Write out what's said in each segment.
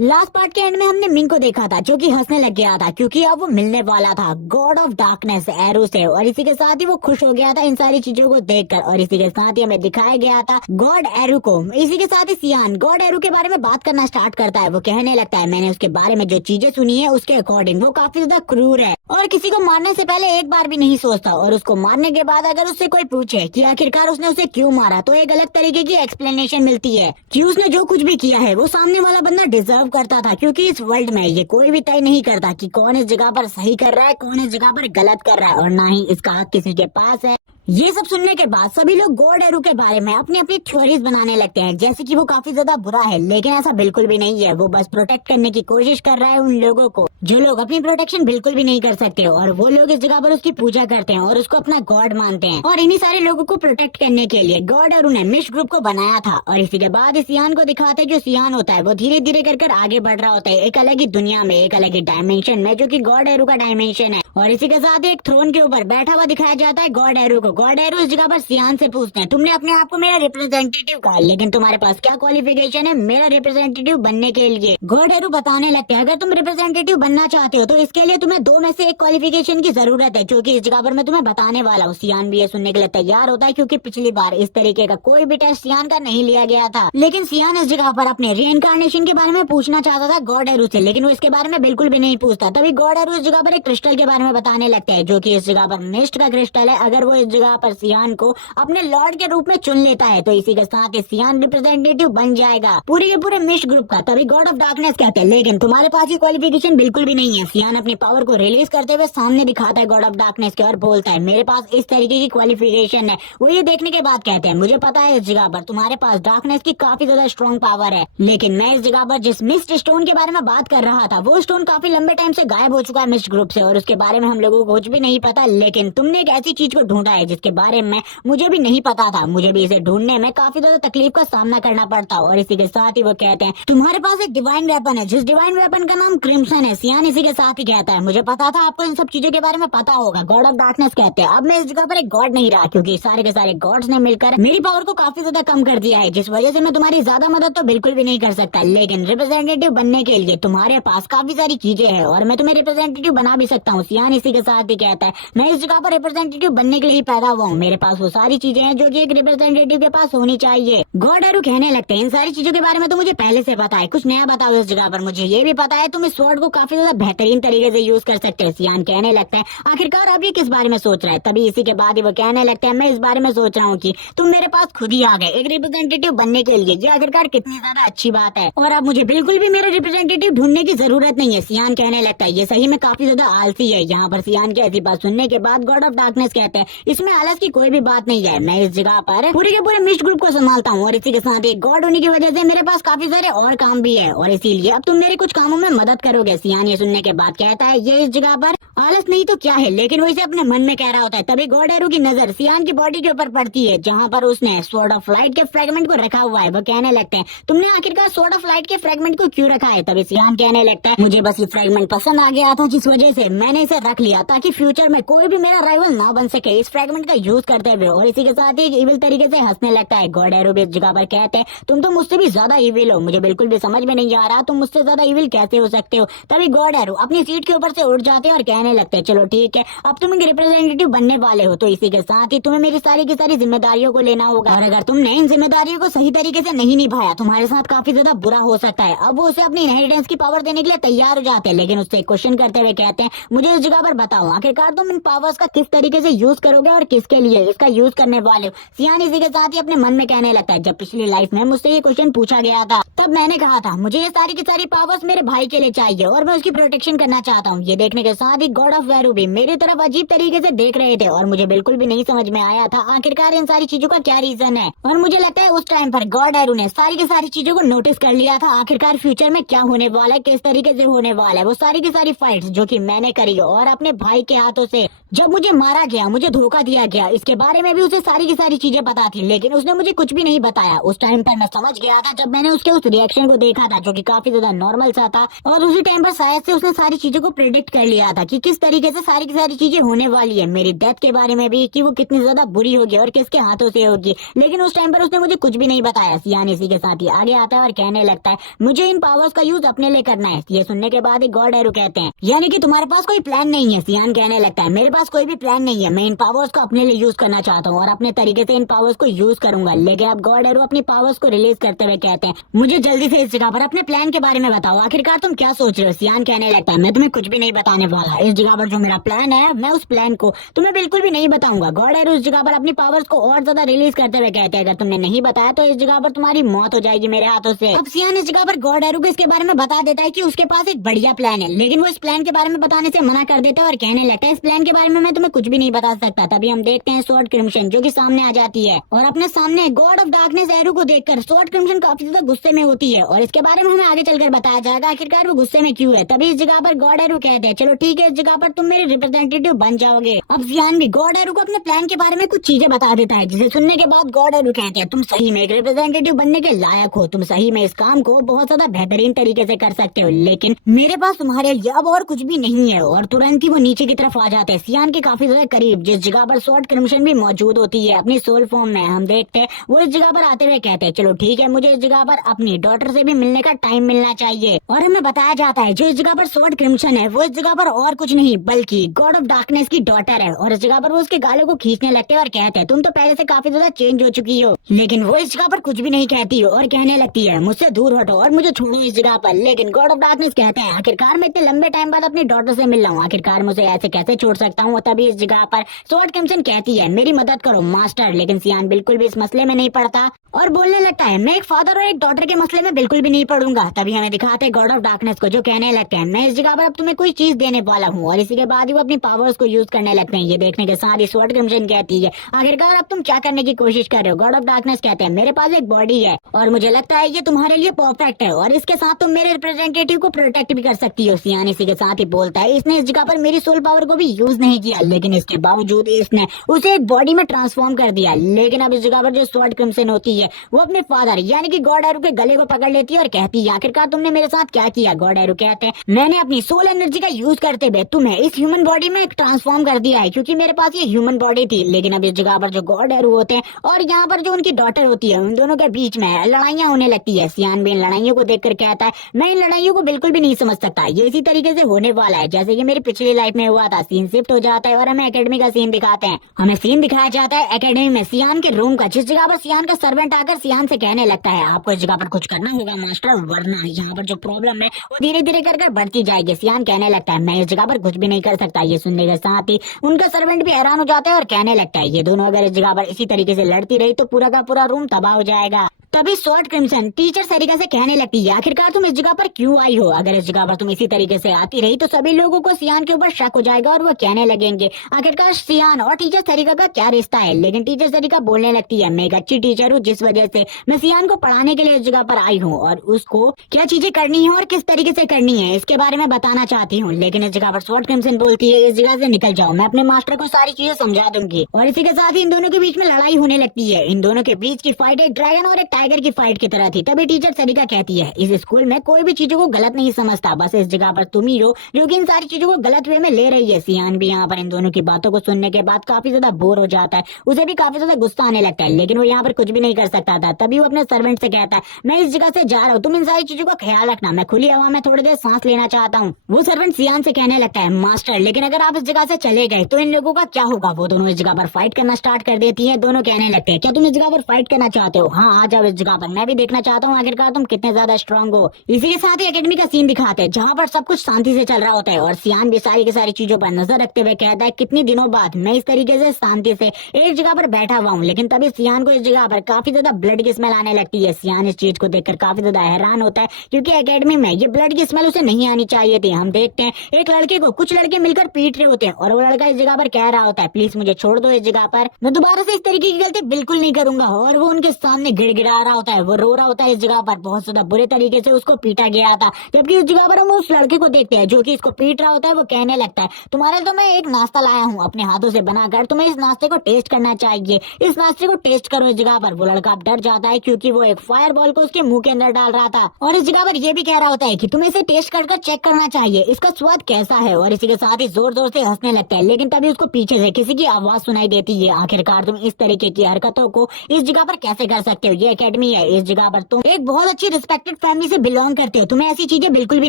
Last part के and में हमने मिंग को देखा था जो कि हंसने लग गया था क्योंकि अब वो मिलने वाला था गॉड ऑफ डार्कनेस एरो से, और इसी के साथ ही वो खुश हो गया था इन सारी चीजों को देखकर। और इसी के साथ ही हमें दिखाया गया था गॉड एरो को। इसी के साथ ही सियान गॉड एरो के बारे में बात करना स्टार्ट करता है। वो कहने लगता है मैंने उसके बारे में जो चीजें सुनी है उसके अकॉर्डिंग वो काफी ज्यादा क्रूर है और किसी को मारने से पहले एक बार भी नहीं सोचता, और उसको मारने के बाद अगर उससे कोई पूछे कि आखिरकार उसने उसे क्यों मारा तो एक अलग तरीके की एक्सप्लेनेशन मिलती है कि उसने जो कुछ भी किया है वो सामने वाला बंदा डिजर्व करता था, क्योंकि इस वर्ल्ड में ये कोई भी तय नहीं करता कि कौन इस जगह पर सही कर रहा है कौन इस जगह पर गलत कर रहा है, और ना ही इसका हक किसी के पास है। ये सब सुनने के बाद सभी लोग गॉड एरो के बारे में अपनी अपनी थ्योरीज बनाने लगते हैं, जैसे कि वो काफी ज्यादा बुरा है, लेकिन ऐसा बिल्कुल भी नहीं है। वो बस प्रोटेक्ट करने की कोशिश कर रहा है उन लोगों को जो लोग अपनी प्रोटेक्शन बिल्कुल भी नहीं कर सकते, और वो लोग इस जगह पर उसकी पूजा करते हैं और उसको अपना गॉड मानते हैं। और इन्हीं सारे लोगों को प्रोटेक्ट करने के लिए गॉड एरो ने मिश ग्रुप को बनाया था। और इसी के बाद इस सियान को दिखाते हैं, जो सियान होता है वो धीरे धीरे कर आगे बढ़ रहा होता है एक अलग ही दुनिया में, एक अलग ही डायमेंशन में, जो की गॉड एरो का डायमेंशन है। और इसी के साथ एक थ्रोन के ऊपर बैठा हुआ दिखाया जाता है गॉड एरो को। गॉड एरो इस जगह पर सियान से पूछते हैं तुमने अपने आप को मेरा रिप्रेजेंटेटिव कहा, लेकिन तुम्हारे पास क्या क्वालिफिकेशन है मेरा रिप्रेजेंटेटिव बनने के लिए। गॉड एरो बताने लगते हैं अगर तुम रिप्रेजेंटेटिव बनना चाहते हो तो इसके लिए तुम्हें दो में से एक क्वालिफिकेशन की जरूरत है, जो कि इस जगह पर मैं तुम्हें बताने वाला हूँ। सियान भी ये सुनने के लिए तैयार होता है क्योंकि पिछली बार इस तरीके का कोई भी टेस्ट सियान का नहीं लिया गया था, लेकिन सियान इस जगह पर अपने रीइंकार्नेशन के बारे में पूछना चाहता था गॉड एरो से, लेकिन वो इसके बारे में बिल्कुल भी नहीं पूछता। तभी गॉड एरो इस जगह पर एक क्रिस्टल के बारे में बताने लगता है, जो कि इस जगह पर मिस्ट का क्रिस्टल है। अगर वो इस जगह पर सियान को अपने लॉर्ड के रूप में चुन लेता है तो इसी के साथ ही सियान रिप्रेजेंटेटिव बन जाएगा पूरे के पूरे मिस्ट ग्रुप का। तभी गॉड ऑफ डार्कनेस कहते हैं लेकिन तुम्हारे पास ये क्वालिफिकेशन बिल्कुल भी नहीं है। सियान अपनी पावर को रिलीज करते हुए सामने दिखाता है गॉड ऑफ डार्कनेस के और बोलता है मेरे पास इस तरीके की क्वालिफिकेशन है। वो ये देखने के बाद कहते हैं मुझे पता है इस जगह पर तुम्हारे पास डार्कनेस की काफी ज्यादा स्ट्रॉन्ग पावर है, लेकिन मैं इस जगह पर जिस मिस्ट स्टोन के बारे में बात कर रहा था वो स्टोन काफी लंबे टाइम से गायब हो चुका है मिस्ट ग्रुप से, और उसके बारे में हम लोगों को कुछ भी नहीं पता। लेकिन तुमने एक ऐसी चीज को ढूंढा है जिसके बारे में मुझे भी नहीं पता था, मुझे भी इसे ढूंढने में काफी ज्यादा तकलीफ का सामना करना पड़ता। और इसी के साथ ही वो कहते हैं तुम्हारे पास एक डिवाइन वेपन है जिस डिवाइन वेपन का नाम क्रिम्सन है। सियान इसी के साथ ही कहता है मुझे पता था आपको इन सब चीजों के बारे में पता होगा। गॉड ऑफ डार्कनेस कहते हैं अब मैं इस जगह पर एक गॉड नहीं रहा, क्योंकि सारे के सारे गॉड्स ने मिलकर मेरी पावर को काफी ज्यादा कम कर दिया है, जिस वजह से मैं तुम्हारी ज्यादा मदद तो बिल्कुल भी नहीं कर सकता। लेकिन रिप्रेजेंटेटिव बनने के लिए तुम्हारे पास काफी सारी चीजें हैं और मैं तुम्हें रिप्रेजेंटेटिव बना भी सकता हूँ। सियान इसी के साथ ही कहता है मैं इस जगह पर रिप्रेजेंटेटिव बनने के लिए पैदा हुआ हूँ, मेरे पास वो सारी चीजें हैं जो कि एक रिप्रेजेंटेटिव के पास होनी चाहिए। गॉड एरो कहने लगते हैं इन सारी चीजों के बारे में तो मुझे पहले से पता है, कुछ नया बताओ इस जगह पर। मुझे ये भी पता है तुम इस स्वॉर्ड को काफी ज्यादा बेहतरीन तरीके से यूज कर सकते हो। सियान कहने लगता है आखिरकार अब ये किस बारे में सोच रहा है। तभी इसी के बाद ही वो कहने लगता है मैं इस बारे में सोच रहा हूँ कि तुम मेरे पास खुद ही आ गए एक रिप्रेजेंटेटिव बनने के लिए। ये आखिरकार कितनी ज्यादा अच्छी बात है, और अब मुझे बिल्कुल भी मेरा रिप्रेजेंटेटिव ढूंढने की जरूरत नहीं है। सियान कहने लगता है ये सही में काफी ज्यादा आलसी है। यहाँ पर सियान की ऐसी बात सुनने के बाद गॉड ऑफ डार्कनेस कहते हैं इसमें आलस की कोई भी बात नहीं है, मैं इस जगह पर पूरे के पूरे मिस्ट ग्रुप को संभालता हूँ, और इसी के साथ एक गॉड होने की वजह से मेरे पास काफी सारे और काम भी है, और इसीलिए अब तुम मेरे कुछ कामों में मदद करोगे। सियान ये सुनने के बाद कहता है ये इस जगह पर आलस नहीं तो क्या है, लेकिन वो इसे अपने मन में कह रहा होता है। तभी गॉड एरो की नजर सियान की बॉडी के ऊपर पड़ती है जहाँ पर उसने स्वॉर्ड ऑफ लाइट के फ्रेगमेंट को रखा हुआ है। वो कहने लगते हैं तुमने आखिरकार स्वॉर्ड ऑफ लाइट के फ्रेगमेंट को क्यों रखा है। तभी सियान कहने लगता है मुझे बस ये फ्रेगमेंट पसंद आ गया था, जिस वजह से मैंने इसे रख लिया ताकि फ्यूचर में कोई भी मेरा राइवल ना बन सके इस फ्रेगमेंट का यूज करते हुए। और इसी के साथ ही इविल तरीके से हंसने लगता है। गॉड एरो भी इस जगह पर कहते हैं तुम तो मुझसे भी ज्यादा इविल हो, मुझे बिल्कुल भी समझ में नहीं आ रहा तुम मुझसे ज्यादा इविल कैसे हो सकते हो। तभी गॉड एरो अपनी सीट के ऊपर से उठ जाते हैं और कहने लगते हैं चलो ठीक है अब तुम एक रिप्रेजेंटेटिव बनने वाले हो, तो इसी के साथ ही तुम्हें मेरी सारी की सारी जिम्मेदारियों को लेना होगा, और अगर तुमने इन जिम्मेदारियों को सही तरीके से नहीं निभाया तुम्हारे साथ काफी ज्यादा बुरा हो सकता है। अब वो उसे अपनी इनहेरिटेंस की पावर देने के लिए तैयार हो जाते हैं, लेकिन उससे क्वेश्चन करते हुए कहते हैं मुझे इस जगह पर बताओ आखिरकार तुम इन पावर्स का किस तरीके से यूज करोगे और किसके लिए इसका यूज करने वाले हो। सियान इसी के साथ ही अपने मन में कहने लगता है जब पिछली लाइफ में मुझसे ये क्वेश्चन पूछा गया था तब मैंने कहा था मुझे ये सारी की सारी पावर्स मेरे भाई के लिए चाहिए और मैं उसकी प्रोटेक्शन करना चाहता हूँ। ये देखने के साथ ही गॉड ऑफ वेरू भी मेरी तरफ अजीब तरीके से देख रहे थे और मुझे बिल्कुल भी नहीं समझ में आया था आखिरकार इन सारी चीजों का क्या रीजन है। और मुझे लगता है उस टाइम पर गॉड एरो ने सारी की सारी चीजों को नोटिस कर लिया था आखिरकार फ्यूचर में क्या होने वाला है, किस तरीके से होने वाला है। वो सारी की सारी फाइट्स जो कि मैंने करी और अपने भाई के हाथों से जब मुझे मारा गया, मुझे धोखा दिया किया गया इसके बारे में भी उसे सारी की सारी चीजें पता थी, लेकिन उसने मुझे कुछ भी नहीं बताया। उस टाइम पर मैं समझ गया था जब मैंने उसके उस रिएक्शन को देखा था जो कि काफी ज्यादा नॉर्मल सा था, और उसी टाइम पर शायद से उसने सारी चीजों को प्रेडिक्ट कर लिया था कि किस तरीके से सारी की सारी चीजें होने वाली है, मेरी डेथ के बारे में भी कि वो कितनी ज्यादा बुरी होगी और किसके हाथों से होगी। लेकिन उस टाइम पर उसने मुझे कुछ भी नहीं बताया। सियान इसी के साथ ही आगे आता है और कहने लगता है मुझे इन पावर्स का यूज अपने लिए करना है। ये सुनने के बाद ही गॉड एरो कहते हैं यानी कि तुम्हारे पास कोई प्लान नहीं है। सियान कहने लगता है मेरे पास कोई भी प्लान नहीं है, मैं इन पावर्स को अपने लिए यूज करना चाहता हूँ और अपने तरीके से इन पावर्स को यूज करूंगा। लेकिन अब गॉड एरो अपनी पावर्स को रिलीज करते हुए कहते हैं मुझे जल्दी से इस जगह पर अपने प्लान के बारे में बताओ, आखिरकार तुम क्या सोच रहे हो। सियान कहने लगता है मैं तुम्हें कुछ भी नहीं बताने वाला, इस जगह पर जो मेरा प्लान है मैं उस प्लान को तुम्हें बिल्कुल भी नहीं बताऊंगा। गॉड एरो इस जगह पर अपनी पावर्स को और ज्यादा रिलीज करते हुए कहते हैं अगर तुमने नहीं बताया तो इस जगह पर तुम्हारी मौत हो जाएगी मेरे हाथों से। अब सियान इस जगह पर गॉड एरो को इसके बारे में बता देता है कि उसके पास एक बढ़िया प्लान है, लेकिन वो इस प्लान के बारे में बताने से मना कर देता है और कहने लगता है इस प्लान के बारे में मैं तुम्हें कुछ भी नहीं बता सकता। तभी हम देखते हैं स्वॉर्ड क्रिम्सन जो कि सामने आ जाती है और अपने सामने गॉड ऑफ डार्कनेस एरो को देखकर स्वॉर्ड क्रिम्सन काफी ज्यादा गुस्से में होती है और इसके बारे में हमें आगे चलकर बताया जाएगा आखिरकार वो गुस्से में क्यों है। तभी इस जगह पर गॉड एरो कहते हैं चलो ठीक है इस जगह पर तुम मेरे रिप्रेजेंटेटिव बन जाओगे। अब सियान भी गॉड एरो को अपने प्लान के बारे में कुछ चीजें बता देता है जिसे सुनने के बाद गॉड एरो कहते हैं तुम सही में एक रिप्रेजेंटेटिव बनने के लायक हो, तुम सही में इस काम को बहुत ज्यादा बेहतरीन तरीके से कर सकते हो, लेकिन मेरे पास तुम्हारे लिए अब और कुछ भी नहीं है। और तुरंत ही वो नीचे की तरफ आ जाते हैं सियान के काफी ज्यादा करीब, जिस जगह पर स्वॉर्ड क्रिम्सन भी मौजूद होती है अपनी सोल फॉर्म में। हम देखते हैं वो इस जगह पर आते हुए कहते हैं चलो ठीक है मुझे इस जगह पर अपनी डॉटर से भी मिलने का टाइम मिलना चाहिए। और हमें बताया जाता है जो इस जगह पर स्वॉर्ड क्रिम्सन है वो इस जगह पर और कुछ नहीं बल्कि गॉड ऑफ डार्कनेस की डॉटर है। और इस जगह पर वो उसके गालों को खींचने लगते हैं और कहते हैं तुम तो पहले से काफी ज्यादा चेंज हो चुकी हो। लेकिन वो इस जगह पर कुछ भी नहीं कहती और कहने लगती है मुझसे दूर हटो और मुझे छोड़ो इस जगह पर। लेकिन गॉड ऑफ डार्कनेस कहते हैं आखिरकार मैं इतने लंबे टाइम बाद अपनी डॉटर से मिल रहा हूँ, आखिरकार मुझे ऐसे कैसे छोड़ सकता हूँ। तभी इस जगह पर स्वॉर्ड क्रिम्सन कहती है मेरी मदद करो मास्टर। लेकिन सियान बिल्कुल भी इस मसले में नहीं पड़ता और बोलने लगता है मैं एक फादर और एक डॉटर के मसले में बिल्कुल भी नहीं पड़ूंगा। तभी हमें दिखाते हैं गॉड ऑफ डार्कनेस को जो कहने लगते हैं मैं इस जगह पर अब तुम्हें कोई चीज देने वाला हूँ। और इसी के बाद ही वो अपनी पावर्स को यूज करने लगते हैं। ये देखने के साथ ही स्वॉर्ड क्रिम्सन कहती है आखिरकार अब तुम क्या करने की कोशिश कर रहे हो। गॉड ऑफ डार्कनेस कहते हैं मेरे पास एक बॉडी है और मुझे लगता है ये तुम्हारे लिए परफेक्ट है और इसके साथ तुम मेरे रिप्रेजेंटेटिव को प्रोटेक्ट भी कर सकती हो। सियान इसी के साथ ही बोलता है इसने इस जगह पर मेरी सोल पावर को भी यूज नहीं किया, लेकिन इसके बावजूद इसने उसे एक बॉडी में ट्रांसफॉर्म कर दिया। लेकिन अब इस जगह पर जो स्वॉर्ड क्रिम्सन होती है वो अपने फादर यानी कि गॉड एरो के गले को पकड़ लेती है और कहती है आखिरकार तुमने मेरे साथ क्या किया। गॉड एरो कहते हैं मैंने अपनी सोल एनर्जी का यूज करते हुए तुम्हें इस ह्यूमन बॉडी में ट्रांसफॉर्म कर दिया है क्योंकि मेरे पास ये ह्यूमन बॉडी थी। लेकिन अब इस जगह पर जो गॉड एरो होते हैं और यहाँ पर जो उनकी डॉटर होती है उन दोनों के बीच में लड़ाइयाँ होने लगती है। सियान भी इन लड़ाइयों को देखकर कहता है मैं इन लड़ाइयों को बिल्कुल भी नहीं समझ सकता, ये इसी तरीके से होने वाला है जैसे कि मेरी पिछली लाइफ में हुआ था। सीन शिफ्ट हो जाता है और हमें एकेडमी का सीन दिखाते हैं। हमें सीन दिखाया जाता है एकेडमी में सियान के रूम का, जिस जगह पर सियान का सर्वेंट आकर सियान से कहने लगता है आपको इस जगह पर कुछ करना होगा मास्टर, वरना यहाँ पर जो प्रॉब्लम है वो धीरे धीरे कर बढ़ती जाएगी। सियान कहने लगता है मैं इस जगह पर कुछ भी नहीं कर सकता। ये सुनने के साथ ही उनका सर्वेंट भी हैरान हो जाता है और कहने लगता है ये दोनों अगर इस जगह पर इसी तरीके से लड़ती रही तो पूरा का पूरा रूम तबाह हो जाएगा। तभी स्वॉर्ड क्रिम्सन टीचर सरिका से कहने लगती है आखिरकार तुम इस जगह पर क्यों आई हो, अगर इस जगह पर तुम इसी तरीके से आती रही तो सभी लोगों को सियान के ऊपर शक हो जाएगा और वो कहने लगेंगे आखिरकार सियान और टीचर सरिका का क्या रिश्ता है। लेकिन टीचर सरिका बोलने लगती है मैं एक अच्छी टीचर हूँ जिस वजह से मैं सियान को पढ़ाने के लिए इस जगह पर आई हूँ और उसको क्या चीजें करनी है और किस तरीके से करनी है इसके बारे में बताना चाहती हूँ। लेकिन इस जगह पर स्वॉर्ड क्रिम्सन बोलती है इस जगह से निकल जाओ, मैं अपने मास्टर को सारी चीजें समझा दूंगी। और इसी के साथ ही इन दोनों के बीच में लड़ाई होने लगती है। इन दोनों के बीच की फाइट एक ड्रैगन और एक टाइगर की फाइट की तरह थी। तभी टीचर सरिका कहती है इस स्कूल में कोई भी चीजों को गलत नहीं समझता, बस इस जगह पर तुम ही हो जो कि इन सारी चीजों को गलत वे में ले रही है। सियान भी यहाँ पर इन दोनों की बातों को सुनने के बाद काफी ज्यादा बोर हो जाता है, उसे भी काफी ज्यादा गुस्सा आने लगता है, लेकिन वो यहाँ पर कुछ भी नहीं कर सकता था। तभी वो अपने सर्वेंट से कहता है मैं इस जगह से जा रहा हूँ, तुम इन सारी चीजों का ख्याल रखना, मैं खुली हवा में थोड़ी देर सांस लेना चाहता हूँ। वो सर्वेंट सियान से कहने लगता है मास्टर लेकिन अगर आप इस जगह से चले गए तो इन लोगों का क्या होगा। वो दोनों इस जगह पर फाइट करना स्टार्ट कर देती है। दोनों कहने लगते हैं क्या तुम इस जगह पर फाइट करना चाहते हो, हाँ आ जाओ इस जगह पर, मैं भी देखना चाहता हूँ आखिरकार तुम कितने ज्यादा स्ट्रांग हो। इसी के साथ ही एकेडमी का सीन दिखाते हैं जहाँ पर सब कुछ शांति से चल रहा होता है और सियान भी सारी की सारी चीजों पर नजर रखते हुए कहता है कितनी दिनों बाद मैं इस तरीके से शांति से एक जगह पर बैठा हुआ हूँ। लेकिन तभी सियान को इस जगह पर काफी ज्यादा ब्लड की स्मेल आने लगती है। सियान इस चीज को देखकर काफी ज्यादा हैरान होता है क्योंकि एकेडमी में ये ब्लड की स्मेल उसे नहीं आनी चाहिए थी। हम देखते हैं एक लड़के को कुछ लड़के मिलकर पीट रहे होते हैं और वो लड़का इस जगह पर कह रहा होता है प्लीज मुझे छोड़ दो इस जगह पर, मैं दोबारा से इस तरीके की गलती बिल्कुल नहीं करूंगा। और वो उनके सामने गिड़गिड़ा चिल्ला रहा होता है, वो रो रहा होता है इस जगह पर, बहुत ज्यादा बुरे तरीके से उसको पीटा गया था। जबकि उस जगह पर हम उस लड़के को देखते हैं जो कि इसको पीट रहा होता है। वो कहने लगता है तुम्हारे तो मैं एक नाश्ता लाया हूँ अपने हाथों से बनाकर, तुम्हें इस नाश्ते को टेस्ट करना चाहिए, इस नाश्ते को टेस्ट करो। इस जगह पर वो लड़का डर जाता है क्योंकि वो एक फायर बॉल को उसके मुंह के अंदर डाल रहा था और इस जगह पर ये भी कह रहा होता है कि तुम्हें इसे टेस्ट कर चेक करना चाहिए, इसका स्वाद कैसा है। और इसी के साथ ही जोर जोर से हंसने लगता है। लेकिन तभी उसको पीछे से किसी की आवाज सुनाई देती है, आखिरकार तुम इस तरीके की हरकतों को इस जगह पर कैसे कर सकते हो, ये एकेडमी है, इस जगह पर तुम एक बहुत अच्छी रिस्पेक्टेड फैमिली से बिलोंग करते हो, तुम्हें ऐसी चीजें बिल्कुल भी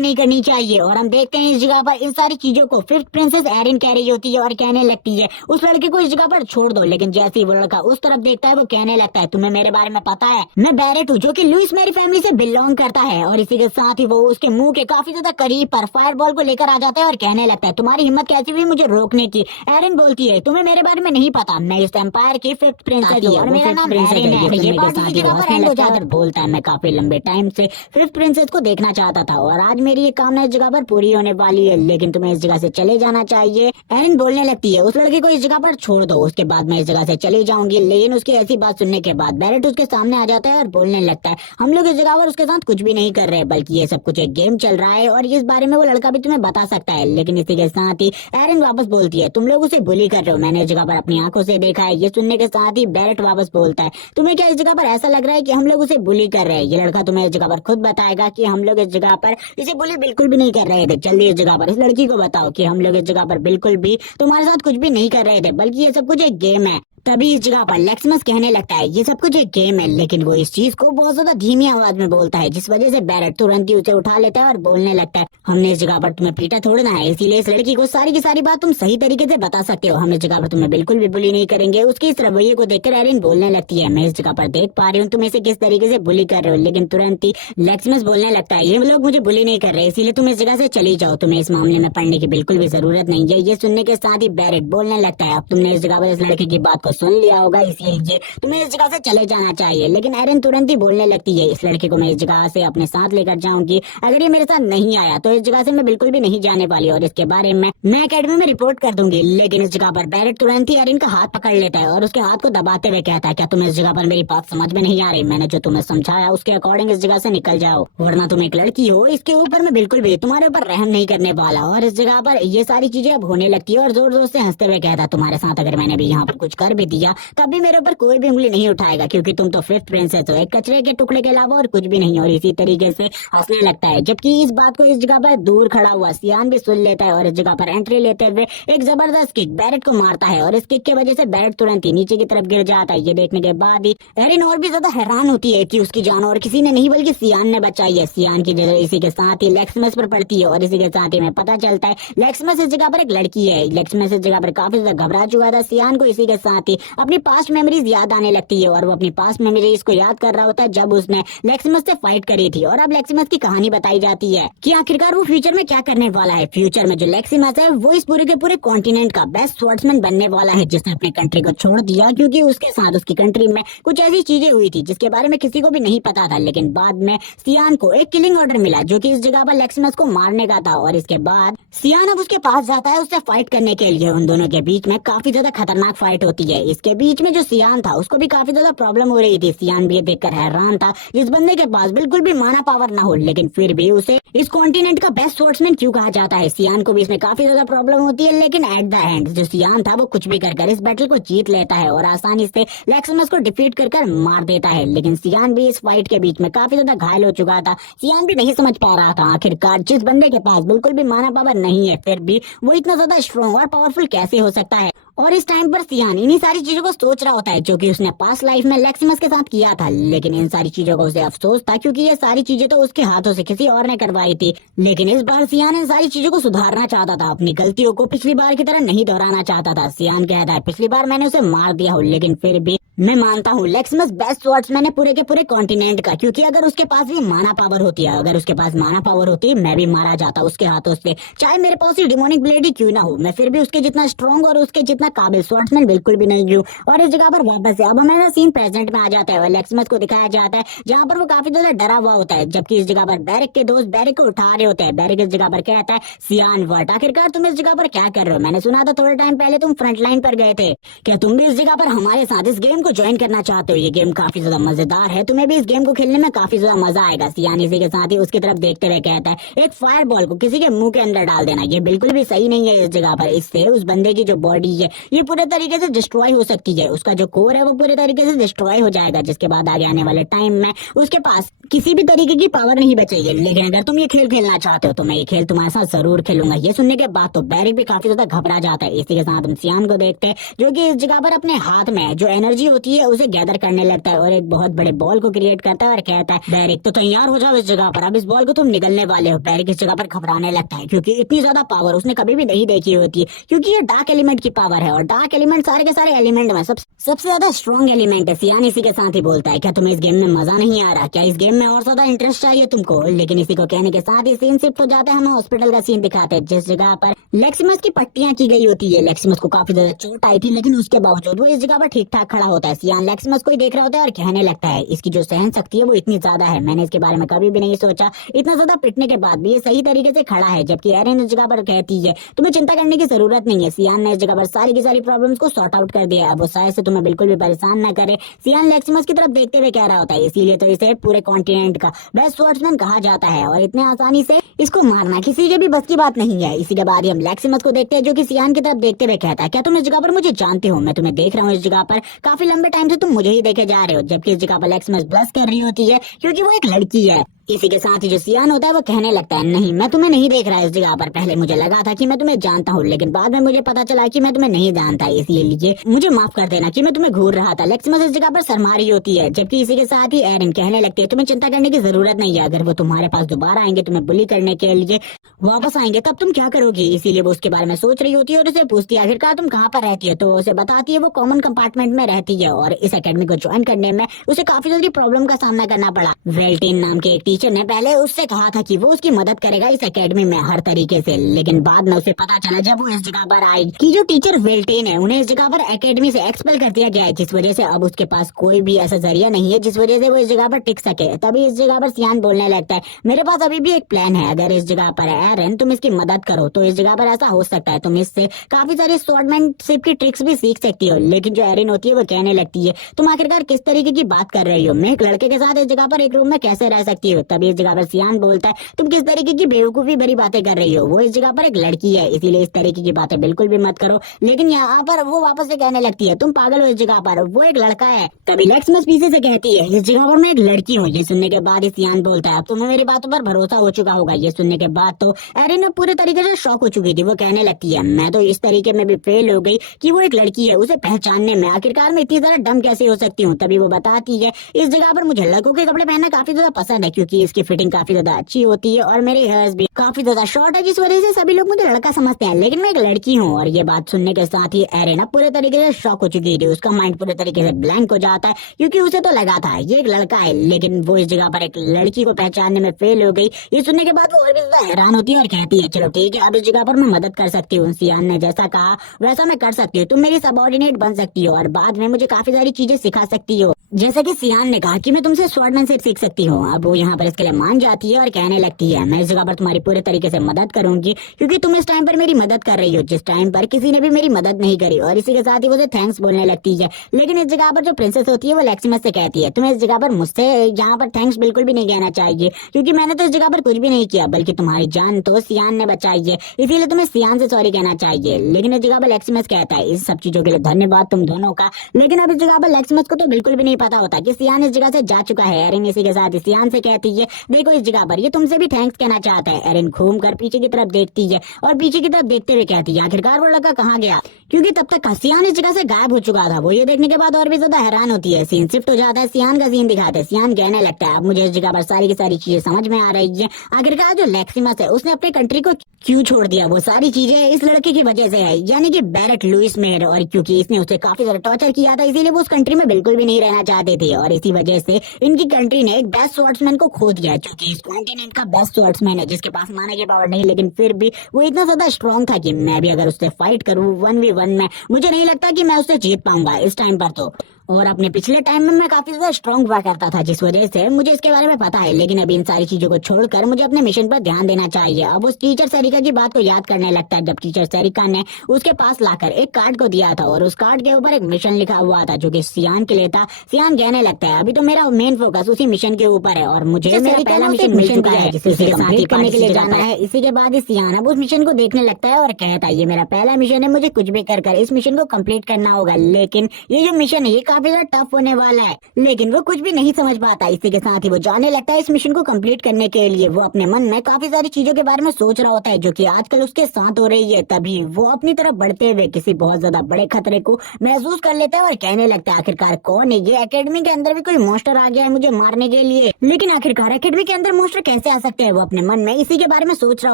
नहीं करनी चाहिए। और हम देखते हैं इस जगह पर इन सारी चीजों को फिफ्थ प्रिंसेस एरिन कह रही होती है और कहने लगती है उस लड़के को इस जगह पर छोड़ दो। लेकिन जैसे ही वो लड़का उस तरफ देखता है वो कहने लगता है तुम्हें मेरे बारे में पता है, मैं बैरेट हूँ जो कि लुइस मेरी फैमिली से बिलोंग करता है। और इसी के साथ ही वो उसके मुंह के काफी ज्यादा करीब पर फायर बॉल को लेकर आ जाता है और कहने लगता है तुम्हारी हिम्मत कैसी हुई मुझे रोकने की। एरिन बोलती है तुम्हें मेरे बारे में नहीं पता, मैं इस एम्पायर की फिफ्थ प्रिंसेस हूँ और मेरा नाम एरिन है। ये बात इसी जगह पर एंड हो जाता है। बोलता है मैं काफी लंबे टाइम से फिफ्थ प्रिंसेस को देखना चाहता था और आज मेरी ये कामना इस जगह पर पूरी होने वाली है, लेकिन तुम्हें इस जगह से चले जाना चाहिए। एरिन बोलने लगती है उस लड़के को इस जगह पर छोड़ दो, उसके बाद मैं इस जगह से चली जाऊंगी। लेकिन उसकी ऐसी बात सुनने के बाद बैरेट उसके सामने आ जाता है और बोलने लगता है हम लोग इस जगह पर उसके साथ कुछ भी नहीं कर रहे, बल्कि ये सब कुछ एक गेम चल रहा है और इस बारे में वो लड़का भी तुम्हें बता सकता है। लेकिन इसी के साथ ही एरिन वापस बोलती है तुम लोग उसे बुली कर रहे हो, मैंने इस जगह पर अपनी आंखों से देखा है। ये सुनने के साथ ही बैरेट वापस बोलता है तुम्हें क्या इस जगह पर ऐसा लग रहा है कि हम लोग उसे बुली कर रहे हैं? ये लड़का तुम्हें इस जगह पर खुद बताएगा कि हम लोग इस जगह पर इसे बुली बिल्कुल भी नहीं कर रहे थे। जल्दी इस जगह पर इस लड़की को बताओ कि हम लोग इस जगह पर बिल्कुल भी तुम्हारे साथ कुछ भी नहीं कर रहे थे, बल्कि ये सब कुछ एक गेम है। तभी इस जगह पर लेक्सिमस कहने लगता है ये सब कुछ एक गेम है, लेकिन वो इस चीज को बहुत ज्यादा धीमी आवाज में बोलता है जिस वजह से बैरेट तुरंत ही उसे उठा लेता है और बोलने लगता है हमने इस जगह पर तुम्हें पीटा थोड़ना है, इसीलिए इस लड़की को सारी की सारी बात तुम सही तरीके से बता सकते हो, हम इस जगह पर तुम्हें बिल्कुल भी बुली नहीं करेंगे। उसके इस रवैये को देखकर एरिन बोलने लगती है मैं इस जगह पर देख पा रही हूँ तुम इसे किस तरीके से बुली कर रहे हो। लेकिन तुरंत ही लेक्सिमस बोलने लगता है ये लोग मुझे बुली नहीं कर रहे, इसीलिए तुम इस जगह से चली जाओ, तुम्हें इस मामले में पढ़ने की बिल्कुल भी जरूरत नहीं है। ये सुनने के साथ ही बैरेट बोलने लगता है अब तुमने इस जगह पर इस लड़के की बात को सुन लिया होगा, इसलिए तुम्हें इस जगह से चले जाना चाहिए। लेकिन एरिन तुरंत ही बोलने लगती है इस लड़के को मैं इस जगह से अपने साथ लेकर जाऊंगी, अगर ये मेरे साथ नहीं आया तो इस जगह से मैं बिल्कुल भी नहीं जाने वाली और इसके बारे में मैं एकेडमी में रिपोर्ट कर दूंगी। लेकिन इस जगह पर बैरेट तुरंत ही एरिन का हाथ पकड़ लेता है और उसके हाथ को दबाते हुए कहता है क्या तुम्हें इस जगह पर मेरी बात समझ में नहीं आ रही? मैंने जो तुम्हें समझाया उसके अकॉर्डिंग इस जगह से निकल जाओ, वरना तुम एक लड़की हो, इसके ऊपर मैं बिल्कुल भी तुम्हारे ऊपर रहम नहीं करने वाला। और इस जगह पर ये सारी चीजें अब होने लगती है और जोर जोर से हंसते हुए कहता तुम्हारे साथ अगर मैंने भी यहाँ पर कुछ कर भी दिया तब भी मेरे ऊपर कोई भी उंगली नहीं उठाएगा क्योंकि तुम तो फिफ्थ प्रिंसेस हो, एक कचरे के टुकड़े के अलावा और कुछ भी नहीं। और इसी तरीके से हंसने लगता है। जबकि इस बात को इस जगह पर दूर खड़ा हुआ सियान भी सुन लेता है और इस जगह पर एंट्री लेते हुए एक जबरदस्त किक बैरेट को मारता है और इस किक की वजह से बैरेट तुरंत ही नीचे की तरफ गिर जाता है। ये देखने के बाद ही एरिन और भी ज्यादा हैरान होती है कि उसकी जान और किसी ने नहीं बल्कि सियान ने बचाई है। सियान की नजर इसी के साथ ही लेक्सिमस पर पड़ती है और इसी के साथ ही में पता चलता है लेक्सिमस इस जगह पर एक लड़की है। लेक्सिमस इस जगह पर काफी ज्यादा घबरा चुका था। सियान को इसी के साथ ही अपनी पास्ट मेमोरीज याद आने लगती है और वो अपनी पास्ट मेमोरीज को याद कर रहा होता है जब उसने लेक्सिमस से फाइट करी थी। और अब लेक्सिमस की कहानी बताई जाती है कि आखिरकार वो फ्यूचर में क्या करने वाला है। फ्यूचर में जो लेक्सिमस है वो इस पूरे के पूरे कॉन्टिनेंट का बेस्ट स्वॉर्ड्समैन बनने वाला है, जिसने अपनी कंट्री को छोड़ दिया क्योंकि उसके साथ उसकी कंट्री में कुछ ऐसी चीजें हुई थी जिसके बारे में किसी को भी नहीं पता था। लेकिन बाद में सियान को एक किलिंग ऑर्डर मिला जो कि इस जगह पर लेक्सिमस को मारने का था और इसके बाद सियान अब उसके पास जाता है उससे फाइट करने के लिए। उन दोनों के बीच में काफी ज्यादा खतरनाक फाइट होती है। इसके बीच में जो सियान था उसको भी काफी ज्यादा प्रॉब्लम हो रही थी। सियान भी ये देखकर हैरान था इस बंदे के पास बिल्कुल भी माना पावर ना हो, लेकिन फिर भी उसे इस कॉन्टिनेंट का बेस्ट स्वॉर्ड्समैन क्यों कहा जाता है। सियान को भी इसमें काफी ज्यादा प्रॉब्लम होती है। लेकिन एट द एंड जो सियान था वो कुछ भी कर इस बैटल को जीत लेता है और आसानी से लेक्सिमस को डिफीट कर मार देता है। लेकिन सियान भी इस फाइट के बीच में काफी ज्यादा घायल हो चुका था। सियान भी नहीं समझ पा रहा था आखिरकार जिस बंदे के पास बिल्कुल भी माना पावर नहीं है फिर भी वो इतना ज्यादा स्ट्रॉन्ग और पावरफुल कैसे हो सकता है। और इस टाइम पर सियान इन्हीं सारी चीजों को सोच रहा होता है जो कि उसने पास्ट लाइफ में लेक्सिमस के साथ किया था। लेकिन इन सारी चीजों को उसे अफसोस था क्योंकि ये सारी चीजें तो उसके हाथों से किसी और ने करवाई थी। लेकिन इस बार सियान इन सारी चीजों को सुधारना चाहता था, अपनी गलतियों को पिछली बार की तरह नहीं दोहराना चाहता था। सियान कहता है पिछली बार मैंने उसे मार दिया हूँ, लेकिन फिर भी मैं मानता हूँ लेक्सिमस बेस्ट स्वॉर्ड्समैन है पूरे के पूरे कॉन्टिनेंट का, क्योंकि अगर उसके पास भी माना पावर होती है, अगर उसके पास माना पावर होती मैं भी मारा जाता उसके हाथों से। चाहे मेरे पास ही डिमोनिक ब्लेड ही क्यों ना हो, मैं फिर भी उसके जितना स्ट्रॉन्ग और उसके जितना उतना काबिल स्वॉर्ड्समैन बिल्कुल भी नहीं हूँ। और इस जगह पर वापस से अब हमारा सीन प्रेजेंट में आ जाता है और लेक्सिमस को दिखाया जाता है जहाँ पर वो काफी ज्यादा डरा हुआ होता है, जबकि इस जगह पर बैरिक के दोस्त बैरिक को उठा रहे होते हैं। बैरिक इस जगह पर कहता है, सियान वर्ट आखिरकार तुम इस जगह पर क्या कर रहे हो? मैंने सुना था थोड़े टाइम पहले तुम फ्रंट लाइन पर गए थे, क्या तुम भी इस जगह पर हमारे साथ इस गेम को ज्वाइन करना चाहते हो? ये गेम काफी ज्यादा मजेदार है, तुम्हें भी इस गेम को खेलने में काफी ज्यादा मजा आएगा। सियान इसी के साथ ही उसकी तरफ देखते हुए कहता है, एक फायर बॉल को किसी के मुंह के अंदर डाल देना ये बिल्कुल भी सही नहीं है इस जगह पर। इससे उस बंदे की जो बॉडी है ये पूरे तरीके से डिस्ट्रॉय हो सकती है, उसका जो कोर है वो पूरे तरीके से डिस्ट्रॉय हो जाएगा, जिसके बाद आगे आने वाले टाइम में उसके पास किसी भी तरीके की पावर नहीं बचेगी। लेकिन अगर तुम ये खेल खेलना चाहते हो तो मैं ये खेल तुम्हारे साथ जरूर खेलूंगा। ये सुनने के बाद तो बैरिक भी काफी ज्यादा घबरा जाता है। इसी के साथ हम सियान को देखते हैं जो कि इस जगह पर अपने हाथ में जो एनर्जी होती है उसे गैदर करने लगता है और एक बहुत बड़े बॉल को क्रिएट करता है और कहता है, बैरिक तो तैयार हो जाओ इस जगह पर, अब इस बॉल को तुम निगलने वाले हो। बैरिक इस जगह पर घबराने लगता है क्योंकि इतनी ज्यादा पावर उसने कभी भी नहीं देखी होती है, क्योंकि ये डार्क एलिमेंट की पावर है और डार्क एलिमेंट सारे के सारे एलिमेंट में सबसे ज्यादा स्ट्रॉन्ग एलिमेंट है। सियान इसी के साथ ही बोलता है, क्या तुम्हें इस गेम में मजा नहीं आ रहा? क्या इस गेम में और ज्यादा इंटरेस्ट चाहिए तुमको? लेकिन इसी को कहने के साथ ही सीन शिफ्ट हो जाता है। हमें हॉस्पिटल का सीन दिखाते हैं जिस जगह पर लेक्सिमस की पट्टियां की गई होती है। लेक्सिमस को काफी ज्यादा चोट आई थी लेकिन उसके बावजूद वो इस जगह पर ठीक ठाक खड़ा होता है। सियान लेक्सिमस को ही देख रहा होता है और कहने लगता है, इसकी जो सहन शक्ति है वो इतनी ज्यादा है, मैंने इसके बारे में कभी भी नहीं सोचा, इतना ज्यादा पिटने के बाद भी ये सही तरीके से खड़ा है। जबकि एरिन इस जगह पर कहती है, तुम्हें चिंता करने की जरूरत नहीं है, सियान ने इस जगह पर सारी की सारी प्रॉब्लम्स को सॉर्ट आउट कर दिया है, अब वो शायद से तुम्हें बिल्कुल भी परेशान न करे। सियान लेक्सिमस की तरफ देखते हुए कह रहा होता है, इसीलिए तो इसे पूरे कॉन्टिनेंट का बेस्ट स्वॉर्ड्समैन कहा जाता है और इतने आसानी से इसको मारना किसी के भी बस की बात नहीं है। इसी के बाद हम लेक्सिमस को देखते हैं जो कि सियान की तरफ देखते हुए कहता है, क्या तुम इस जगह पर मुझे जानते हो? मैं तुम्हें देख रहा हूँ इस जगह पर, काफी लंबे टाइम से तुम मुझे ही देखे जा रहे हो। जबकि इस जगह पर लेक्सिमस ब्लश कर रही होती है क्योंकि वो एक लड़की है। इसी के साथ ही जो सियान होता है वो कहने लगता है, नहीं मैं तुम्हें नहीं देख रहा इस जगह पर, पहले मुझे लगा था कि मैं तुम्हें जानता हूँ लेकिन बाद में मुझे पता चला कि मैं तुम्हें नहीं जानता, इसलिए मुझे माफ कर देना कि मैं तुम्हें घूर रहा था। लेक्सिमस इस जगह पर शर्मा रही होती है। जबकि इसी के साथ ही एरिन कहने लगती है, तुम्हें चिंता करने की जरूरत नहीं है, अगर वो तुम्हारे पास दोबारा आएंगे तुम्हें बुली करने के लिए वापस आएंगे तब तुम क्या करोगी? इसीलिए वो उसके बारे में सोच रही होती है और उसे पूछती है, आखिरकार तुम कहाँ पर रहती है? तो उसे बताती है वो कॉमन कंपार्टमेंट में रहती है और इस एकेडमी को ज्वाइन करने में उसे काफी जल्दी प्रॉब्लम का सामना करना पड़ा। वेल्टीन नाम के एक टीचर ने पहले उससे कहा था कि वो उसकी मदद करेगा इस एकेडमी में हर तरीके से, लेकिन बाद में उसे पता चला जब वो इस जगह पर आई कि जो टीचर वेल्टीन है उन्हें इस जगह पर एकेडमी से एक्सपेल कर दिया गया है, जिस वजह से अब उसके पास कोई भी ऐसा जरिया नहीं है जिस वजह से वो इस जगह पर टिक सके। तभी इस जगह पर सियान बोलने लगता है, मेरे पास अभी भी एक प्लान है, अगर इस जगह पर एरन तुम इसकी मदद करो तो इस जगह पर ऐसा हो सकता है तुम इससे काफी सारी स्वॉर्डमैनशिप की ट्रिक्स भी सीख सकती हो। लेकिन जो एरिन होती है वो कहने लगती है, तुम आखिरकार किस तरीके की बात कर रही हो? मैं एक लड़के के साथ इस जगह पर एक रूम में कैसे रह सकती हूँ? तभी इस जगह पर सियान बोलता है, तुम किस तरीके की बेवकूफी भरी बातें कर रही हो? वो इस जगह पर एक लड़की है इसीलिए इस तरीके की बातें बिल्कुल भी मत करो। लेकिन यहाँ पर वो वापस से कहने लगती है, तुम पागल हो, इस जगह पर वो एक लड़का है। तभी लेक्सिमस पीछे से कहती है, इस जगह पर मैं एक लड़की हूँ। ये सुनने के बाद सियान बोलता है, अब तुम्हें मेरी बातों पर भरोसा हो चुका होगा। ये सुनने के बाद तो एरिन पूरे तरीके से शॉक हो चुकी थी। वो कहने लगती है, मैं तो इस तरीके में भी फेल हो गई कि वो एक लड़की है, उसे पहचानने में आखिरकार मैं इतनी ज्यादा डम कैसे हो सकती हूँ। तभी वो बताती है, इस जगह पर मुझे लड़कों के कपड़े पहनना काफी ज्यादा पसंद है क्योंकि इसकी फिटिंग काफी ज्यादा अच्छी होती है और मेरे हेयर्स भी काफी ज्यादा शॉर्ट है जिस वजह से सभी लोग मुझे लड़का समझते हैं, लेकिन मैं एक लड़की हूँ। और ये बात सुनने के साथ ही एरिन पूरे तरीके से शॉक हो चुकी थी। उसका माइंड पूरे तरीके से ब्लैंक हो जाता है क्योंकि उसे तो लगा था ये एक लड़का है, लेकिन वो इस जगह पर एक लड़की को पहचानने में फेल हो गई। ये सुनने के बाद वो और भी ज्यादा हैरान होती है और कहती है, चलो ठीक है अब इस जगह पर मैं मदद कर सकती हूँ, सियान ने जैसा कहा वैसा मैं कर सकती हूँ, तुम मेरी सबऑर्डिनेट बन सकती हो और बाद में मुझे काफी सारी चीजें सिखा सकती हो, जैसे कि सियान ने कहा कि मैं तुमसे स्वॉर्डमैनशिप सीख सकती हूँ। अब वो यहाँ पर इसके लिए मान जाती है और कहने लगती है, मैं इस जगह पर तुम्हारी पूरे तरीके से मदद करूंगी क्योंकि तुम इस टाइम पर मेरी मदद कर रही हो जिस टाइम पर किसी ने भी मेरी मदद नहीं करी। और इसी के साथ ही वो थैंक्स बोलने लगती है। लेकिन इस जगह पर जो प्रिंसेस होती है वो लेक्सिमस से कहती है, तुम्हें इस जगह पर मुझसे यहाँ पर थैंक्स बिल्कुल भी नहीं कहना चाहिए क्योंकि मैंने तो इस जगह पर कुछ भी नहीं किया, बल्कि तुम्हारी जान तो सियान ने बचाई है, इसीलिए तुम्हें सियान से सॉरी कहना चाहिए। लेकिन इस जगह पर लेक्सिमस कहता है, इस सब चीजों के लिए धन्यवाद तुम दोनों का। लेकिन अब इस जगह पर लेक्सिमस को तो बिल्कुल भी नहीं पता होता कि सियान इस जगह से जा चुका है। एरिन इसी के साथ सियान से कहती है, देखो इस जगह पर ये तुमसे भी थैंक्स कहना चाहता है। एरिन घूम कर पीछे की तरफ देखती है और पीछे की तरफ देखते हुए कहती है, आखिरकार वो लड़का कहाँ गया, क्योंकि तब तक सियान इस जगह से गायब हो चुका था। वो ये देखने के बाद और भी ज्यादा हैरान होती है। सीन शिफ्ट हो जाता है, सियान का सीन दिखाते हैं। सियान कहने लगता है, अब मुझे इस जगह पर सारी की सारी चीजें समझ में आ रही है, आखिरकार जो लेक्सिमस है उसने अपने कंट्री को क्यों छोड़ दिया, वो सारी चीजें इस लड़के की वजह से है, यानी कि बैरेट लुइस मेयर। और क्योंकि इसने उसे काफी ज्यादा टॉर्चर किया था इसीलिए वो उस कंट्री में बिल्कुल भी नहीं रहना चाहते थे और इसी वजह से इनकी कंट्री ने एक बेस्ट स्वॉर्ड्समैन को खो दिया, क्योंकि इस कॉन्टिनेंट का बेस्ट स्वॉर्ड्समैन है जिसके पास मारने की पावर नहीं, लेकिन फिर भी वो इतना ज्यादा स्ट्रॉन्ग था कि मैं भी अगर उससे फाइट करूँ 1v1 में, मुझे नहीं लगता कि मैं उससे जीत पाऊंगा इस टाइम पर। तो और अपने पिछले टाइम में मैं काफी ज्यादा स्ट्रॉन्ग हुआ करता था, जिस वजह से मुझे इसके बारे में पता है। लेकिन अभी इन सारी चीजों को छोड़कर मुझे अपने मिशन पर ध्यान देना चाहिए। अब उस टीचर सेरिका की बात को याद करने लगता है, जब टीचर सेरिका ने उसके पास लाकर एक कार्ड को दिया था और उस कार्ड के ऊपर एक मिशन लिखा हुआ था जो कि सियान के लिए था। सियान कहने लगता है अभी तो मेरा मेन फोकस उसी मिशन के ऊपर है और मुझे मेरा पहला मिशन मिल चुका है जिसे कंप्लीट करने के लिए जाना है। इसी के बाद सियान अब उस मिशन को देखने लगता है और कहता है ये मेरा पहला मिशन है, मुझे कुछ भी कर इस मिशन को कंप्लीट करना होगा। लेकिन ये जो मिशन है ये काफी ज्यादा टफ होने वाला है, लेकिन वो कुछ भी नहीं समझ पाता। इसी के साथ ही वो जाने लगता है इस मिशन को कंप्लीट करने के लिए वो अपने मन में काफी सारी चीजों के बारे में सोच रहा होता है जो कि आजकल उसके साथ हो रही है। तभी वो अपनी तरफ बढ़ते हुए किसी बहुत ज्यादा बड़े खतरे को महसूस कर लेता है और कहने लगता है आखिरकार कौन है ये? एकेडमी के अंदर भी कोई मॉन्स्टर आ गया है मुझे मारने के लिए, लेकिन आखिरकार एकेडमी के अंदर मॉन्स्टर कैसे आ सकते हैं? वो अपने मन में इसी के बारे में सोच रहा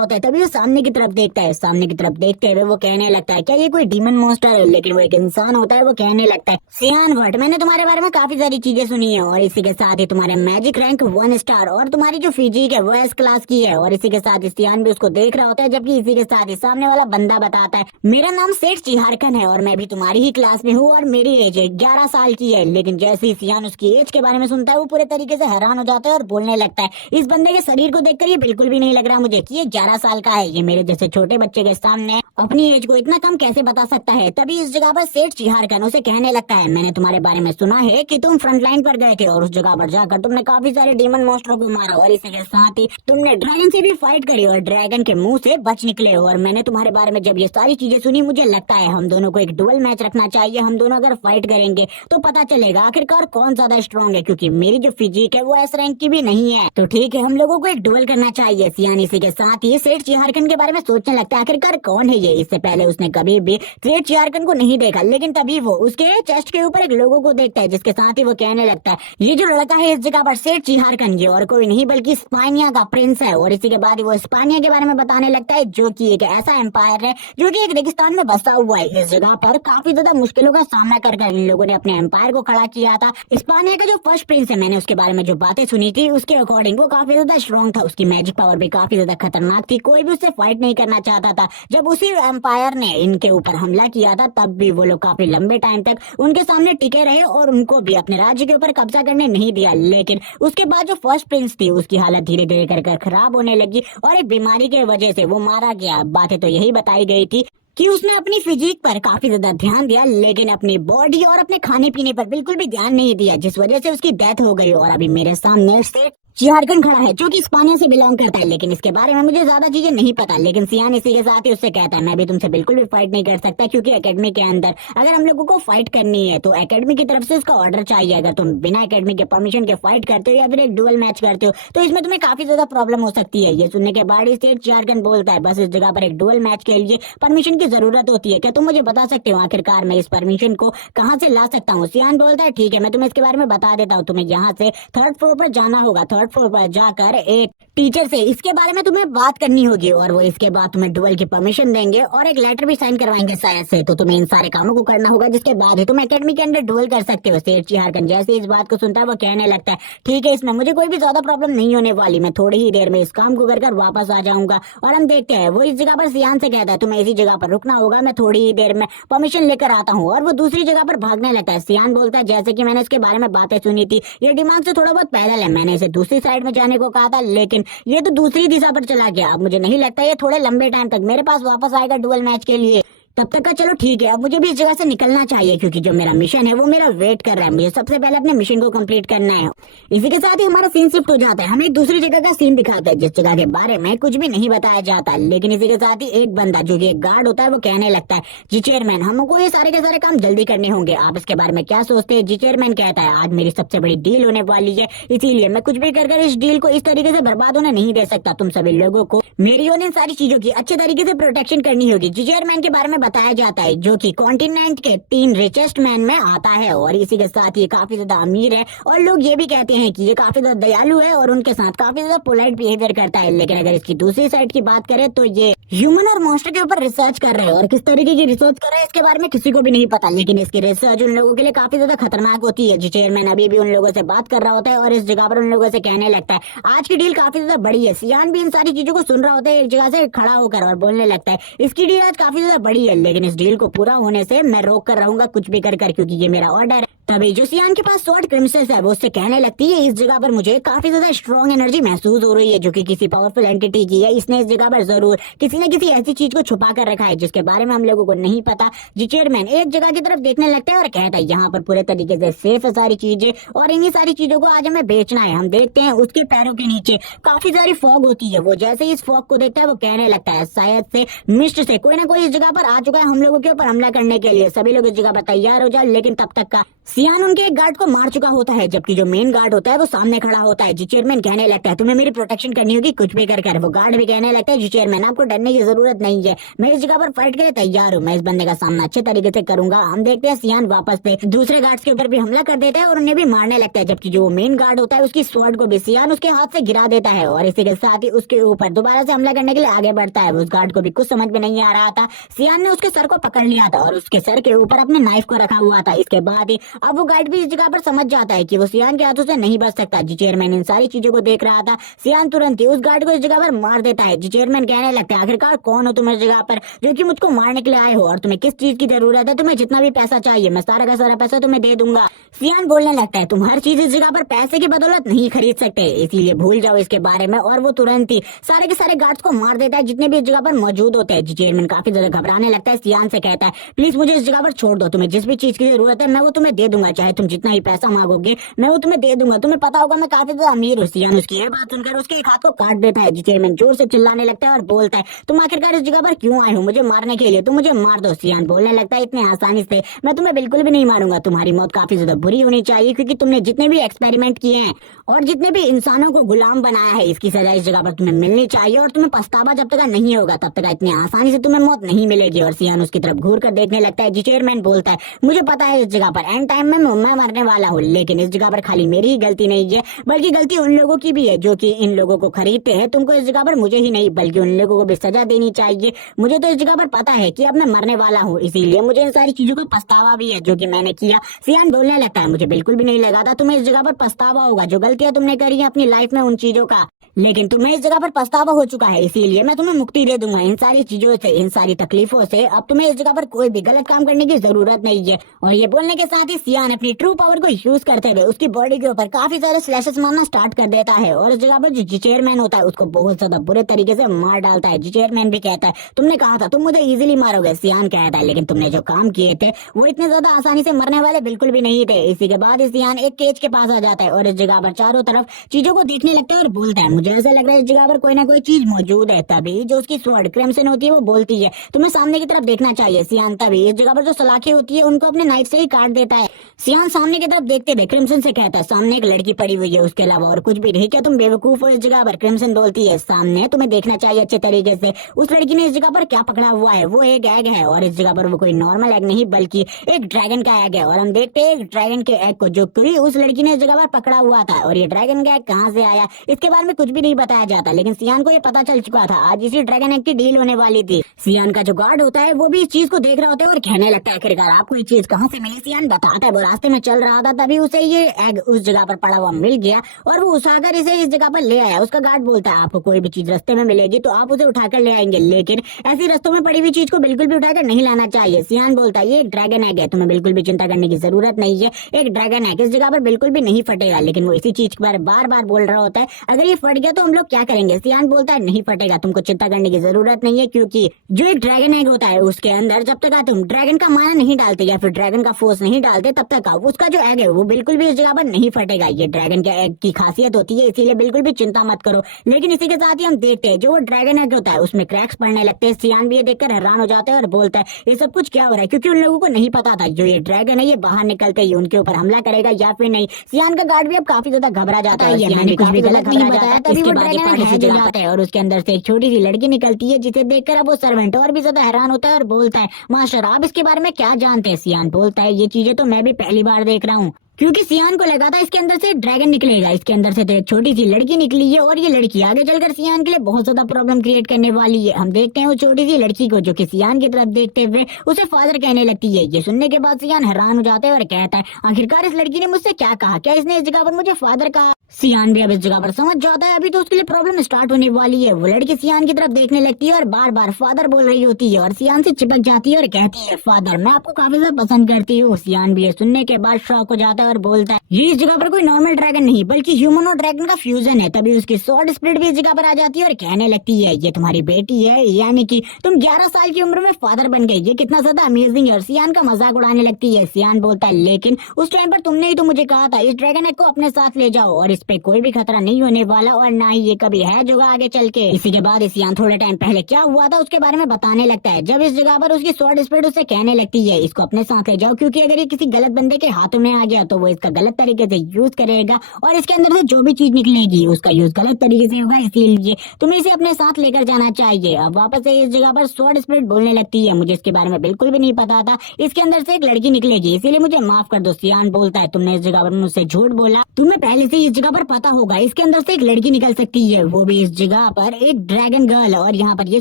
होता है। तभी वो सामने की तरफ देखता है, सामने की तरफ देखते हुए वो कहने लगता है क्या ये कोई डीमन मॉन्स्टर है? लेकिन वो एक इंसान होता है। वो कहने लगता है सियान व्हाट, मैंने तुम्हारे बारे में काफी सारी चीजें सुनी है और इसी के साथ ही तुम्हारे मैजिक रैंक 1 स्टार और तुम्हारी जो फिजिक है वो एस क्लास की है। और इसी के साथ सियान भी उसको देख रहा होता है, जबकि इसी के साथ ही सामने वाला बंदा बताता है मेरा नाम सेठ चिहारकन है और मैं भी तुम्हारी ही क्लास में हूँ और मेरी एज 11 साल की है। लेकिन जैसे ही सियान उसकी एज के बारे में सुनता है वो पूरे तरीके से हैरान हो जाता है और बोलने लगता है इस बंदे के शरीर को देखकर ये बिल्कुल भी नहीं लग रहा मुझे कि ये 11 साल का है। ये मेरे जैसे छोटे बच्चे के सामने अपनी एज को इतना कम कैसे बता सकता है? तभी इस जगह पर सेठ चिहारकन उसे कहने लगता है मैंने तुम्हारे बारे में सुना है कि तुम फ्रंट लाइन पर गए थे और उस जगह पर जाकर तुमने काफी सारे डीमन मॉन्स्टरों को मारा और इसी के साथ ही तुमने ड्रैगन से भी फाइट करी और ड्रैगन के मुंह से बच निकले। और मैंने तुम्हारे बारे में जब ये सारी चीजें सुनी मुझे लगता है हम दोनों को एक डुअल मैच रखना चाहिए। हम दोनों अगर फाइट करेंगे तो पता चलेगा आखिरकार कौन ज्यादा स्ट्रॉन्ग है, क्योंकि मेरी जो फिजिक है वो एस रैंक की भी नहीं है। तो ठीक है हम लोगों को एक डुअल करना चाहिए। सियान इसी के साथ ही सेठ चिहारकन के बारे में सोचने लगता है आखिरकार कौन है ये? इससे पहले उसने कभी भी सेठ चिहारकन को नहीं देखा, लेकिन तभी वो उसके चेस्ट के ऊपर एक लोगो को देखता है जिसके साथ ही वो कहने लगता है ये जो लड़का है इस जगह पर सेठ चिहारकन ये और कोई नहीं बल्कि स्पानिया का प्रिंस है। और इसी के बाद वो स्पानिया के बारे में बताने लगता है जो कि एक ऐसा एम्पायर है जो कि एक रेगिस्तान में बसा हुआ है। इस जगह पर काफी ज्यादा मुश्किलों का सामना कर इन लोगों ने अपने एम्पायर को खड़ा किया था। स्पानिया का जो फर्स्ट प्रिंस है मैंने उसके बारे में जो बातें सुनी थी उसके अकॉर्डिंग वो काफी ज्यादा स्ट्रॉन्ग था, उसकी मैजिक पावर भी काफी ज्यादा खतरनाक थी, कोई भी उससे फाइट नहीं करना चाहता था। जब उसी एम्पायर ने इनके ऊपर हमला किया था तब भी वो लोग काफी लंबे टाइम तक उनके सामने टिके रहे और उनको भी अपने राज्य के ऊपर कब्जा करने नहीं दिया। लेकिन उसके बाद जो फर्स्ट प्रिंस थी उसकी हालत धीरे धीरे कर खराब होने लगी और एक बीमारी के वजह से वो मारा गया। बातें तो यही बताई गई थी कि उसने अपनी फिजिक पर काफी ज्यादा ध्यान दिया लेकिन अपनी बॉडी और अपने खाने पीने पर बिल्कुल भी ध्यान नहीं दिया, जिस वजह से उसकी डेथ हो गई। और अभी मेरे सामने सेठ चिहारकन खड़ा है जो कि स्पानिया से बिलोंग करता है, लेकिन इसके बारे में मुझे ज्यादा चीजें नहीं पता। लेकिन सियान इसी के साथ ही उससे कहता है मैं भी तुमसे बिल्कुल भी फाइट नहीं कर सकता, क्योंकि एकेडमी के अंदर अगर हम लोगों को फाइट करनी है तो एकेडमी की तरफ से उसका ऑर्डर चाहिए। अगर तुम बिना एकेडमी के परमिशन के फाइट करते हो या फिर एक डुअल मैच करते हो तो इसमें तुम्हें काफी ज्यादा प्रॉब्लम हो सकती है। ये सुनने के बाद ही सेठ चिहारकन बोलता है बस इस जगह पर एक डुअल मैच के लिए परमिशन की जरूरत होती है, क्या तुम मुझे बता सकते हो आखिरकार मैं इस परमिशन को कहाँ से ला सकता हूँ? सियान बोलता है ठीक है मैं तुम्हें इसके बारे में बता देता हूँ, तुम्हें यहाँ से 3rd फ्लोर पर जाना होगा। 3rd फ्लोर पर जाकर एक टीचर से इसके बारे में तुम्हें बात करनी होगी और वो इसके बाद तुम्हें डुअल की परमिशन देंगे और एक लेटर भी साइन करवाएंगे शायद से। तो तुम्हें इन सारे कामों को करना होगा जिसके बाद ही तुम एकेडमी के अंदर डुअल कर सकते हो। सेठ चिहारकन जैसे इस बात को सुनता है वो कहने लगता है ठीक है इसमें मुझे कोई भी ज्यादा प्रॉब्लम नहीं होने वाली, मैं थोड़ी ही देर में इस काम को कर वापस आ जाऊंगा। और हम देखते हैं वो इस जगह पर सियान से कहता है तुम्हें इसी जगह पर रुकना होगा, मैं थोड़ी ही देर में परमिशन लेकर आता हूँ। और वो दूसरी जगह पर भागने लगता है। सियान बोलता है जैसे कि मैंने इसके बारे में बातें सुनी थी ये दिमाग से थोड़ा बहुत पैदल है, मैंने इसे दूसरी साइड में जाने को कहा था लेकिन ये तो दूसरी दिशा पर चला गया। अब मुझे नहीं लगता ये थोड़े लंबे टाइम तक मेरे पास वापस आएगा डुअल मैच के लिए। तब तक का चलो ठीक है अब मुझे भी इस जगह से निकलना चाहिए, क्योंकि जो मेरा मिशन है वो मेरा वेट कर रहा है, मुझे सबसे पहले अपने मिशन को कंप्लीट करना है। इसी के साथ ही हमारा सीन शिफ्ट हो जाता है, हमें एक दूसरी जगह का सीन दिखाता है जिस जगह के बारे में कुछ भी नहीं बताया जाता। लेकिन इसी के साथ ही एक बंदा जो कि एक गार्ड होता है वो कहने लगता है जी चेयरमैन हमको ये सारे के सारे काम जल्दी करने होंगे, आप इसके बारे में क्या सोचते हैं? जी चेयरमैन कहता है आज मेरी सबसे बड़ी डील होने वाली है, इसीलिए मैं कुछ भी कर इस डील को इस तरीके से बर्बाद होने नहीं दे सकता। तुम सभी लोगों को मेरी और इन सारी चीजों की अच्छे तरीके से प्रोटेक्शन करनी होगी। जी चेयरमैन के बारे में बताया जाता है जो कि कॉन्टिनेंट के 3 रिचेस्ट मैन में आता है और इसी के साथ ये काफी ज्यादा अमीर है और लोग ये भी कहते हैं कि ये काफी ज्यादा दयालु है और उनके साथ काफी ज्यादा पोलाइट बिहेवियर करता है। लेकिन अगर इसकी दूसरी साइड की बात करें तो ये ह्यूमन और मॉन्स्टर के ऊपर रिसर्च कर रहे हैं, और किस तरीके की रिसर्च कर रहे हैं इसके बारे में किसी को भी नहीं पता, लेकिन इसकी रिसर्च उन लोगों के लिए काफी ज्यादा खतरनाक होती है। जी चेयरमैन अभी भी उन लोगों से बात कर रहा होता है और इस जगह पर उन लोगों से कहने लगता है आज की डील काफी ज्यादा बड़ी है। सियान भी इन सारी चीजों को सुन रहा होता है एक जगह से खड़ा होकर और बोलने लगता है इसकी डील आज काफी ज्यादा बड़ी है, लेकिन इस डील को पूरा होने से मैं रोक कर रहूंगा कुछ भी कर क्योंकि ये मेरा ऑर्डर है। तभी जो सियान के पास स्वॉर्ड क्रिम्सन है वो उससे कहने लगती है इस जगह पर मुझे काफी ज्यादा स्ट्रॉन्ग एनर्जी महसूस हो रही है जो कि किसी पावरफुल एंटिटी की है। इसने इस जगह पर जरूर किसी न किसी ऐसी चीज को छुपा कर रखा है जिसके बारे में हम लोगों को नहीं पता। जी चेयरमैन एक जगह की तरफ देखने लगता है और कहता है यहाँ पर पूरे तरीके से सेफ है सारी चीजें और इन्हीं सारी चीजों को आज हमें बेचना है। हम देखते हैं उसके पैरों के नीचे काफी सारी फॉग होती है। वो जैसे ही इस फॉग को देखता है वो कहने लगता है शायद से मिस्ट से कोई ना कोई इस जगह पर आ चुका है हम लोगों के ऊपर हमला करने के लिए। सभी लोग इस जगह पर तैयार हो जाए, लेकिन तब तक का सियान उनके एक गार्ड को मार चुका होता है, जबकि जो मेन गार्ड होता है वो सामने खड़ा होता है। जी चेयरमैन कहने लगता है तुम्हें मेरी प्रोटेक्शन करनी होगी कुछ भी कर। वो गार्ड भी कहने लगता है जी चेयरमैन आपको डरने की जरूरत नहीं है, मैं इस जगह पर फाइट के लिए तैयार हूँ, मैं इस बंदे का सामना अच्छे तरीके से करूंगा। हम देखते हैं सियान वापस से दूसरे गार्ड्स के ऊपर भी हमला कर देता है और उन्हें भी मारने लगता है, जबकि जो मेन गार्ड होता है उसकी स्वॉर्ड को भी सियान उसके हाथ से गिरा देता है और इसी के साथ ही उसके ऊपर दोबारा से हमला करने के लिए आगे बढ़ता है। उस गार्ड को भी कुछ समझ में नहीं आ रहा था। सियान ने उसके सर को पकड़ लिया था और उसके सर के ऊपर अपने नाइफ को रखा हुआ था। इसके बाद ही अब वो गार्ड भी इस जगह पर समझ जाता है कि वो सियान के हाथों से नहीं बच सकता। जी चेयरमैन इन सारी चीजों को देख रहा था। सियान तुरंत ही उस गार्ड को इस जगह पर मार देता है। जी चेयरमैन कहने लगते हैं आखिरकार कौन हो तुम इस जगह पर जो कि मुझको मारने के लिए आए हो, और तुम्हें किस चीज की जरूरत है? तुम्हें जितना भी पैसा चाहिए मैं सारा का सारा पैसा तुम्हें दे दूंगा। सियान बोलने लगता है तुम हर चीज इस जगह पर पैसे की बदौलत नहीं खरीद सकते, इसीलिए भूल जाओ इसके बारे में। और वो तुरंत ही सारे के सारे गार्ड्स को मार देता है जितने भी इस जगह पर मौजूद होते हैं। जी चेयरमैन काफी ज्यादा घबराने लगता है। सियान से कहता है प्लीज मुझे इस जगह पर छोड़ दो, तुम्हें जिस भी चीज की जरूरत है मैं वो तुम्हें दे दूंगा, चाहे तुम जितना ही पैसा मांगोगे मैं वो तुम्हें दे दूंगा, तुम्हें पता होगा मैं काफी ज्यादा अमीर हूँ। सियान उसकी ये बात सुनकर उसके एक हाथ को काट देता है। जी चेयरमैन जोर से चिल्लाने लगता है और बोलता है तुम आखिरकार इस जगह पर क्यों आए हो? मुझे मारने के लिए? तुम मुझे मार दो। सियान बोलने लगता है इतने आसानी से मैं तुम्हें बिल्कुल भी नहीं मारूंगा, तुम्हारी मौत काफी ज्यादा बुरी होनी चाहिए क्योंकि तुमने जितने भी एक्सपेरिमेंट किए हैं और जितने भी इंसानों को गुलाम बनाया है इसकी सजा इस जगह पर तुम्हें मिलनी चाहिए, और तुम्हें पछतावा जब तक नहीं होगा तब तक इतनी आसानी से तुम्हें मौत नहीं मिलेगी। और सियान उसकी तरफ घूर कर देखने लगता है। जी चेयरमैन बोलता है मुझे पता है इस जगह पर एंड टाइम में मैं मरने वाला हूँ, लेकिन इस जगह पर खाली मेरी ही गलती नहीं है बल्कि गलती उन लोगों की भी है जो कि इन लोगों को खरीदते हैं। तुमको इस जगह पर मुझे ही नहीं बल्कि उन लोगों को भी सजा देनी चाहिए। मुझे तो इस जगह पर पता है कि अब मैं मरने वाला हूँ, इसीलिए मुझे इन सारी चीजों का पछतावा भी है जो कि मैंने किया। सियान बोलने लगता है मुझे बिल्कुल भी नहीं लगा था तुम्हें इस जगह पर पछतावा होगा, जो गलतियां तुमने करी है अपनी लाइफ में उन चीजों का, लेकिन तुम्हें इस जगह पर पछतावा हो चुका है, इसीलिए मैं तुम्हें मुक्ति दे दूंगा इन सारी चीजों से, इन सारी तकलीफों से। अब तुम्हें इस जगह पर कोई भी गलत काम करने की जरूरत नहीं है। और ये बोलने के साथ ही सियान अपनी ट्रू पावर को यूज करते हुए उसकी बॉडी के ऊपर काफी सारे स्लैशेस मारना स्टार्ट कर देता है और इस जगह पर जो चेयरमैन होता है उसको बहुत ज्यादा बुरे तरीके से मार डालता है। चेयरमैन भी कहता है तुमने कहा था तुम मुझे इजीली मारोगे। सियान कहता है लेकिन तुमने जो काम किए थे वो इतने ज्यादा आसानी से मरने वाले बिल्कुल भी नहीं थे। इसी के बाद सियान एक केज के पास आ जाता है और इस जगह पर चारों तरफ चीजों को देखने लगता है और बोलता है मुझे ऐसा लग रहा है इस जगह पर कोई ना कोई चीज मौजूद है। तभी जो उसकी स्वॉर्ड क्रिम्सन होती है वो बोलती है तुम्हें सामने की तरफ देखना चाहिए। सियान तभी इस जगह पर जो सलाखें होती है उनको अपने नाइफ से ही काट देता है। सियान सामने की तरफ देखते हुए क्रिम्सन से कहता है सामने एक लड़की पड़ी हुई है, उसके अलावा और कुछ भी नहीं, क्या तुम बेवकूफ हो? इस जगह पर क्रिम्सन बोलती है सामने तुम्हें देखना चाहिए अच्छे तरीके से। उस लड़की ने इस जगह पर क्या पकड़ा हुआ है? वो एक एग है और इस जगह पर वो कोई नॉर्मल एग नहीं बल्कि एक ड्रैगन का एग है। और हम देखते हैं एक ड्रैगन के एग को जो कि उस लड़की ने इस जगह पर पकड़ा हुआ था। और ये ड्रैगन का एग कहाँ से आया इसके बारे में कुछ भी नहीं बताया जाता, लेकिन सियान को ये पता चल चुका था आज इसी ड्रैगन एग की डील होने वाली थी। सियान का जो गार्ड होता है वो भी इस चीज को देख रहा होता है और कहने लगता है आखिरकार आपको ये चीज कहाँ से मिली? सियान बताता है वो रास्ते में चल रहा था तभी उसे ये एग उस जगह पर पड़ा हुआ मिल गया और वो उठाकर इसे इस जगह पर ले आया। उसका गार्ड बोलता है आपको कोई भी चीज रास्ते में मिलेगी तो आप उसे उठाकर ले आएंगे, लेकिन ऐसी रास्तों में पड़ी हुई चीज को बिल्कुल भी उठाकर नहीं लाना चाहिए। सियान बोलता है ये एक ड्रैगन एग है, तुम्हें बिल्कुल भी चिंता करने की जरूरत नहीं है, एक ड्रैगन एग इस जगह पर बिल्कुल भी नहीं फटेगा। लेकिन वो इसी चीज के बारे बार बार बोल रहा होता है अगर ये फट गया तो हम लोग क्या करेंगे? सियान बोलता है नहीं फटेगा, तुमको चिंता करने की जरूरत नहीं है क्योंकि जो एक ड्रैगन एग होता है उसके अंदर जब तक तुम ड्रैगन का माना नहीं डालते या फिर ड्रैगन का फोर्स नहीं डालते तब तक उसका जो एग है वो बिल्कुल भी इस जगह पर नहीं फटेगा। ये ड्रैगन के एग की खासियत होती है, इसीलिए बिल्कुल भी चिंता मत करो। लेकिन इसी के साथ ही हम देखते हैं जो वो ड्रैगन एग होता है उसमें क्रैक्स पड़ने लगते हैं। सियान भी ये देखकर हैरान हो जाता है और बोलता है ये सब कुछ क्या हो रहा है, क्योंकि उन लोगों को नहीं पता था जो ये ड्रैगन है ये बाहर निकलते ही उनके ऊपर हमला करेगा या फिर नहीं। सियान का गार्ड भी अब काफी ज्यादा घबरा जाता है, मैंने कुछ भी गलत नहीं बताया। तभी वो ड्रैगन एग जाता है और उसके अंदर से एक छोटी सी लड़की निकलती है जिसे देखकर अब वो सर्वेंट और भी ज्यादा हैरान होता है और बोलता है मास्टर आप इसके बारे में क्या जानते हैं? सियान बोलता है ये चीजें तो मैं भी पहली बार देख रहा हूँ। क्योंकि सियान को लगा था इसके अंदर से ड्रैगन निकलेगा। इसके अंदर से तो एक छोटी सी लड़की निकली है और ये लड़की आगे चलकर सियान के लिए बहुत ज्यादा प्रॉब्लम क्रिएट करने वाली है। हम देखते हैं वो छोटी सी लड़की को जो कि सियान की तरफ देखते हुए उसे फादर कहने लगती है। ये सुनने के बाद सियान हैरान हो जाता है और कहता है आखिरकार इस लड़की ने मुझसे क्या कहा, क्या इसने इस जगह पर मुझे फादर कहा। सियान भी अब इस जगह पर समझ जाता है अभी तो उसके लिए प्रॉब्लम स्टार्ट होने वाली है। वो लड़की सियान की तरफ देखने लगती है और बार बार फादर बोल रही होती है और सियान से चिपक जाती है और कहती है फादर मैं आपको काफी ज्यादा पसंद करती हूँ। सियान भी ये सुनने के बाद शॉक हो जाता है और बोलता है ये इस जगह पर कोई नॉर्मल ड्रैगन नहीं बल्कि ह्यूमन और ड्रैगन का फ्यूजन है। तभी उसकी स्वॉर्ड स्पिरिट भी इस जगह पर आ जाती है और कहने लगती है ये तुम्हारी बेटी है, यानी कि तुम 11 साल की उम्र में फादर बन गई, ये कितना ज्यादा अमेजिंग है। और सियान का मजाक उड़ाने लगती है। सियान बोलता है लेकिन उस टाइम पर तुमने ही तो मुझे कहा था इस ड्रैगन एग को अपने साथ ले जाओ और इस पे कोई भी खतरा नहीं होने वाला और ना ही ये कभी है जो आगे चल के। इसी के बाद सियान थोड़े टाइम पहले क्या हुआ था उसके बारे में बताने लगता है। जब इस जगह पर उसकी स्वॉर्ड स्पिरिट उसे कहने लगती है इसको अपने साथ ले जाओ क्योंकि अगर ये किसी गलत बंदे के हाथों में आ गया तो वो इसका गलत तरीके से यूज करेगा और इसके अंदर से जो भी चीज निकलेगी उसका यूज गलत तरीके से होगा, इसीलिए तुम्हें इसे अपने साथ लेकर जाना चाहिए। अब वापस से इस जगह पर स्वॉर्ड स्पिरिट बोलने लगती है मुझे इसके बारे में बिल्कुल भी नहीं पता था, इसके अंदर से एक लड़की निकलेगी इसीलिए मुझे माफ कर दो। सियान बोलता है तुमने इस जगह पर मुझसे झूठ बोला, तुम्हें पहले से इस जगह पर पता होगा इसके अंदर से एक लड़की निकल सकती है, वो भी इस जगह पर एक ड्रैगन गर्ल। और यहाँ पर ये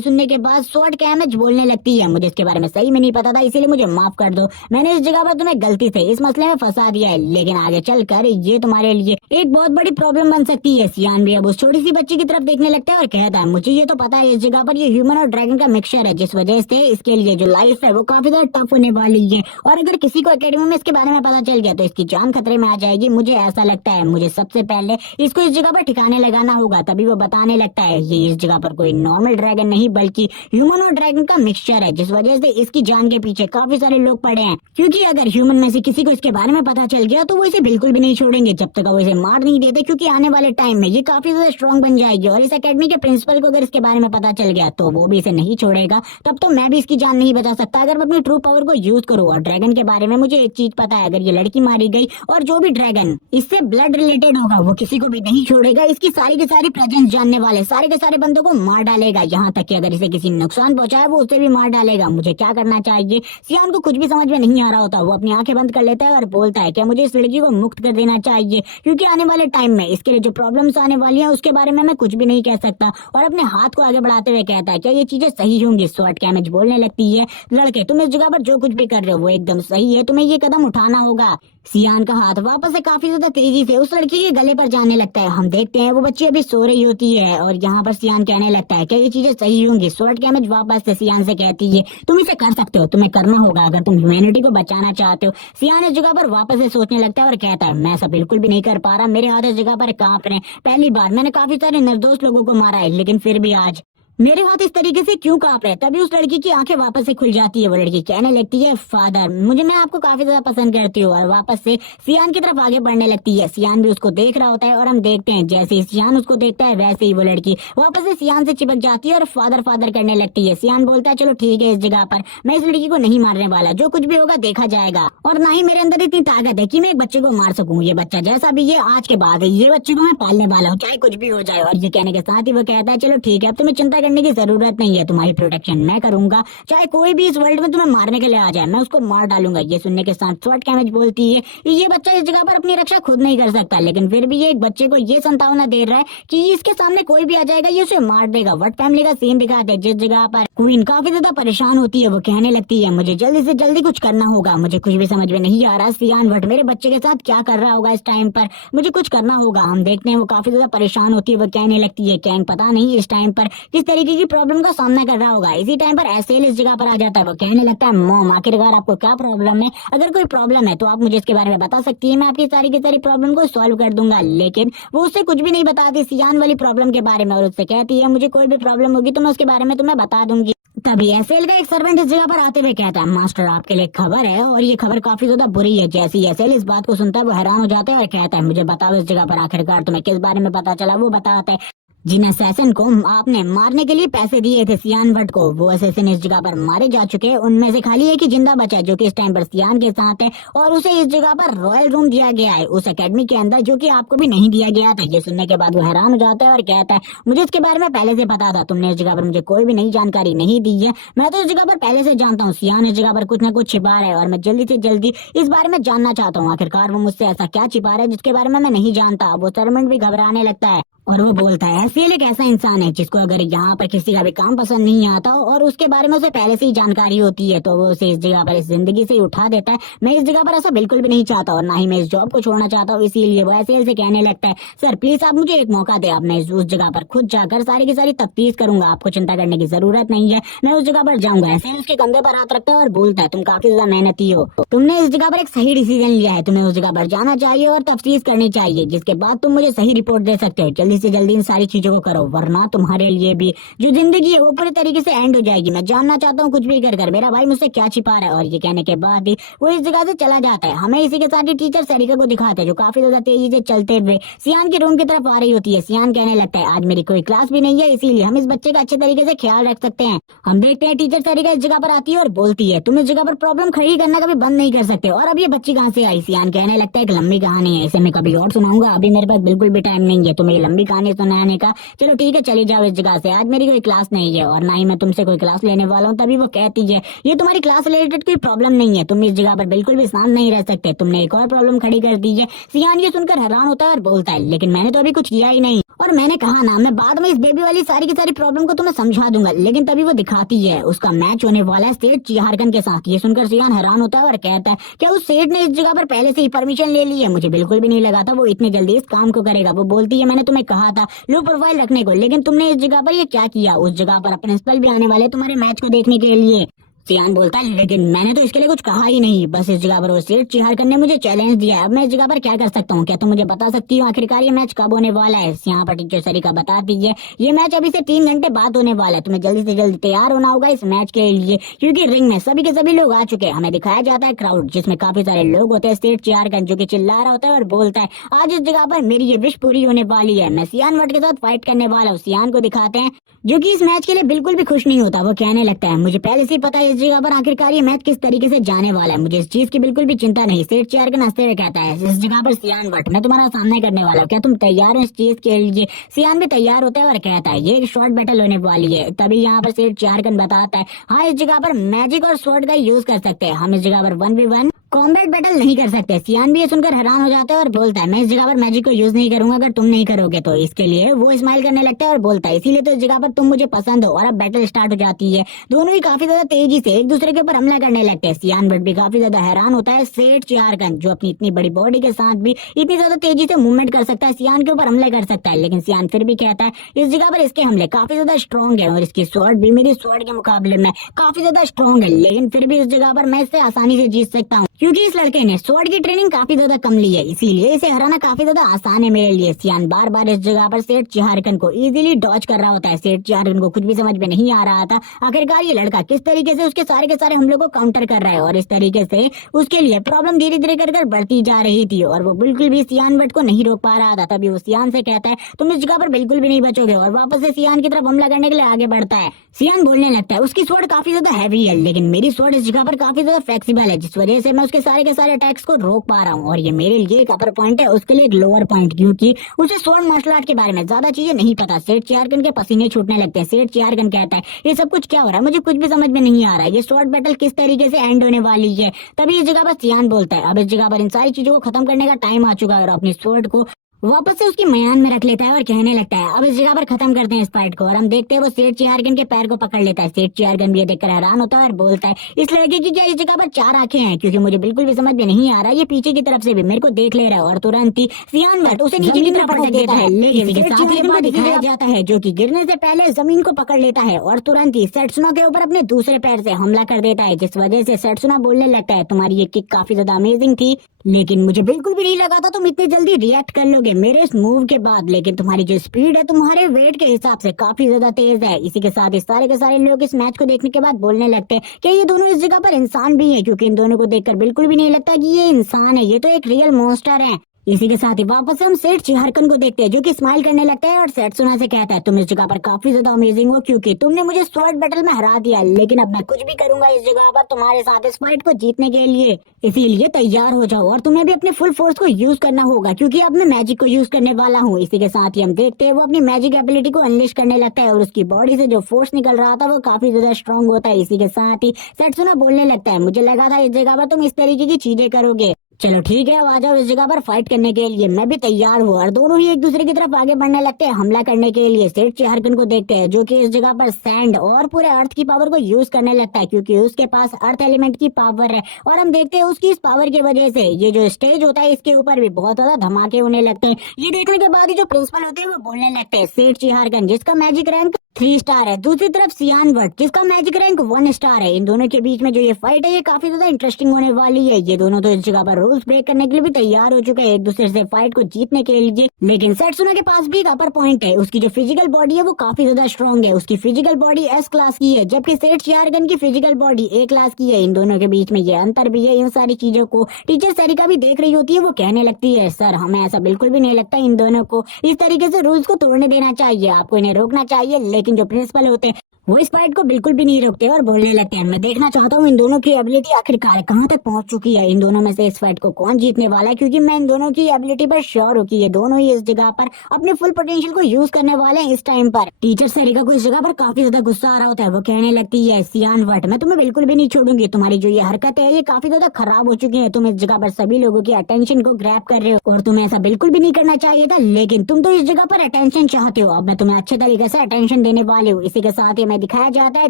सुनने के बाद स्वॉर्ड कैमेज बोलने लगती है मुझे इसके बारे में सही में नहीं पता था इसीलिए मुझे माफ कर दो, मैंने इस जगह पर तुम्हें गलती से इस मसले में फंसा दिया है लेकिन आगे चलकर ये तुम्हारे लिए एक बहुत बड़ी प्रॉब्लम बन सकती है। सियान भी अब उस छोटी सी बच्ची की तरफ देखने लगता है और कहता है मुझे ये तो पता है इस जगह पर ये ह्यूमन और ड्रैगन का मिक्सचर है जिस वजह से इसके लिए जो लाइफ है वो काफी ज्यादा टफ होने वाली है और अगर किसी को एकेडमी में इसके बारे में पता चल गया तो इसकी जान खतरे में आ जाएगी। मुझे ऐसा लगता है मुझे सबसे पहले इसको इस जगह पर ठिकाने लगाना होगा। तभी वो बताने लगता है ये इस जगह पर कोई नॉर्मल ड्रैगन नहीं बल्कि ह्यूमन और ड्रैगन का मिक्सचर है जिस वजह से इसकी जान के पीछे काफी सारे लोग पड़े हैं क्योंकि अगर ह्यूमन में से किसी को इसके बारे में पता चल गया तो वो इसे बिल्कुल भी नहीं छोड़ेंगे जब तक वो इसे मार नहीं देते क्योंकि आने वाले टाइम में ये काफी ज्यादा स्ट्रॉन्ग बन जाएगी और इस एकेडमी के प्रिंसिपल को अगर इसके बारे में पता चल गया तो वो भी इसे नहीं छोड़ेगा। तब तो मैं भी इसकी जान नहीं बचा सकता अगर मैं अपनी ट्रू पावर को यूज करूँ। और ड्रैगन के बारे में मुझे एक चीज पता है अगर ये लड़की मारी गई और जो भी ड्रैगन इससे ब्लड रिलेटेड होगा वो किसी को भी नहीं छोड़ेगा, इसकी सारी की सारी प्रेजेंस जानने वाले सारे के सारे बंदों को मार डालेगा, यहाँ तक कि अगर इसे किसी नुकसान पहुंचाए वो उसे भी मार डालेगा। मुझे क्या करना चाहिए? सियान को कुछ भी समझ में नहीं आ रहा होता, वो अपनी आंखें बंद कर लेता है और बोलता है क्या मुझे इस लड़की को मुक्त कर देना चाहिए क्योंकि आने वाले टाइम में इसके लिए जो प्रॉब्लम्स आने वाली है उसके बारे में मैं कुछ भी नहीं कह सकता। और अपने हाथ को आगे बढ़ाते हुए कहता है क्या ये चीजें सही होंगी? स्वॉर्ड कैमेज बोलने लगती है लड़के तुम इस जगह पर जो कुछ भी कर रहे हो वो एकदम सही है, तुम्हें ये कदम उठाना होगा। सियान का हाथ वापस से काफी ज्यादा तेजी से उस लड़की के गले पर जाने लगता है। हम देखते हैं वो बच्ची अभी सो रही होती है और यहाँ पर सियान कहने लगता है क्या ये चीजें सही होंगी? स्वॉर्ड कैमेज वापस से सियान से कहती है तुम इसे कर सकते हो, तुम्हें करना होगा अगर तुम ह्यूमैनिटी को बचाना चाहते हो। सियान इस जगह पर वापस से सोचने लगता है और कहता है मैं ऐसा बिल्कुल भी नहीं कर पा रहा, मेरे हाथ इस जगह पर कांप रहे हैं। पहली बार मैंने काफी सारे निर्दोष लोगों को मारा है लेकिन फिर भी आज मेरे हाथ इस तरीके से क्यों कांप रहे हैं? तभी उस लड़की की आंखें वापस से खुल जाती है। वो लड़की कहने लगती है फादर मैं आपको काफी ज्यादा पसंद करती हूँ और वापस से सियान की तरफ आगे बढ़ने लगती है। सियान भी उसको देख रहा होता है और हम देखते हैं जैसे ही सियान उसको देखता है वैसे ही वो लड़की वापस से सियान से चिपक जाती है और फादर फादर करने लगती है। सियान बोलता है चलो ठीक है इस जगह पर मैं इस लड़की को नहीं मारने वाला, जो कुछ भी होगा देखा जाएगा और ना ही मेरे अंदर इतनी ताकत है कि मैं एक बच्चे को मार सकूं। ये बच्चा जैसा भी ये आज के बाद है, ये बच्चे को मैं पालने वाला हूँ चाहे कुछ भी हो जाए। और ये कहने के साथ ही वो कहता है चलो ठीक है अब तुम्हें चिंता करने की जरूरत नहीं है, तुम्हारी प्रोटेक्शन मैं करूंगा, चाहे कोई भी इस वर्ल्ड में तुम्हें मारने के लिए आ जाए मैं उसको मार डालूंगा। ये सुनने के साथ स्वॉर्ड कैमेज बोलती है ये बच्चा इस जगह पर अपनी रक्षा खुद नहीं कर सकता लेकिन फिर भी ये एक बच्चे को ये संभावना दे रहा है कि इसके सामने कोई भी आ जाएगा ये उसे मार देगा। वट फैमिली का सीन दिखाते हैं जिस जगह पर क्वीन काफी ज्यादा परेशान होती है। वो कहने लगती है मुझे जल्दी से जल्दी कुछ करना होगा, मुझे कुछ भी समझ में नहीं आ रहा सियान वट मेरे बच्चे के साथ क्या कर रहा होगा इस टाइम पर, मुझे कुछ करना होगा। हम देखते हैं वो काफी ज्यादा परेशान होती है। वो कहने लगती है कैंग पता नहीं इस टाइम पर किस तरीके की प्रॉब्लम का सामना कर रहा होगा। इसी टाइम पर एसेल इस जगह पर आ जाता है। वो कहने लगता है मॉम आखिरकार आपको क्या प्रॉब्लम है? अगर कोई प्रॉब्लम है तो आप मुझे इसके बारे में बता सकती है, मैं आपकी सारी की सारी प्रॉब्लम को सॉल्व कर दूंगा। लेकिन वो उससे कुछ भी नहीं बताती सियान वाली प्रॉब्लम के बारे में और उससे कहती है मुझे कोई भी प्रॉब्लम होगी तो मैं उसके बारे में तुम्हें बता दूंगी। तभी एसेल का एक सर्वेंट इस जगह पर आते हुए कहता है मास्टर आपके लिए खबर है और ये खबर काफी ज्यादा बुरी है। जैसे ही एसेल इस बात को सुनता है वो हैरान हो जाता है और कहता है मुझे बताओ इस जगह पर आखिरकार तुम्हें किस बारे में पता चला। वो बताता है जिन असैसिन को आपने मारने के लिए पैसे दिए थे सियान भट्ट को, वो असैसिन इस जगह पर मारे जा चुके हैं। उनमें से खाली एक ही जिंदा बचा है जो कि इस टाइम पर सियान के साथ है, और उसे इस जगह पर रॉयल रूम दिया गया है उस एकेडमी के अंदर, जो कि आपको भी नहीं दिया गया था। ये सुनने के बाद वो हैरान हो जाता है और कहता है मुझे इसके बारे में पहले से पता था, तुमने इस जगह पर मुझे कोई भी नई जानकारी नहीं दी है। मैं तो इस जगह पर पहले से जानता हूँ सियान इस जगह पर कुछ न कुछ छिपा रहा है, और मैं जल्दी से जल्दी इस बारे में जानना चाहता हूँ आखिरकार वो मुझसे ऐसा क्या छिपा रहा है जिसके बारे में मैं नहीं जानता। वो सरमन भी घबराने लगता है और वो बोलता है एसीएल एक ऐसा इंसान है जिसको अगर यहाँ पर किसी का भी काम पसंद नहीं आता हो और उसके बारे में उसे पहले से ही जानकारी होती है तो वो उसे इस जगह पर इस जिंदगी से ही उठा देता है। मैं इस जगह पर ऐसा बिल्कुल भी नहीं चाहता और ना ही मैं इस जॉब को छोड़ना चाहता हूँ, इसीलिए वो एसीएल से कहने लगता है सर प्लीज आप मुझे एक मौका दे, अब मैं उस जगह पर खुद जाकर सारी की सारी तफ्तीश करूंगा, आपको चिंता करने की जरूरत नहीं है, मैं उस जगह पर जाऊंगा। एसीएल उसके कंधे पर हाथ रखता है और बोलता है तुम काफी ज्यादा मेहनती हो, तुमने इस जगह पर एक सही डिसीजन लिया है, तुम्हें उस जगह पर जाना चाहिए और तफ्तीश करनी चाहिए, जिसके बाद तुम मुझे सही रिपोर्ट दे सकते हो। जल्दी से जल्दी इन सारी चीजों को करो वरना तुम्हारे लिए भी जो जिंदगी है वो पूरी तरीके से एंड हो जाएगी। मैं जानना चाहता हूँ कुछ भी कर मेरा भाई मुझसे क्या छिपा रहा है। और ये कहने के बाद ही वो इस जगह से चला जाता है। हमें इसी के साथ ही टीचर सरिका को दिखाते हैं जो काफी ज्यादा तेजी से चलते हुए सियान के रूम की तरफ आ रही होती है। सियान कहने लगता है आज मेरी कोई क्लास भी नहीं है, इसीलिए हम इस बच्चे का अच्छे तरीके से ख्याल रख सकते हैं। हम देखते हैं टीचर सरिका इस जगह पर आती है और बोलती है तुम इस जगह पर प्रॉब्लम खड़ी करना कभी बंद नहीं कर सकते, और अब ये बच्ची कहाँ से आई। सियान कहने लगता है एक लंबी कहानी है, इसे मैं कभी और सुनाऊंगा, अभी मेरे पास बिल्कुल भी टाइम नहीं है तुम्हें लंबी कहानी सुनाने का। चलो ठीक है चली जाओ इस जगह से, आज मेरी कोई क्लास नहीं है और ना ही मैं तुमसे कोई क्लास लेने वाला हूँ। तभी वो कहती है ये तुम्हारी क्लास रिलेटेड कोई प्रॉब्लम नहीं है, तुम इस जगह पर बिल्कुल भी शांत नहीं रह सकते, तुमने एक और प्रॉब्लम खड़ी कर दी है। सियान ये सुनकर हैरान होता है और बोलता है लेकिन मैंने तो अभी कुछ किया ही नहीं, और मैंने कहा ना मैं बाद में इस बेबी वाली सारी की सारी प्रॉब्लम को तुम्हें समझा दूंगा। लेकिन तभी वो दिखाती है उसका मैच होने वाला है सेठ चिहारकन के साथ। ये सुनकर सियान हैरान होता है और कहता है क्या उस सेठ ने इस जगह पर पहले से ही परमिशन ले ली है, मुझे बिल्कुल भी नहीं लगा था वो इतनी जल्दी इस काम को करेगा। वो बोलती है मैंने तुम्हें कहा था लो प्रोफाइल रखने को, लेकिन तुमने इस जगह पर ये क्या किया, उस जगह पर प्रिंसिपल भी आने वाले तुम्हारे मैच को देखने के लिए। सियान बोलता है लेकिन मैंने तो इसके लिए कुछ कहा ही नहीं, बस इस जगह पर वो सेठ चिहारकन ने मुझे चैलेंज दिया है, अब मैं इस जगह पर क्या कर सकता हूँ, क्या तुम मुझे बता सकती हो आखिरकार ये मैच कब होने वाला है। यहाँ पर टीचर सरिका बताती है ये मैच अभी से 3 घंटे बाद होने वाला है, तुम्हें जल्दी से जल्दी तैयार होना होगा इस मैच के लिए, क्योंकि रिंग में सभी के सभी लोग आ चुके हैं। हमें दिखाया जाता है क्राउड जिसमें काफी सारे लोग होते हैं। सेठ चिहारकन जो कि चिल्ला रहा होता है और बोलता है आज इस जगह पर मेरी ये विश पूरी होने वाली है, मैं सियान भट्ट के साथ फाइट करने वाला हूँ। सियान को दिखाते हैं जो कि इस मैच के लिए बिल्कुल भी खुश नहीं होता। वो कहने लगता है मुझे पहले से ही पता है इस जगह पर आखिरकार ये मैच किस तरीके से जाने वाला है, मुझे इस चीज की बिल्कुल भी चिंता नहीं। सेठ चिहारकन हंसते हुए कहता है इस जगह पर सियान भट्ट मैं तुम्हारा सामना करने वाला हूँ, क्या तुम तैयार हो इस चीज के लिए। सियान भी तैयार होता है और कहता है ये एक शॉर्ट बैटल होने वाली है। तभी यहाँ पर सेठ चिहारकन बताता है हाँ इस जगह पर मैजिक और स्वॉर्ड का यूज कर सकते हैं, हम इस जगह पर 1v1 कॉम्बैट बैटल नहीं कर सकते। सियान भी ये सुनकर हैरान हो जाता है और बोलता है मैं इस जगह पर मैजिक को यूज नहीं करूंगा अगर तुम नहीं करोगे तो। इसके लिए वो स्माइल करने लगता है और बोलता है इसीलिए तो इस जगह पर तुम मुझे पसंद हो। और अब बैटल स्टार्ट हो जाती है, दोनों ही काफी ज्यादा तेजी से एक दूसरे के ऊपर हमला करने लगते हैं। सियान भट्ट भी काफी ज्यादा हैरान होता है सेठ चिहारकन जो अपनी इतनी बड़ी बॉडी के साथ भी इतनी ज्यादा तेजी से मूवमेंट कर सकता है, सियान के ऊपर हमले कर सकता है। लेकिन सियान फिर भी कहता है इस जगह पर इसके हमले काफी ज्यादा स्ट्रॉन्ग है और इसकी स्वॉर्ड भी मेरी स्वॉर्ड के मुकाबले में काफी ज्यादा स्ट्रॉन्ग है, लेकिन फिर भी इस जगह पर मैं इससे आसानी से जीत सकता हूँ क्योंकि इस लड़के ने स्वॉर्ड की ट्रेनिंग काफी ज्यादा कम ली है, इसीलिए इसे हराना काफी ज्यादा आसान है मेरे लिए। सियान बार बार इस जगह पर सेठ चिहारकन को इजीली डॉज कर रहा होता है। सेठ चिहारकन को कुछ भी समझ में नहीं आ रहा था आखिरकार ये लड़का किस तरीके से उसके सारे के सारे हमलों को काउंटर कर रहा है, और इस तरीके से उसके लिए प्रॉब्लम धीरे धीरे कर बढ़ती जा रही थी और वो बिल्कुल भी सियान भट्ट को नहीं रोक पा रहा था। तभी वो सियान से कहता है तुम इस जगह पर बिल्कुल भी नहीं बचोगे, और वापस से सियान की तरफ हमला करने के लिए आगे बढ़ता है। सियान बोलने लगता है उसकी स्वॉर्ड काफी ज्यादा हैवी है लेकिन मेरी स्वॉर्ड इस जगह पर काफी ज्यादा फ्लेक्सिबल है, जिस वजह से मैं उसके सारे के सारे अटैक्स को रोक पा रहा हूँ, और ये मेरे लिए एक अपर पॉइंट है उसके लिए एक लोअर पॉइंट, क्योंकि उसे स्वॉर्ड मार्शल आर्ट के बारे में ज्यादा चीजें नहीं पता। सेठ चिहारकन के पसीने छूटने लगते हैं। सेठ चिहारकन कहता है ये सब कुछ क्या हो रहा है, मुझे कुछ भी समझ में नहीं आ रहा है, ये स्वॉर्ड बैटल किस तरीके से एंड होने वाली है। तभी इस जगह पर सियान बोलता है अब इस जगह पर इन सारी चीजों को खत्म करने का टाइम आ चुका है, और अपनी स्वॉर्ड को वापस से उसकी मयान में रख लेता है और कहने लगता है अब इस जगह पर खत्म करते हैं इस फाइट को। और हम देखते हैं वो सेठ चिहारकन के पैर को पकड़ लेता है। सेठ चिहारकन भी ये देखकर हैरान होता है और बोलता है इस लड़के की क्या इस जगह पर 4 आंखें हैं, क्योंकि मुझे बिल्कुल भी समझ में नहीं आ रहा, ये पीछे की तरफ से भी मेरे को देख ले रहा है। और तुरंत ही सियान भट्ट उसे नीचे की तरफ पटक देता है, लेकिन इसके साथ ही बात दिखाया जाता है जो कि गिरने से पहले जमीन को पकड़ लेता है और तुरंत ही सेट्सुना के ऊपर अपने दूसरे पैर से हमला कर देता है, जिस वजह से सेट्सुना बोलने लगता है तुम्हारी ये किक काफी ज्यादा अमेजिंग थी, लेकिन मुझे बिल्कुल भी नहीं लगा था तुम इतनी जल्दी रिएक्ट कर लोगे मेरे इस मूव के बाद, लेकिन तुम्हारी जो स्पीड है तुम्हारे वेट के हिसाब से काफी ज्यादा तेज है। इसी के साथ इस सारे के सारे लोग इस मैच को देखने के बाद बोलने लगते हैं कि ये दोनों इस जगह पर इंसान भी हैं, क्योंकि इन दोनों को देखकर बिल्कुल भी नहीं लगता कि ये इंसान है, ये तो एक रियल मॉन्स्टर है। इसी के साथ ही वापस से हम सेठ चिहारकन को देखते हैं जो कि स्माइल करने लगता है और सेट्सुना से कहता है तुम इस जगह पर काफी ज्यादा अमेजिंग हो क्योंकि तुमने मुझे स्वॉर्ड बैटल में हरा दिया, लेकिन अब मैं कुछ भी करूंगा इस जगह पर तुम्हारे साथ इस फाइट को जीतने के लिए, इसीलिए तैयार हो जाओ और तुम्हें भी अपने फुल फोर्स को यूज करना होगा क्योंकि अब मैं मैजिक को यूज करने वाला हूँ। इसी के साथ ही हम देखते हैं वो अपनी मैजिक एबिलिटी को अनलिश करने लगता है और उसकी बॉडी से जो फोर्स निकल रहा था वो काफी ज्यादा स्ट्रॉन्ग होता है। इसी के साथ ही सेट्सुना बोलने लगता है मुझे लगा था इस जगह पर तुम इस तरीके की चीजें करोगे, चलो ठीक है अब आ जाओ इस जगह पर फाइट करने के लिए, मैं भी तैयार हूँ। और दोनों ही एक दूसरे की तरफ आगे बढ़ने लगते हैं हमला करने के लिए। सेठ चिहारकन को देखते हैं जो कि इस जगह पर सैंड और पूरे अर्थ की पावर को यूज करने लगता है क्योंकि उसके पास अर्थ एलिमेंट की पावर है और हम देखते हैं उसकी इस पावर की वजह से ये जो स्टेज होता है इसके ऊपर भी बहुत ज्यादा धमाके होने लगते हैं। ये देखने के बाद ही जो प्रिंसिपल होते हैं वो बोलने लगते हैं सेठ चिहारकन जिसका मैजिक रैंक 3 स्टार है, दूसरी तरफ सियान वर्ट जिसका मैजिक रैंक 1 स्टार है। इन दोनों के बीच में जो ये फाइट है ये काफी ज्यादा इंटरेस्टिंग होने वाली है। ये दोनों तो इस जगह पर रूल्स ब्रेक करने के लिए भी तैयार हो चुके हैं एक दूसरे से फाइट को जीतने के लिए, लेकिन सेट्सुना के पास भी एक अपर पॉइंट है, उसकी जो फिजिकल बॉडी है वो काफी ज्यादा स्ट्रॉन्ग है। उसकी फिजिकल बॉडी एस क्लास की है जबकि सेठ चिहारकन की फिजिकल बॉडी ए क्लास की है। इन दोनों के बीच में ये अंतर भी है। इन सारी चीजों को टीचर सरिका भी देख रही होती है, वो कहने लगती है सर हमें ऐसा बिल्कुल भी नहीं लगता, इन दोनों को इस तरीके से रूल्स को तोड़ने देना चाहिए, आपको इन्हें रोकना चाहिए। लेकिन जो प्रिंसिपल होते हैं वो इस फाइट को बिल्कुल भी नहीं रोकते और बोलने लगते हैं मैं देखना चाहता हूँ इन दोनों की एबिलिटी आखिरकार कहाँ तक पहुंच चुकी है, इन दोनों में से इस फाइट को कौन जीतने वाला है, क्योंकि मैं इन दोनों की एबिलिटी पर श्योर हूँ कि ये दोनों ही इस जगह पर अपने फुल पोटेंशियल को यूज करने वाले हैं इस टाइम पर। टीचर सरिका को इस जगह पर काफी ज्यादा गुस्सा आ रहा होता है, वो कहने लगती है सियान वट मैं तुम्हें बिल्कुल भी नहीं छोड़ूंगी, तुम्हारी जो ये हरकत है ये काफी ज्यादा खराब हो चुकी है, तुम इस जगह पर सभी लोगों की अटेंशन को ग्रैब कर रहे हो और तुम्हें ऐसा बिल्कुल भी नहीं करना चाहिए था, लेकिन तुम तो इस जगह पर अटेंशन चाहते हो, अब मैं तुम्हें अच्छे तरीके से अटेंशन देने वाली हूँ। इसी के साथ ही हमें दिखाया जाता है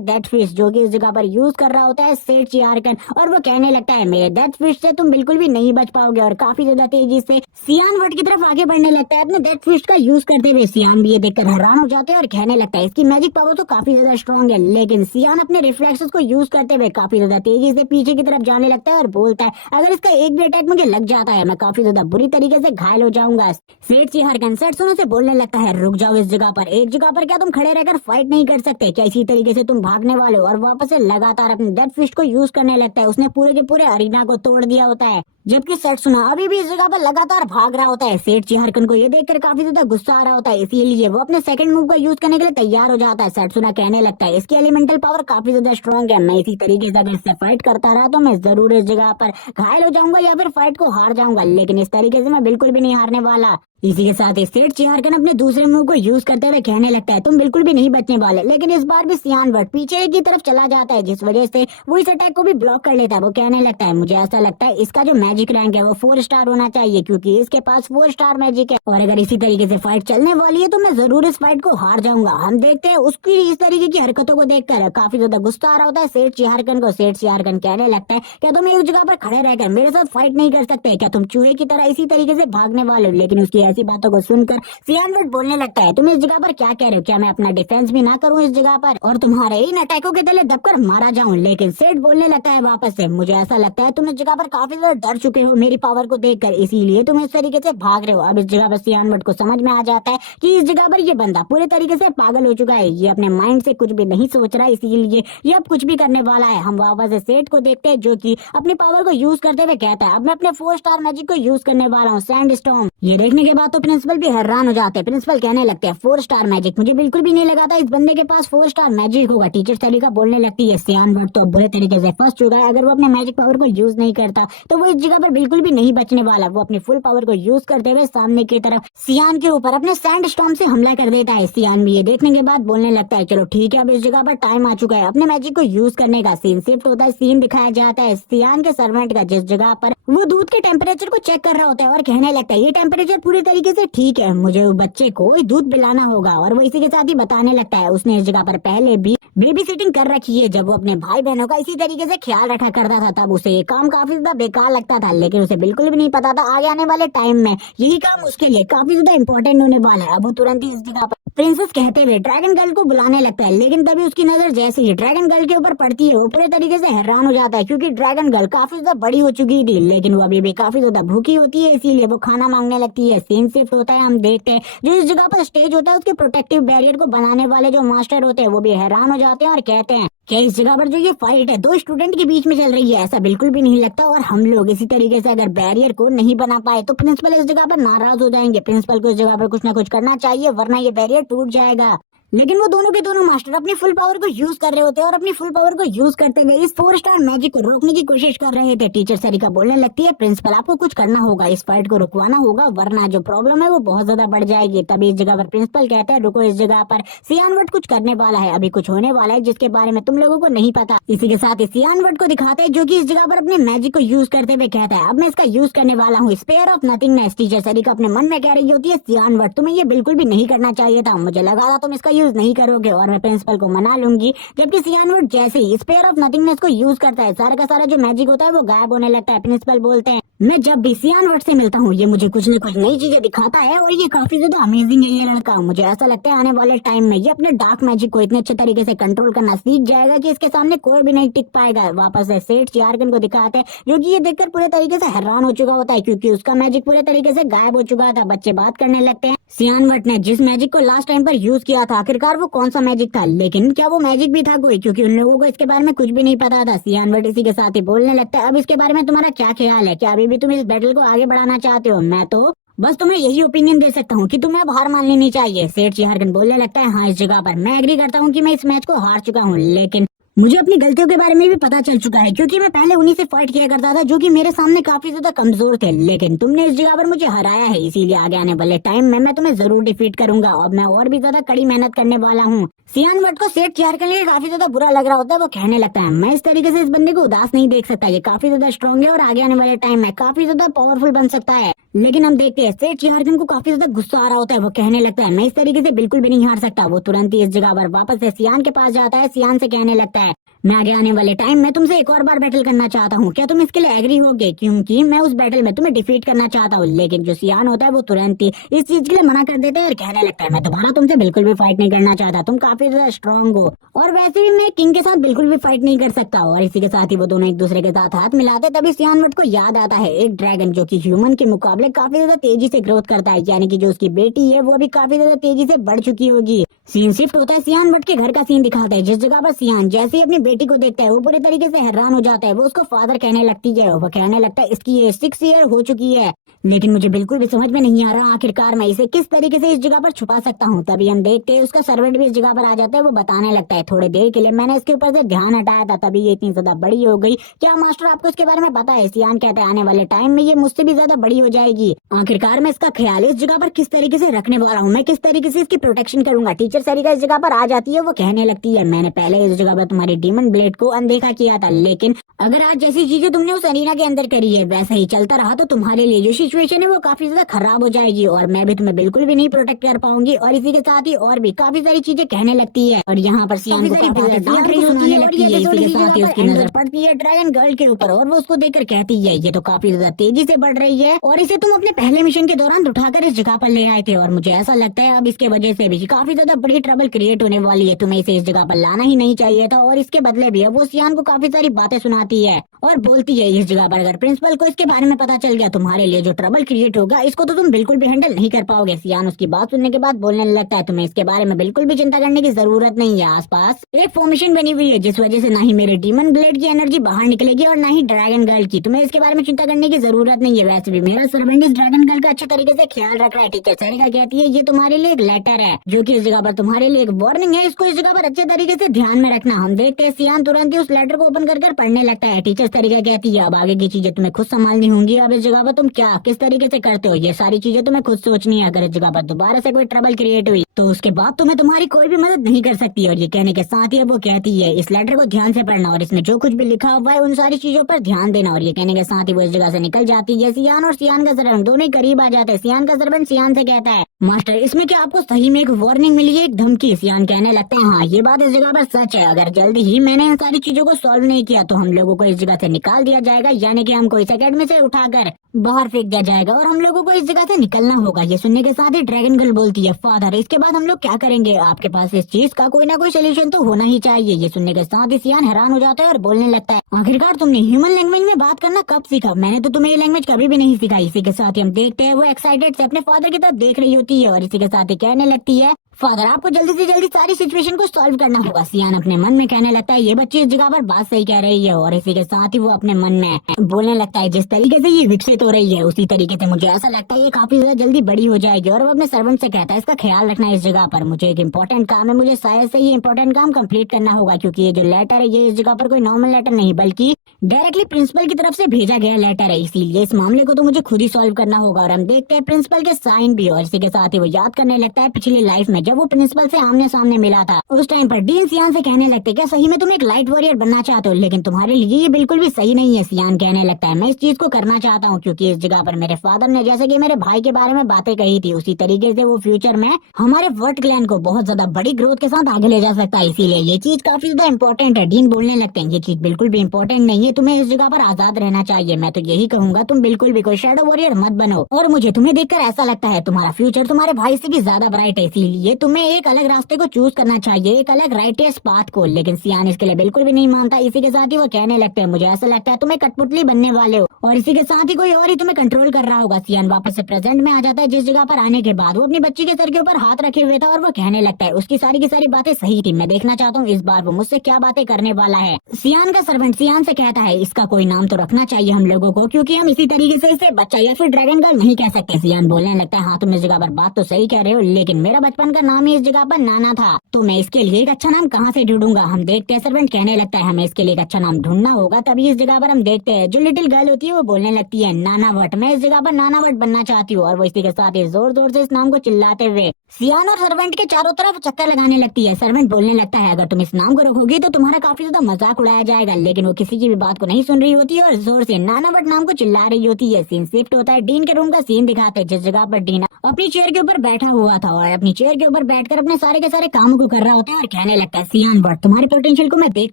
डेथ फिश जो कि इस जगह पर यूज कर रहा होता है सेठ चिहारकन और वो कहने लगता है मेरे डेथ फिश से तुम बिल्कुल भी नहीं बच पाओगे और काफी ज्यादा तेजी से सियान वट की तरफ आगे बढ़ने लगता है अपने डेथ फिश का यूज करते हुए। सियान भी ये देखकर हैरान हो जाते हैं और कहने लगता है इसकी मैजिक पावर तो काफी ज्यादा स्ट्रॉन्ग है, लेकिन सियान अपने रिफ्लेक्सेस को यूज करते हुए काफी ज्यादा तेजी से पीछे की तरफ जाने लगता है और बोलता है अगर इसका एक भी अटैक मुझे लग जाता है मैं काफी ज्यादा बुरी तरीके से घायल हो जाऊंगा। सेठ चिहारकन सेट्सुना से बोलने लगता है रुक जाओ इस जगह पर, एक जगह पर क्या तुम खड़े रहकर फाइट नहीं कर सकते, क्या इसी तरीके से तुम भागने वाले हो, और वापस से लगातार अपने डेथ फिस्ट को यूज करने लगता है। उसने पूरे के पूरे अरीना को तोड़ दिया होता है जबकि सेट्सुना अभी भी इस जगह पर लगातार भाग रहा होता है। सेठ चिहारकन को ये देखकर काफी ज्यादा गुस्सा आ रहा होता है, इसीलिए वो अपने सेकंड मूव का यूज करने के लिए तैयार हो जाता है। सेट्सुना कहने लगता है इसकी एलिमेंटल पावर काफी ज्यादा स्ट्रॉन्ग है, मैं इसी तरीके से अगर इससे फाइट करता रहा तो मैं जरूर इस जगह पर घायल हो जाऊंगा या फिर फाइट को हार जाऊंगा, लेकिन इस तरीके से मैं बिल्कुल भी नहीं हारने वाला। इसी के साथ ही सेठ चिहारकन अपने दूसरे मूव को यूज करते हुए कहने लगता है तुम बिल्कुल भी नहीं बचने वाले, लेकिन इस बार भी सियान वट पीछे की तरफ चला जाता है जिस वजह से वो इस अटैक को भी ब्लॉक कर लेता है। वो कहने लगता है मुझे ऐसा लगता है इसका जो मैजिक रैंक है वो 4 स्टार होना चाहिए क्योंकि इसके पास 4 स्टार मैजिक है और अगर इसी तरीके से फाइट चलने वाली है तो मैं जरूर इस फाइट को हार जाऊंगा। हम देखते हैं उसकी इस तरीके की हरकतों को देखकर काफी ज्यादा गुस्सा आ रहा होता है सेठ चिहारकन को। सेठ चिहारकन कहने लगता है क्या तुम एक जगह पर खड़े रहकर मेरे साथ फाइट नहीं कर सकते, क्या तुम चूहे की तरह इसी तरीके से भागने वाले हो, लेकिन उसकी ऐसी बातों को सुनकर सियान वट बोलने लगता है तुम इस जगह पर क्या कह रहे हो, क्या मैं अपना डिफेंस भी ना करूं इस जगह पर और तुम्हारे इन अटैकों के तले दबकर मारा जाऊं। लेकिन सेठ बोलने लगता है वापस से मुझे ऐसा लगता है तुम इस जगह पर काफी ज्यादा डर चुके हो मेरी पावर को देखकर, इसीलिए तुम इस तरीके से भाग रहे हो। अब इस जगह पर सियान वट को समझ में आ जाता है कि इस जगह पर ये बंदा पूरे तरीके से पागल हो चुका है, ये अपने माइंड से कुछ भी नहीं सोच रहा, इसीलिए ये अब कुछ भी करने वाला है। हम वापस से सेठ को देखते हैं जो कि अपनी पावर को यूज करते हुए कहता है अब मैं अपने 4 स्टार मैजिक को यूज करने वाला हूँ सैंड स्टॉर्म। ये देखने के बाद तो प्रिंसिपल भी हैरान हो जाते हैं। प्रिंसिपल कहने लगते हैं 4 स्टार मैजिक, मुझे बिल्कुल भी नहीं लगा था इस बंदे के पास 4 स्टार मैजिक होगा। टीचर सरिका बोलने लगती है सियान वट तो बुरे तरीके से फंस चुका है, अगर वो अपने मैजिक पावर को यूज नहीं करता तो वो इस जगह पर बिल्कुल भी नहीं बचने वाला। वो अपनी फुल पावर को यूज करते हुए सामने की तरफ सियान के ऊपर अपने सैंड स्टॉर्म से हमला कर देता है। सियान भी ये देखने के बाद बोलने लगता है चलो ठीक है अब इस जगह पर टाइम आ चुका है अपने मैजिक को यूज करने का। सीन शिफ्ट होता है, सीन दिखाया जाता है सियान के सर्वेंट का जिस जगह पर वो दूध के टेम्परेचर को चेक कर रहा होता है और कहने लगता है ये टेम्परेचर पूरी तरीके से ठीक है, मुझे बच्चे को दूध पिलाना होगा। और वो इसी के साथ ही बताने लगता है उसने इस जगह पर पहले भी बेबी सिटिंग कर रखी है, जब वो अपने भाई बहनों का इसी तरीके से ख्याल रखा करता था तब उसे ये काम काफी ज्यादा बेकार लगता था, लेकिन उसे बिल्कुल भी नहीं पता था आगे आने वाले टाइम में यही काम उसके लिए काफी ज्यादा इंपॉर्टेंट होने वाला है। अब वो तुरंत ही इस जगह पर प्रिंसेस कहते हुए ड्रैगन गर्ल को बुलाने लगता है, लेकिन तभी उसकी नजर जैसे ही ड्रैगन गर्ल के ऊपर पड़ती है वो पूरे तरीके से हैरान हो जाता है क्योंकि ड्रैगन गर्ल काफी ज्यादा बड़ी हो चुकी थी लेकिन वो अभी भी काफी ज्यादा भूखी होती है, इसीलिए वो खाना मांगने लगती है। सीन शिफ्ट होता है, हम देखते हैं जो इस जगह पर स्टेज होता है उसके प्रोटेक्टिव बैरियर को बनाने वाले जो मास्टर होते हैं वो भी हैरान हो जाते हैं और कहते हैं क्या इस जगह पर जो ये फाइट है दो स्टूडेंट के बीच में चल रही है? ऐसा बिल्कुल भी नहीं लगता। और हम लोग इसी तरीके से अगर बैरियर को नहीं बना पाए तो प्रिंसिपल इस जगह पर नाराज हो जाएंगे। प्रिंसिपल को इस जगह पर कुछ ना कुछ करना चाहिए वरना ये बैरियर टूट जाएगा। लेकिन वो दोनों के दोनों मास्टर अपनी फुल पावर को यूज कर रहे होते हैं और अपनी फुल पावर को यूज करते हुए इस 4 स्टार मैजिक को रोकने की कोशिश कर रहे थे। टीचर सरिका बोलने लगती है, प्रिंसिपल आपको कुछ करना होगा, इस फाइट को रुकवाना होगा वरना जो प्रॉब्लम है वो बहुत ज्यादा बढ़ जाएगी। तभी इस जगह पर प्रिंसिपल कहते हैं, रुको, इस जगह पर सियानवट कुछ करने वाला है, अभी कुछ होने वाला है जिसके बारे में तुम लोगों को नहीं पता। इसी के साथ सियानवट को दिखाते हैं जो की इस जगह पर अपने मैजिक को यूज करते हुए कहता है, अब मैं इसका यूज करने वाला हूँ, sphere of nothingness. Teacher Sarika अपने मन में कह रही होती है, सियानवट तुम्हें ये बिल्कुल भी नहीं करना चाहिए था, मुझे लगा था तुम इसका यूज नहीं करोगे और मैं प्रिंसिपल को मना लूंगी। जबकि सियानवट जैसे ही स्पेयर ऑफ नथिंगनेस को यूज करता है सारा का सारा जो मैजिक होता है वो गायब होने लगता है। प्रिंसिपल बोलते हैं, मैं जब भी सियानवट से मिलता हूँ ये मुझे कुछ न कुछ नई चीजें दिखाता है और ये काफी ज्यादा अमेजिंग है ये लड़का। मुझे ऐसा लगता है आने वाले टाइम में ये अपने डार्क मैजिक को इतने अच्छे तरीके से कंट्रोल करना सीख जाएगा कि इसके सामने कोई भी नहीं टिक पाएगा। वापस से सेठ चियारगन को दिखाते हैं जो कि ये देखकर पूरे तरीके से हैरान हो चुका होता है क्योंकि उसका मैजिक पूरे तरीके से गायब हो चुका था। बच्चे बात करने लगते हैं, सियानवट ने जिस मैजिक को लास्ट टाइम पर यूज किया था आखिरकार वो कौन सा मैजिक था, लेकिन क्या वो मैजिक भी था कोई, क्योंकि उन लोगों को इसके बारे में कुछ भी नहीं पता था। सियानवट इसी के साथ ही बोलने लगता है, अब इसके बारे में तुम्हारा क्या ख्याल है, क्या अभी भी तुम इस बैटल को आगे बढ़ाना चाहते हो? मैं तो बस तुम्हें यही ओपिनियन दे सकता हूँ कि तुम्हें अब हार मान लेनी चाहिए। सेठ चियारगन बोलने लगता है, हाँ इस जगह पर मैं एग्री करता हूँ कि मैं इस मैच को हार चुका हूँ, लेकिन मुझे अपनी गलतियों के बारे में भी पता चल चुका है क्योंकि मैं पहले उन्हीं से फाइट किया करता था जो कि मेरे सामने काफी ज्यादा कमजोर थे, लेकिन तुमने इस जगह पर मुझे हराया है, इसीलिए आगे आने वाले टाइम में मैं तुम्हें जरूर डिफीट करूंगा और मैं और भी ज्यादा कड़ी मेहनत करने वाला हूँ। सियानवट को सेठ चियारगन के लिए काफी ज्यादा बुरा लग रहा होता है। वो कहने लगता है, मैं इस तरीके से इस बंदे को उदास नहीं देख सकता, ये काफी ज्यादा स्ट्रॉन्ग है और आगे आने वाले टाइम में काफी ज्यादा पावरफुल बन सकता है। लेकिन हम देखते हैं सेठ चियारगन को काफी ज्यादा गुस्सा आ रहा होता है। वो कहने लगता है, मैं इस तरीके से बिल्कुल भी नहीं हार सकता। वो तुरंत ही इस जगह पर वापस से सियान के पास जाता है। सियान से कहने लगता है, मैं आगे आने वाले टाइम में तुमसे एक और बार बैटल करना चाहता हूँ, क्या तुम इसके लिए एग्री होगे? क्योंकि मैं उस बैटल में तुम्हें डिफीट करना चाहता हूँ। लेकिन जो सियान होता है वो तुरंत ही इस चीज के लिए मना कर देता है और कहने लगता है, मैं दोबारा तुमसे बिल्कुल भी फाइट नहीं करना चाहता, तुम काफी ज्यादा स्ट्रॉन्ग हो और वैसे भी मैं किंग के साथ बिल्कुल भी फाइट नहीं कर सकता। और इसी के साथ ही वो दोनों एक दूसरे के साथ हाथ मिलाते, तभी सियानवट को याद आता है एक ड्रैगन जो कि ह्यूमन के मुकाबले काफी ज्यादा तेजी से ग्रोथ करता है, यानी कि जो उसकी बेटी है वो भी काफी ज्यादा तेजी से बढ़ चुकी होगी। सीन शिफ्ट होता है, सियानवट के घर का सीन दिखाता है जिस जगह पर सियान जैसे ही अपनी बेटी को देखता है वो पूरे तरीके से हैरान हो जाता है। वो उसको फादर कहने लगती है। वो कहने लगता है, इसकी ये 6 ईयर हो चुकी है, लेकिन मुझे बिल्कुल भी समझ में नहीं आ रहा आखिरकार मैं इसे किस तरीके से इस जगह पर छुपा सकता हूँ। तभी हम देखते हैं उसका सर्वेंट भी इस जगह पर आ जाता है। वो बताने लगता है, थोड़ी देर के लिए मैंने इसके ऊपर से ध्यान हटाया था तभी ये इतनी ज्यादा बड़ी हो गई, क्या मास्टर आपको इसके बारे में पता है? सियान कहता है, आने वाले टाइम में ये मुझसे भी ज्यादा बड़ी हो जाएगी। आखिरकार मैं इसका ख्याल इस जगह पर किस तरीके से रखने वाला हूँ, मैं किस तरीके से इसकी प्रोटेक्शन करूंगा। टीचर सरिका इस जगह पर आ जाती है। वो कहने लगती है, मैंने पहले इस जगह पर तुम्हारी डीमन ब्लेड को अनदेखा किया था, लेकिन अगर आज जैसी चीजें तुमने उस अरीना के अंदर करी है वैसा ही चलता रहा तो तुम्हारे लिए जो सिचुएशन है वो काफी ज्यादा खराब हो जाएगी और मैं भी तुम्हें बिल्कुल भी नहीं प्रोटेक्ट कर पाऊंगी। और इसी के साथ ही और भी काफी सारी चीजें कहने लगती है और यहाँ पर सियान को डांट रही होती है और ये इसी के साथ ही उसकी नजर पड़ती है ड्रैगन गर्ल के ऊपर और वो उसको देखकर कहती है, ये तो काफी ज्यादा तेजी से बढ़ रही है और इसे तुम अपने पहले मिशन के दौरान उठाकर इस जगह पर ले आए थे और मुझे ऐसा लगता है अब इसके वजह से भी काफी ज्यादा बड़ी ट्रबल क्रिएट होने वाली है, तुम्हें इसे इस जगह पर लाना ही नहीं चाहिए था। और इसके बदले भी वो सियान को काफी सारी बातें सुनाती है और बोलती है, इस जगह पर अगर प्रिंसिपल को इसके बारे में पता चल गया तुम्हारे लिए जो ट्रबल क्रिएट होगा इसको तो तुम बिल्कुल भी हैंडल नहीं कर पाओगे। सियान उसकी बात सुनने के बाद बोलने लगता है, तुम्हें इसके बारे में बिल्कुल भी चिंता करने की जरूरत नहीं है। आसपास एक फॉर्मेशन बनी हुई है जिस वजह से ना ही मेरे डीमन ब्लेड की एनर्जी बाहर निकलेगी और ना ही ड्रैगन गर्ल की, तुम्हें इसके बारे में चिंता करने की जरूरत नहीं है। वैसे भी मेरा सर्वेंट इस ड्रैगन गर्ल का अच्छे तरीके से ख्याल रख रहा है। टीचर सरिका कहती है, ये तुम्हारे लिए एक लेटर है जो कि इस जगह पर तुम्हारे लिए एक वार्निंग है, इसको इस जगह पर अच्छे तरीके से ध्यान में रखना। हम देखते हैं सियान तुरंत ही उस लेटर को ओपन कर पढ़ने लगता है। टीचर सरिका कहती है, अब आगे की चीजें तुम्हें खुद संभालनी होंगी, अब इस जगह पर तुम क्या किस तरीके से करते हो ये सारी चीजें तुम्हें खुद सोचनी है। अगर इस जगह पर दोबारा से कोई ट्रबल क्रिएट हुई तो उसके बाद तुम्हें तुम्हारी कोई भी मदद नहीं कर सकती। और ये कहने के साथ ही वो कहती है, इस लेटर को ध्यान से पढ़ना और इसमें जो कुछ भी लिखा हुआ है उन सारी चीजों पर ध्यान देना। और ये कहने के साथ ही वो इस जगह से निकल जाती है। सियान और सियान का सर्वेंट दोनों ही करीब आ जाते हैं। सियान का सर्वेंट सियान से कहता है, मास्टर इसमें क्या आपको सही में एक वार्निंग मिली है, एक धमकी? सियान कहने लगते हैं, हाँ ये बात इस जगह पर सच है, अगर जल्दी ही मैंने इन सारी चीजों को सॉल्व नहीं किया तो हम लोगों को इस जगह से निकाल दिया जाएगा, यानी कि हमको इस एकेडमी से उठाकर बाहर फेंक दिया जाएगा और हम लोगों को इस जगह से निकलना होगा। ये सुनने के साथ ही ड्रैगन गर्ल बोलती है, फादर इसके बाद हम लोग क्या करेंगे? आपके पास इस चीज का कोई ना कोई सोल्यूशन तो होना ही चाहिए। ये सुनने के साथ ही सियान हैरान हो जाता है और बोलने लगता है, आखिरकार तुमने ह्यूमन लैंग्वेज में बात करना कब सीखा? मैंने तो तुम्हें ये लैंग्वेज कभी भी नहीं सिखाई। इसी के साथ ही हम देखते हैं वो एक्साइटेड से अपने फादर की तरफ देख रही होती है और इसी के साथ ही कहने लगती है, फादर आपको जल्दी से जल्दी सारी सिचुएशन को सॉल्व करना होगा। सियान अपने मन में कहने लगता है ये बच्ची इस जगह पर बात सही कह रही है, और इसी के साथ ही वो अपने मन में बोलने लगता है जिस तरीके से ये विकसित हो रही है उसी तरीके से मुझे ऐसा लगता है ये काफी ज्यादा जल्दी बड़ी हो जाएगी। और वो अपने सर्वेंट से कहता है इसका ख्याल रखना इस जगह पर, मुझे एक इंपॉर्टेंट काम है, मुझे शायद से ये इंपॉर्टेंट काम कंप्लीट करना होगा, क्योंकि ये जो लेटर है ये इस जगह पर कोई नॉर्मल लेटर नहीं बल्कि डायरेक्टली प्रिंसिपल की तरफ से भेजा गया लेटर है, इसीलिए इस मामले को तो मुझे खुद ही सॉल्व करना होगा। और हम देखते हैं प्रिंसिपल के साइन भी, और इसी के साथ ही वो याद करने लगता है पिछली लाइफ में जब वो प्रिंसिपल से आमने सामने मिला था। उस टाइम पर डीन सियान से कहने लगते क्या सही में तुम एक लाइट वॉरियर बनना चाहते हो, लेकिन तुम्हारे लिए ये बिल्कुल भी सही नहीं है। सियान कहने लगता है मैं इस चीज को करना चाहता हूँ क्योंकि इस जगह पर मेरे फादर ने जैसे कि मेरे भाई के बारे में बातें कही थी उसी तरीके से वो फ्यूचर में हमारे वर्ट क्लैन को बहुत ज्यादा बड़ी ग्रोथ के साथ आगे ले जा सकता है, इसीलिए ये चीज काफी ज्यादा इंपॉर्टेंट है। डीन बोलने लगते हैं ये चीज बिल्कुल भी इंपॉर्टेंट नहीं है, तुम्हें इस जगह पर आजाद रहना चाहिए। मैं तो यही कहूंगा तुम बिल्कुल भी कोई शैडो वॉरियर मत बनो, और मुझे तुम्हें देखकर ऐसा लगता है तुम्हारा फ्यूचर तुम्हारे भाई से भी ज्यादा ब्राइट है, इसीलिए तुम्हें एक अलग रास्ते को चूज करना चाहिए, एक अलग राइटेस्ट पाथ को। लेकिन सियान इसके लिए बिल्कुल भी नहीं मानता। इसी के साथ ही वो कहने लगते हैं मुझे ऐसा लगता है तुम्हें कठपुतली बनने वाले हो, और इसी के साथ ही कोई और ही तुम्हें कंट्रोल कर रहा होगा। सियान वापस से प्रेजेंट में आ जाता है, जिस जगह पर आने के बाद वो अपनी बच्ची के सर के ऊपर हाथ रखे हुए था, और वो कहने लगता है उसकी सारी की सारी बातें सही थी, मैं देखना चाहता हूँ इस बार वो मुझसे क्या बातें करने वाला है। सियान का सर्वेंट सियान से कहता है इसका कोई नाम तो रखना चाहिए हम लोगों को, क्योंकि हम इसी तरीके से इसे बच्चा या फिर ड्रैगन गर्ल नहीं कह सकते। सियान बोलने लगता है हाँ तुम इस जगह पर बात तो सही कह रहे हो, लेकिन मेरा बचपन का नाम ही इस जगह पर नाना था, तो मैं इसके लिए एक अच्छा नाम कहाँ से ढूंढूंगा। हम देखते हैं सर्वेंट कहने लगता है हमें इसके लिए एक अच्छा नाम ढूंढना होगा, तभी इस जगह पर हम देखते हैं जो लिटिल गर्ल होती है वो बोलने लगती है नानावट, मैं इस जगह पर नानावट बनना चाहती हूँ। और वो इसी के साथ ही जोर जोर से इस नाम को चिल्लाते हुए सियान और सर्वेंट के चारों तरफ चक्कर लगाने लगती है। सर्वेंट बोलने लगता है अगर तुम इस नाम को रखोगी तो तुम्हारा काफी ज्यादा मजाक उड़ाया जाएगा, लेकिन वो किसी की भी बात को नहीं सुन रही होती है और जोर से नानावट नाम को चिल्ला रही होती है। सीन शिफ्ट होता है, डीन के रूम का सीन दिखाते हैं जिस जगह पर डीन अपनी चेयर के ऊपर बैठा हुआ था, और अपनी चेयर के ऊपर बैठकर अपने सारे के सारे कामों को कर रहा होता है और कहने लगता है सियान बट तुम्हारे पोटेंशियल को मैं देख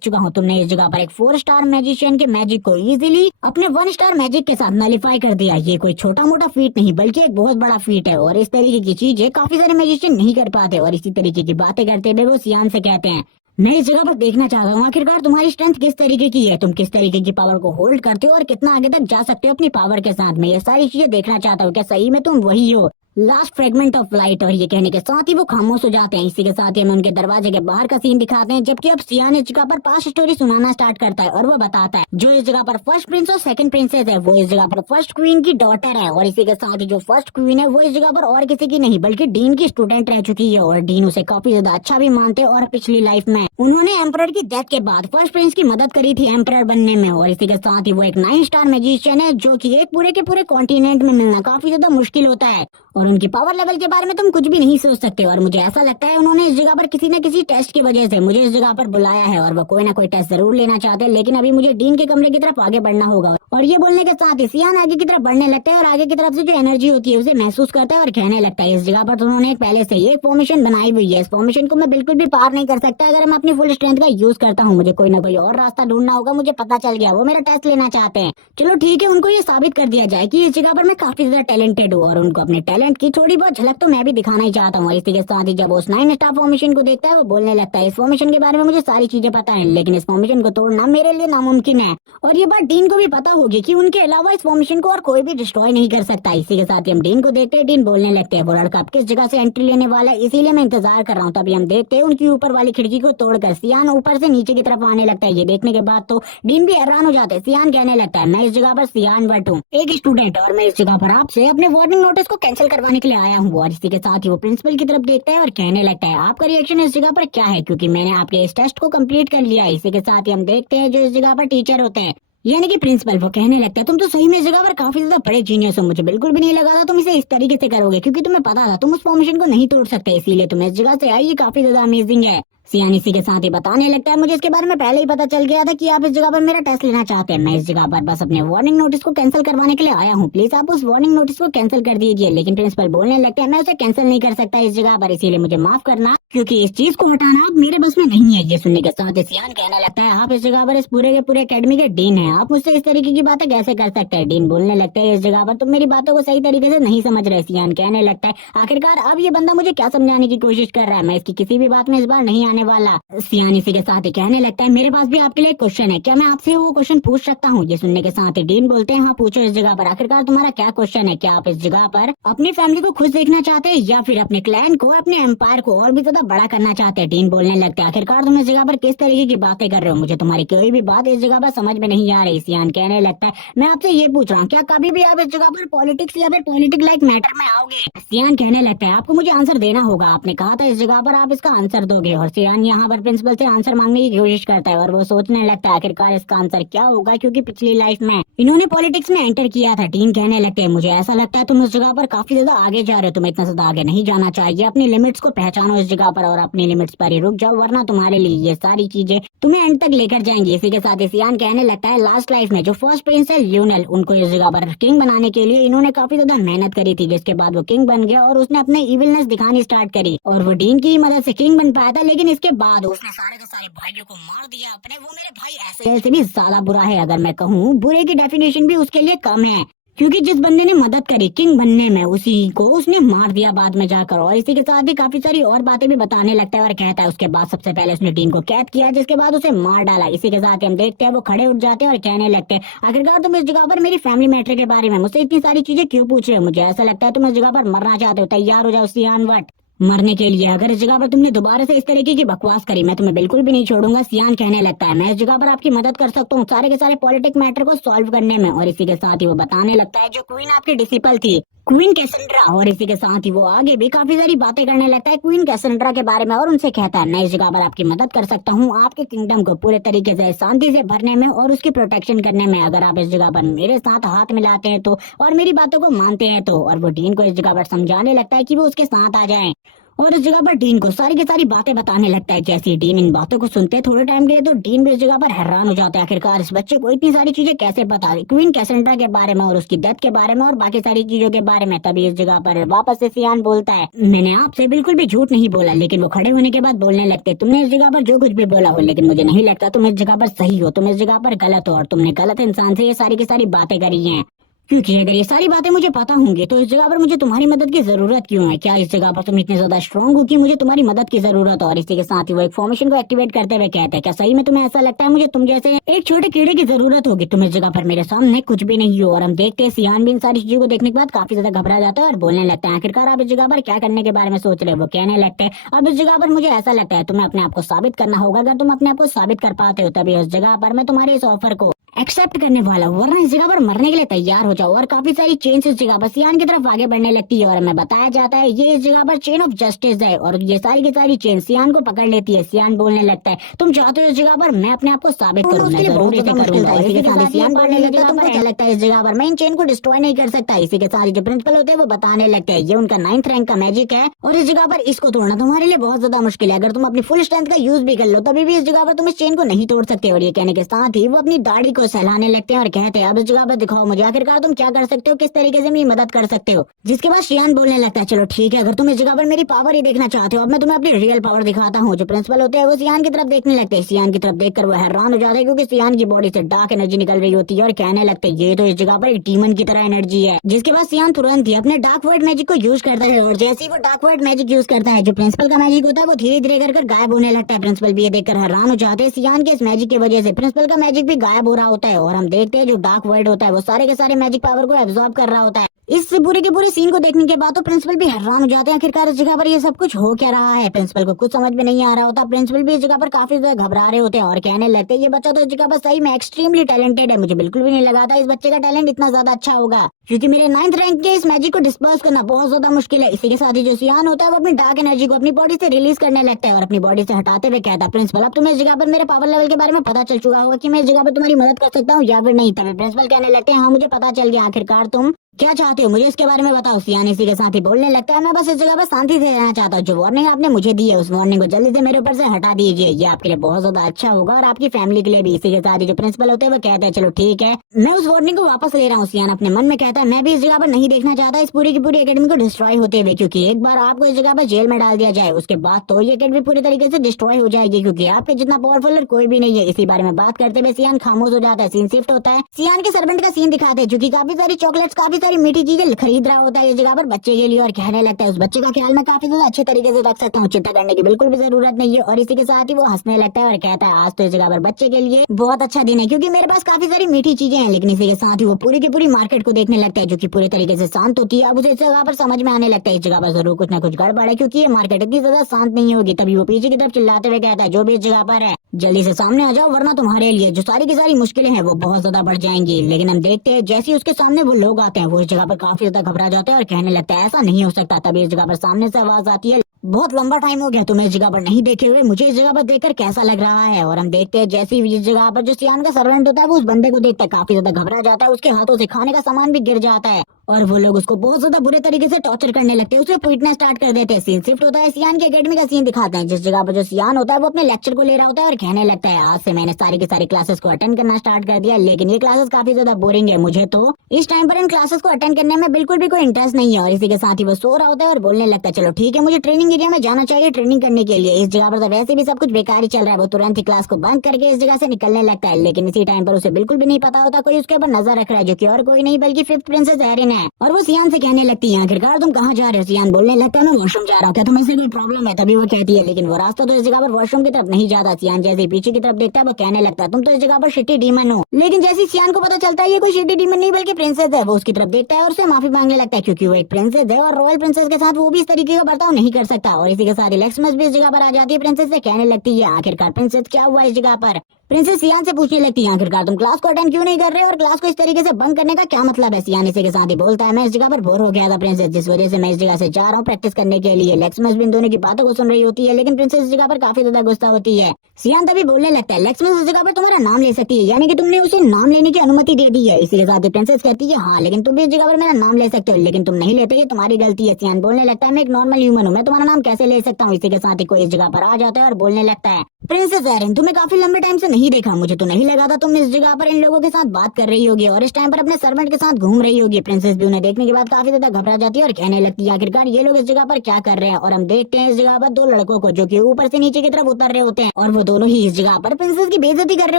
चुका हूँ, तुमने इस जगह पर एक 4 स्टार मैजिशियन के मैजिक को इजीली अपने 1 स्टार मैजिक के साथ नलीफाई कर दिया। ये कोई छोटा मोटा फीट नहीं बल्कि एक बहुत बड़ा फीट है, और इस तरीके की चीजें काफी सारे मैजिशियन नहीं कर पाते। और इसी तरीके की बातें करते हुए वो सियान से कहते हैं मैं इस जगह पर देखना चाहता हूँ आखिरकार तुम्हारी स्ट्रेंथ किस तरीके की है, तुम किस तरीके की पावर को होल्ड करते हो और कितना आगे तक जा सकते हो अपनी पावर के साथ में। ये सारी चीजें देखना चाहता हूँ, क्या सही में तुम वही हो लास्ट फ्रेगमेंट ऑफ लाइट। और ये कहने के साथ ही वो खामोश हो जाते हैं। इसी के साथ ही हमें उनके दरवाजे के बाहर का सीन दिखाते हैं, जबकि अब सियान इस जगह पर 5 स्टोरी सुनाना स्टार्ट करता है, और वो बताता है जो इस जगह पर फर्स्ट प्रिंस और सेकंड प्रिंसेस है वो इस जगह पर फर्स्ट क्वीन की डॉटर है, और इसी के साथ ही जो फर्स्ट क्वीन है वो इस जगह पर और किसी की नहीं बल्कि डीन की स्टूडेंट रह चुकी है, और डीन उसे काफी ज्यादा अच्छा भी मानते हैं। और पिछली लाइफ में उन्होंने एम्परर की डेथ के बाद फर्स्ट प्रिंस की मदद करी थी एम्परर बनने में, और इसी के साथ ही वो एक 9 स्टार मैजिशियन है जो की एक पूरे के पूरे कॉन्टिनेंट में मिलना काफी ज्यादा मुश्किल होता है, और उनकी पावर लेवल के बारे में तुम कुछ भी नहीं सोच सकते। और मुझे ऐसा लगता है उन्होंने इस जगह पर किसी न किसी टेस्ट की वजह से मुझे इस जगह पर बुलाया है, और वो कोई ना कोई टेस्ट जरूर लेना चाहते हैं, लेकिन अभी मुझे डीन के कमरे की तरफ आगे बढ़ना होगा। और ये बोलने के साथ ही सियान आगे की तरफ बढ़ने लगता है, और आगे की तरफ से जो एनर्जी होती है उसे महसूस करता है और कहने लगता है इस जगह पर तो उन्होंने पहले से ही एक फॉर्मेशन बनाई हुई है, इस फॉर्मेशन को मैं बिल्कुल भी पार नहीं कर सकता अगर मैं अपनी फुल स्ट्रेंथ का यूज करता हूँ, मुझे कोई ना कोई और रास्ता ढूंढना होगा। मुझे पता चल गया वो मेरा टेस्ट लेना चाहते हैं, चलो ठीक है उनको ये साबित कर दिया जाए कि इस जगह पर मैं काफी ज्यादा टैलेंटेड हूँ, और उनको अपने टैलेंट की थोड़ी बहुत झलक तो मैं भी दिखाना ही चाहता हूँ। इसी के साथ ही जब उस 9 स्टार फॉर्मेशन को देखता है वो बोलने लगता है इस फॉर्मेशन के बारे में मुझे सारी चीजें पता है, लेकिन इस फॉर्मेशन को तोड़ना मेरे लिए नामुमकिन है, और ये बात डीन को भी पता होगी कि उनके अलावा इस फॉर्मेशन को और कोई भी डिस्ट्रॉय नहीं कर सकता। इसी के साथ ही हम डीन को देखते हैं, डीन बोलने लगते हैं वो लड़का अब किस जगह से एंट्री लेने वाला है इसीलिए मैं इंतजार कर रहा हूँ। तभी हम देखते हैं उनकी ऊपर वाली खिड़की को तोड़कर सियान ऊपर से नीचे की तरफ आने लगता है। ये देखने के बाद तो डीन भी हैरान हो जाते हैं। सियान कहने लगता है मैं इस जगह पर सियान बट हूँ, एक स्टूडेंट, और मैं इस जगह पर आपसे अपने वार्निंग नोटिस को कैंसिल करवाने के लिए आया हूँ। और इसी के साथ ही वो प्रिंसिपल की तरफ देखता है और कहने लगता है आपका रिएक्शन इस जगह पर क्या है, क्योंकि मैंने आपके इस टेस्ट को कंप्लीट कर लिया है। इसी के साथ ही हम देखते हैं जो इस जगह पर टीचर होते हैं यानी कि प्रिंसिपल, वो कहने लगता है तुम तो सही में इस जगह पर काफी ज्यादा बड़े जीनियस हो, मुझे बिल्कुल भी नहीं लगा था तुम इसे इस तरीके से करोगे, क्योंकि तुम्हें पता था तुम उस फॉर्मेशन को नहीं तोड़ सकते, इसीलिए तुम इस जगह से आई, ये काफी ज्यादा अमेजिंग है। सियान इसी के साथ ही बताने लगता है मुझे इसके बारे में पहले ही पता चल गया था कि आप इस जगह पर मेरा टेस्ट लेना चाहते हैं, मैं इस जगह पर बस अपने वार्निंग नोटिस को कैंसिल करवाने के लिए आया हूँ, प्लीज आप उस वार्निंग नोटिस को कैंसिल कर दीजिए। लेकिन प्रिंसिपल बोलने लगते हैं मैं उसे कैंसिल नहीं कर सकता इस जगह पर, इसीलिए मुझे माफ करना, क्योंकि इस चीज को हटाना अब मेरे बस में नहीं है। ये सुनने के साथ सियान कहने लगता है आप इस जगह पर इस पूरे के पूरे एकेडमी के डीन हैं, आप मुझसे इस तरीके की बातें कैसे कर सकते हैं। डीन बोलने लगते हैं इस जगह पर तुम मेरी बातों को सही तरीके से नहीं समझ रहे। सियान कहने लगता है आखिरकार अब ये बंदा मुझे क्या समझाने की कोशिश कर रहा है, मैं इसकी किसी भी बात में इस बार नहीं आने वाला। सियान इसी के साथ ही कहने लगता है मेरे पास भी आपके लिए क्वेश्चन है, क्या मैं आपसे वो क्वेश्चन पूछ सकता हूँ। ये सुनने के साथ ही डीन बोलते हैं हाँ पूछो इस जगह पर आखिरकार तुम्हारा क्या क्वेश्चन है, क्या आप इस जगह पर अपनी फैमिली को खुश देखना चाहते हैं या फिर अपने क्लैन को अपने एम्पायर को और भी ज्यादा बड़ा करना चाहते हैं। डीन बोलने लगते हैं आखिरकार तुम इस जगह पर किस तरीके की बातें कर रहे हो, मुझे तुम्हारी कोई भी बात इस जगह पर समझ में नहीं आ रही। सियान कहने लगता है मैं आपसे ये पूछ रहा हूँ क्या कभी भी आप इस जगह पर पॉलिटिक्स या फिर पॉलिटिक लाइक मैटर में आओगे। सियान कहने लगता है आपको मुझे आंसर देना होगा, आपने कहा था इस जगह पर आप इसका आंसर दोगे। और सियान यहाँ पर प्रिंसिपल से आंसर मांगने की कोशिश करता है और वो सोचने लगता है आखिरकार इसका आंसर क्या होगा, क्योंकि पिछली लाइफ में इन्होंने पॉलिटिक्स में एंटर किया था। डीन कहने लगते हैं मुझे ऐसा लगता है तुम इस जगह पर काफी ज्यादा आगे जा रहे हो, तुम्हें इतना ज्यादा आगे नहीं जाना चाहिए, अपनी लिमिट्स को पहचानो इस जगह पर और अपनी लिमिट्स पर ही रुक जाओ, वरना तुम्हारे लिए ये सारी चीजें तुम्हें एंड तक लेकर जाएंगी। इसी के साथ सियान कहने लगता है लास्ट लाइफ में जो फर्स्ट प्रिंस है ल्यूनल, उनको इस जगह पर किंग बनाने के लिए इन्होंने काफी ज्यादा मेहनत करी थी, जिसके बाद वो किंग बन गया और उसने अपने इविलनेस दिखानी स्टार्ट करी और वो डीन की मदद से किंग बन पाया था। लेकिन इसके बाद उसने सारे के सारे भाइयों को मार दिया अपने, वो मेरे भाई ऐसे से भी ज्यादा बुरा है, अगर मैं कहूँ बुरे की डेफिनेशन भी उसके लिए कम है, क्योंकि जिस बंदे ने मदद करी किंग बनने में उसी को उसने मार दिया बाद में जाकर। और इसी के साथ ही काफी सारी और बातें भी बताने लगता है और कहता है उसके बाद सबसे पहले उसने डीन को कैद किया, जिसके बाद उसे मार डाला। इसी के साथ हम देखते हैं वो खड़े उठ जाते हैं और कहने लगते हैं आखिरकार तुम इस जगह पर मेरी फैमिली मैटर के बारे में मुझसे इतनी सारी चीजें क्यों पूछ रहे हो, मुझे ऐसा लगता है तुम इस जगह पर मरना चाहते हो, तैयार हो जाओ सियान वट मरने के लिए। अगर इस जगह पर तुमने दोबारा से इस तरीके की बकवास करी मैं तुम्हें बिल्कुल भी नहीं छोड़ूंगा। सियान कहने लगता है मैं इस जगह पर आपकी मदद कर सकता हूँ सारे के सारे पॉलिटिक मैटर को सॉल्व करने में। और इसी के साथ ही वो बताने लगता है जो क्वीन आपकी डिसिपल थी क्वीन कैसेंड्रा, और इसी के साथ ही वो आगे भी काफी सारी बातें करने लगता है क्वीन कैसेंड्रा के बारे में और उनसे कहता है मैं इस जगह पर आपकी मदद कर सकता हूँ आपके किंगडम को पूरे तरीके से शांति से भरने में और उसकी प्रोटेक्शन करने में, अगर आप इस जगह पर मेरे साथ हाथ मिलाते हैं तो और मेरी बातों को मानते हैं तो। और वो डीन को इस जगह पर समझाने लगता है कि वो उसके साथ आ जाएं और इस जगह पर डीन को सारी की सारी बातें बताने लगता है। जैसे ही डीन इन बातों को सुनते हैं थोड़े टाइम के लिए तो डीन भी इस जगह पर हैरान हो जाता है आखिरकार इस बच्चे को इतनी सारी चीजें कैसे पता है क्वीन कैसेंड्रा के बारे में और उसकी डेथ के बारे में और बाकी सारी चीजों के बारे में। तभी इस जगह पर वापस से सियान बोलता है मैंने आपसे बिल्कुल भी झूठ नहीं बोला, लेकिन वो खड़े होने के बाद बोलने लगते तुमने इस जगह पर जो कुछ भी बोला हो लेकिन मुझे नहीं लगता तुम इस जगह पर सही हो, तुम इस जगह पर गलत हो और तुमने गलत इंसान से ये सारी की सारी बातें करी हैं, क्योंकि अगर ये सारी बातें मुझे पता होंगी तो इस जगह पर मुझे तुम्हारी मदद की जरूरत क्यों है, क्या इस जगह पर तुम इतने ज्यादा स्ट्रांग हो कि मुझे तुम्हारी मदद की जरूरत है। और इसी के साथ ही वो एक फॉर्मेशन को एक्टिवेट करते हुए कहते हैं क्या सही में तुम्हें ऐसा लगता है मुझे तुम जैसे एक छोटे कीड़े की जरूरत होगी, तुम इस जगह पर मेरे सामने कुछ भी नहीं हो। और हम देखते हैं सियान भी इन सारी चीजों को देखने के बाद काफी ज्यादा घबरा जाता है और बोलने लगता है आखिरकार आप इस जगह पर क्या करने के बारे में सोच रहे हो। वो कहने लगते हैं अब इस जगह पर मुझे ऐसा लगता है तुम्हें अपने आप को साबित करना होगा, अगर तुम अपने आप को साबित कर पाते हो तभी उस जगह पर मैं तुम्हारे इस ऑफर को एक्सेप्ट करने वाला हूँ, वरना इस जगह पर मरने के लिए तैयार हो जाओ। और काफी सारी चेन्स इस जगह पर सियान की तरफ आगे बढ़ने लगती है और हमें बताया जाता है ये इस जगह पर चेन ऑफ जस्टिस है और ये सारी की सारी चेन सियान को पकड़ लेती है। सियान बोलने लगता है तुम चाहते हो इस जगह पर मैं अपने आप को साबित करूँ, मैं जरूर इसे करूंगा। इसी के साथ सियान बोलने लगता है तुमको क्या लगता है इस जगह पर मैं इन चेन को डिस्ट्रॉय नहीं कर सकता। इसी के साथ जो प्रिंसिपल होते हैं वो बताने लगते हैं ये उनका 9th रैंक का मैजिक है और इस जगह पर इसको तोड़ना तुम्हारे लिए बहुत ज्यादा मुश्किल है, अगर तुम अपनी फुल स्ट्रेंथ का यूज भी कर लो तभी भी इस जगह पर तुम इस चेन को नहीं तोड़ सकते। और ये कहने के साथ ही वो अपनी दाढ़ी को सहलाने लगते हैं और कहते हैं अब इस जगह पर दिखाओ मुझे आखिरकार तुम क्या कर सकते हो, किस तरीके से मेरी मदद कर सकते हो। जिसके बाद सियान बोलने लगता है चलो ठीक है अगर तुम इस जगह पर मेरी पावर ही देखना चाहते हो अब मैं तुम्हें अपनी रियल पावर दिखाता हूँ। जो प्रिंसिपल होते हैं वो सियान की तरफ देखने लगते हैं, सियान की तरफ देखकर वो हैरान हो जाते हैं क्योंकि सियान की बॉडी से डार्क एनर्जी निकल रही होती है और कहने लगते हैं ये तो इस जगह पर एक डीमन की तरह एनर्जी है। जिसके बाद सियान तुरंत ही अपने डार्क वर्ड मैजिक को यूज करता है और जैसे ही वो डार्क वर्ड मैजिक यूज करता है जो प्रिंसिपल का मैजिक होता है वो धीरे धीरे कर गायब होने लगता है। प्रिंसिपल भी ये देखकर हैरान हो जाते हैं, सियान के इस मैजिक की वजह से प्रिंसिपल का मैजिक भी गायब हो रहा होता है और हम देखते हैं जो डार्क वर्ड होता है वो सारे के सारे मैजिक पावर को एब्जॉर्ब कर रहा होता है। इस पूरे के पूरे सीन को देखने के बाद तो प्रिंसिपल भी हैरान हो जाते हैं आखिरकार इस जगह पर ये सब कुछ हो क्या रहा है। प्रिंसिपल को कुछ समझ में नहीं आ रहा होता, प्रिंसिपल भी इस जगह पर काफी ज्यादा घबरा रहे होते हैं और कहने लगते हैं ये बच्चा तो इस जगह पर सही में एक्सट्रीमली टैलेंटेड है, मुझे बिल्कुल भी नहीं लगा था इस बच्चे का टैलेंट इतना ज्यादा अच्छा होगा, क्योंकि मेरे 9th रैंक के इस मैजिक को डिस्पर्स करना बहुत ज्यादा मुश्किल है। इसी के साथ ही जो सियान होता है वो अपनी डार्क एनर्जी को अपनी बॉडी से रिलीज करने लगता है और अपनी बॉडी से हटाते हुए कहता है प्रिंसिपल अब तुम्हें इस जगह पर मेरे पावर लेवल के बारे में पता चल चुका होगा कि मैं इस जगह पर तुम्हारी मदद कर सकता हूँ या फिर नहीं। तभी प्रिंसिपल कहने लगते हैं हाँ मुझे पता चल गया, आखिरकार तुम क्या चाहते हो, मुझे इसके बारे में बताओ। सियान इसी के साथ ही बोलने लगता है, मैं बस इस जगह पर शांति से रहना चाहता हूँ। जो वार्निंग आपने मुझे दी है उस वार्निंग को जल्दी से मेरे ऊपर से हटा दीजिए, ये आपके लिए बहुत ज्यादा अच्छा होगा और आपकी फैमिली के लिए भी। इसी के साथ ही जो प्रिंसिपल होते हैं वो कहते हैं चलो ठीक है, मैं उस वार्निंग को वापस ले रहा हूँ। सियान अपने मन में कहता है मैं भी इस जगह पर नहीं देखना चाहता इस पूरी की पूरी एकेडमी को डिस्ट्रॉय होते हुए, क्योंकि एक बार आपको इस जगह पर जेल में डाल दिया जाए उसके बाद तो ये एकेडमी पूरी तरीके से डिस्ट्रॉय हो जाएगी, क्योंकि आपके जितना पावरफुल कोई भी नहीं है। इसी बारे में बात करते हुए सियान खामोश हो जाता है। सीन शिफ्ट होता है, सियान के सर्वेंट का सीन दिखाते हैं जो कि काफी सारी चॉकलेट्स काफी सारी मीठी चीजें खरीद रहा होता है इस जगह पर बच्चे के लिए, और कहने लगता है उस बच्चे का ख्याल मैं काफी ज्यादा अच्छे तरीके से रख सकता हूँ, चिंता करने की बिल्कुल भी जरूरत नहीं है। और इसी के साथ ही वो हंसने लगता है और कहता है आज तो इस जगह पर बच्चे के लिए बहुत अच्छा दिन है, क्योंकि मेरे पास काफी सारी मीठी चीजें हैं। लेकिन इसी के साथ ही वो पूरी की पूरी मार्केट को देखने लगता है जो कि पूरी तरीके से शांत होती है। अब उसे इस जगह पर समझ में आने लगता है इस जगह पर जरूर कुछ ना कुछ गड़बड़ है, क्योंकि ये मार्केट इतनी ज्यादा शांत नहीं होगी। तभी वो पीछे की तरफ चिल्लाते हुए कहता है जो भी इस जगह पर है जल्दी से सामने आ जाओ, वरना तुम्हारे लिए जो सारी की सारी मुश्किलें हैं वो बहुत ज्यादा बढ़ जाएंगी। लेकिन हम देखते हैं जैसे ही उसके सामने वो लोग आते हैं वो इस जगह पर काफी ज्यादा घबरा जाते हैं और कहने लगता है ऐसा नहीं हो सकता। तभी इस जगह पर सामने से आवाज आती है बहुत लंबा टाइम हो गया तुम्हें इस जगह पर नहीं देखे हुए, मुझे इस जगह पर देखकर कैसा लग रहा है। और हम देखते हैं जैसे ही इस जगह पर जो सियान का सर्वेंट होता है वो उस बंदे को देखता है काफी ज्यादा घबरा जाता है, उसके हाथों से खाने का सामान भी गिर जाता है और वो लोग उसको बहुत ज्यादा बुरे तरीके से टॉर्चर करने लगते हैं, उसे पीटना स्टार्ट कर देते हैं। सीन शिफ्ट होता है, सियान की एकेडमी का सीन दिखाते हैं जिस जगह पर जो सियान होता है वो अपने लेक्चर को ले रहा होता है और कहने लगता है आज से मैंने सारी की सारी क्लासेस को अटेंड करना स्टार्ट कर दिया, लेकिन ये क्लासेस काफी ज्यादा बोरिंग है, मुझे तो इस टाइम पर इन क्लासेस को अटेंड करने में बिल्कुल भी कोई इंटरेस्ट नहीं है। और इसी के साथ ही वो सो रहा होता है और बोलने लगता है चलो ठीक है मुझे ट्रेनिंग एरिया में जाना चाहिए ट्रेनिंग करने के लिए। इस जगह पर तो वैसे भी सब कुछ बेकार ही चल रहा है। वो तुरंत ही क्लास को बंद करके इस जगह से निकलने लगता है, लेकिन इसी टाइम पर उसे बिल्कुल भी नहीं पता होता कोई उसके ऊपर नजर रख रहा है जो कि और कोई नहीं बल्कि फिफ्थ प्रिंसेस एरिन है। और वो सियान से कहने लगती है आखिरकार तुम कहाँ जा रहे हो। सियान बोलने लगता है मैं वॉशरूम जा रहा हूँ, क्या तुम्हें इससे कोई प्रॉब्लम है। तभी वो कहती है लेकिन वो रास्ता तो इस जगह पर वॉशरूम की तरफ नहीं जाता। सियान जैसे ही पीछे की तरफ देखता है वो कहने लगता है तुम तो इस जगह पर शिटी डीमन हो। लेकिन जैसे ही सियान को पता चलता है ये कोई शिटी डीमन नहीं बल्कि प्रिंसेस है, वो उसकी तरफ देखता है और उसे माफी मांगने लगता है क्योंकि वो एक प्रिंसेस है और रॉयल प्रिंसेस के साथ वो भी इस तरीके का बर्ताव नहीं कर सकता। और इसी के साथ लेक्समस भी इस जगह पर आ जाती है, प्रिंसेस से कहने लगती है आखिरकार प्रिंसेस क्या हुआ इस जगह पर। प्रिंसेस सियान से पूछने लगती है आखिरकार तुम क्लास को अटेंड क्यों नहीं कर रहे और क्लास को इस तरीके से बंक करने का क्या मतलब है। सियान इसी के साथ ही बोलता है मैं इस जगह पर बोर हो गया था प्रिंसेस, जिस वजह से मैं इस जगह से जा रहा हूँ प्रैक्टिस करने के लिए। लेक्समस भी इन दोनों की बातों को सुन रही होती है, लेकिन प्रिंसेस इस जगह पर काफी ज्यादा गुस्सा होती है। सियान तभी बोलने लगता है लेक्समस इस जगह पर तुम्हारा नाम ले सकती है, यानी कि तुमने उसे नाम लेने की अनुमति दे दी है। इसी के साथ ही प्रिंसेस कहती है हाँ लेकिन तुम भी इस जगह पर मेरा नाम ले सकते हो, लेकिन तुम नहीं लेते ये तुम्हारी गलती है। सियान बोलने लगता है मैं एक नॉर्मल ह्यूमन हूँ, मैं तुम्हारा नाम कैसे ले सकता हूँ। इसी के साथ ही कोई इस जगह पर आ जाता है और बोलने लगता है प्रिंसेस एरिन तुम्हें काफी लंबे टाइम से नहीं देखा, मुझे तो नहीं लगा था तुम इस जगह पर इन लोगों के साथ बात कर रही होगी और इस टाइम पर अपने सर्वेंट के साथ घूम रही होगी। प्रिंसेस भी उन्हें देखने के बाद काफी ज्यादा घबरा जाती है और कहने लगती है आखिरकार ये लोग इस जगह पर क्या कर रहे हैं। और हम देखते हैं इस जगह पर दो लड़कों को जो कि ऊपर से नीचे की तरफ उतर रहे होते हैं और वो दोनों ही इस जगह पर प्रिंसेस की बेइज्जती कर रहे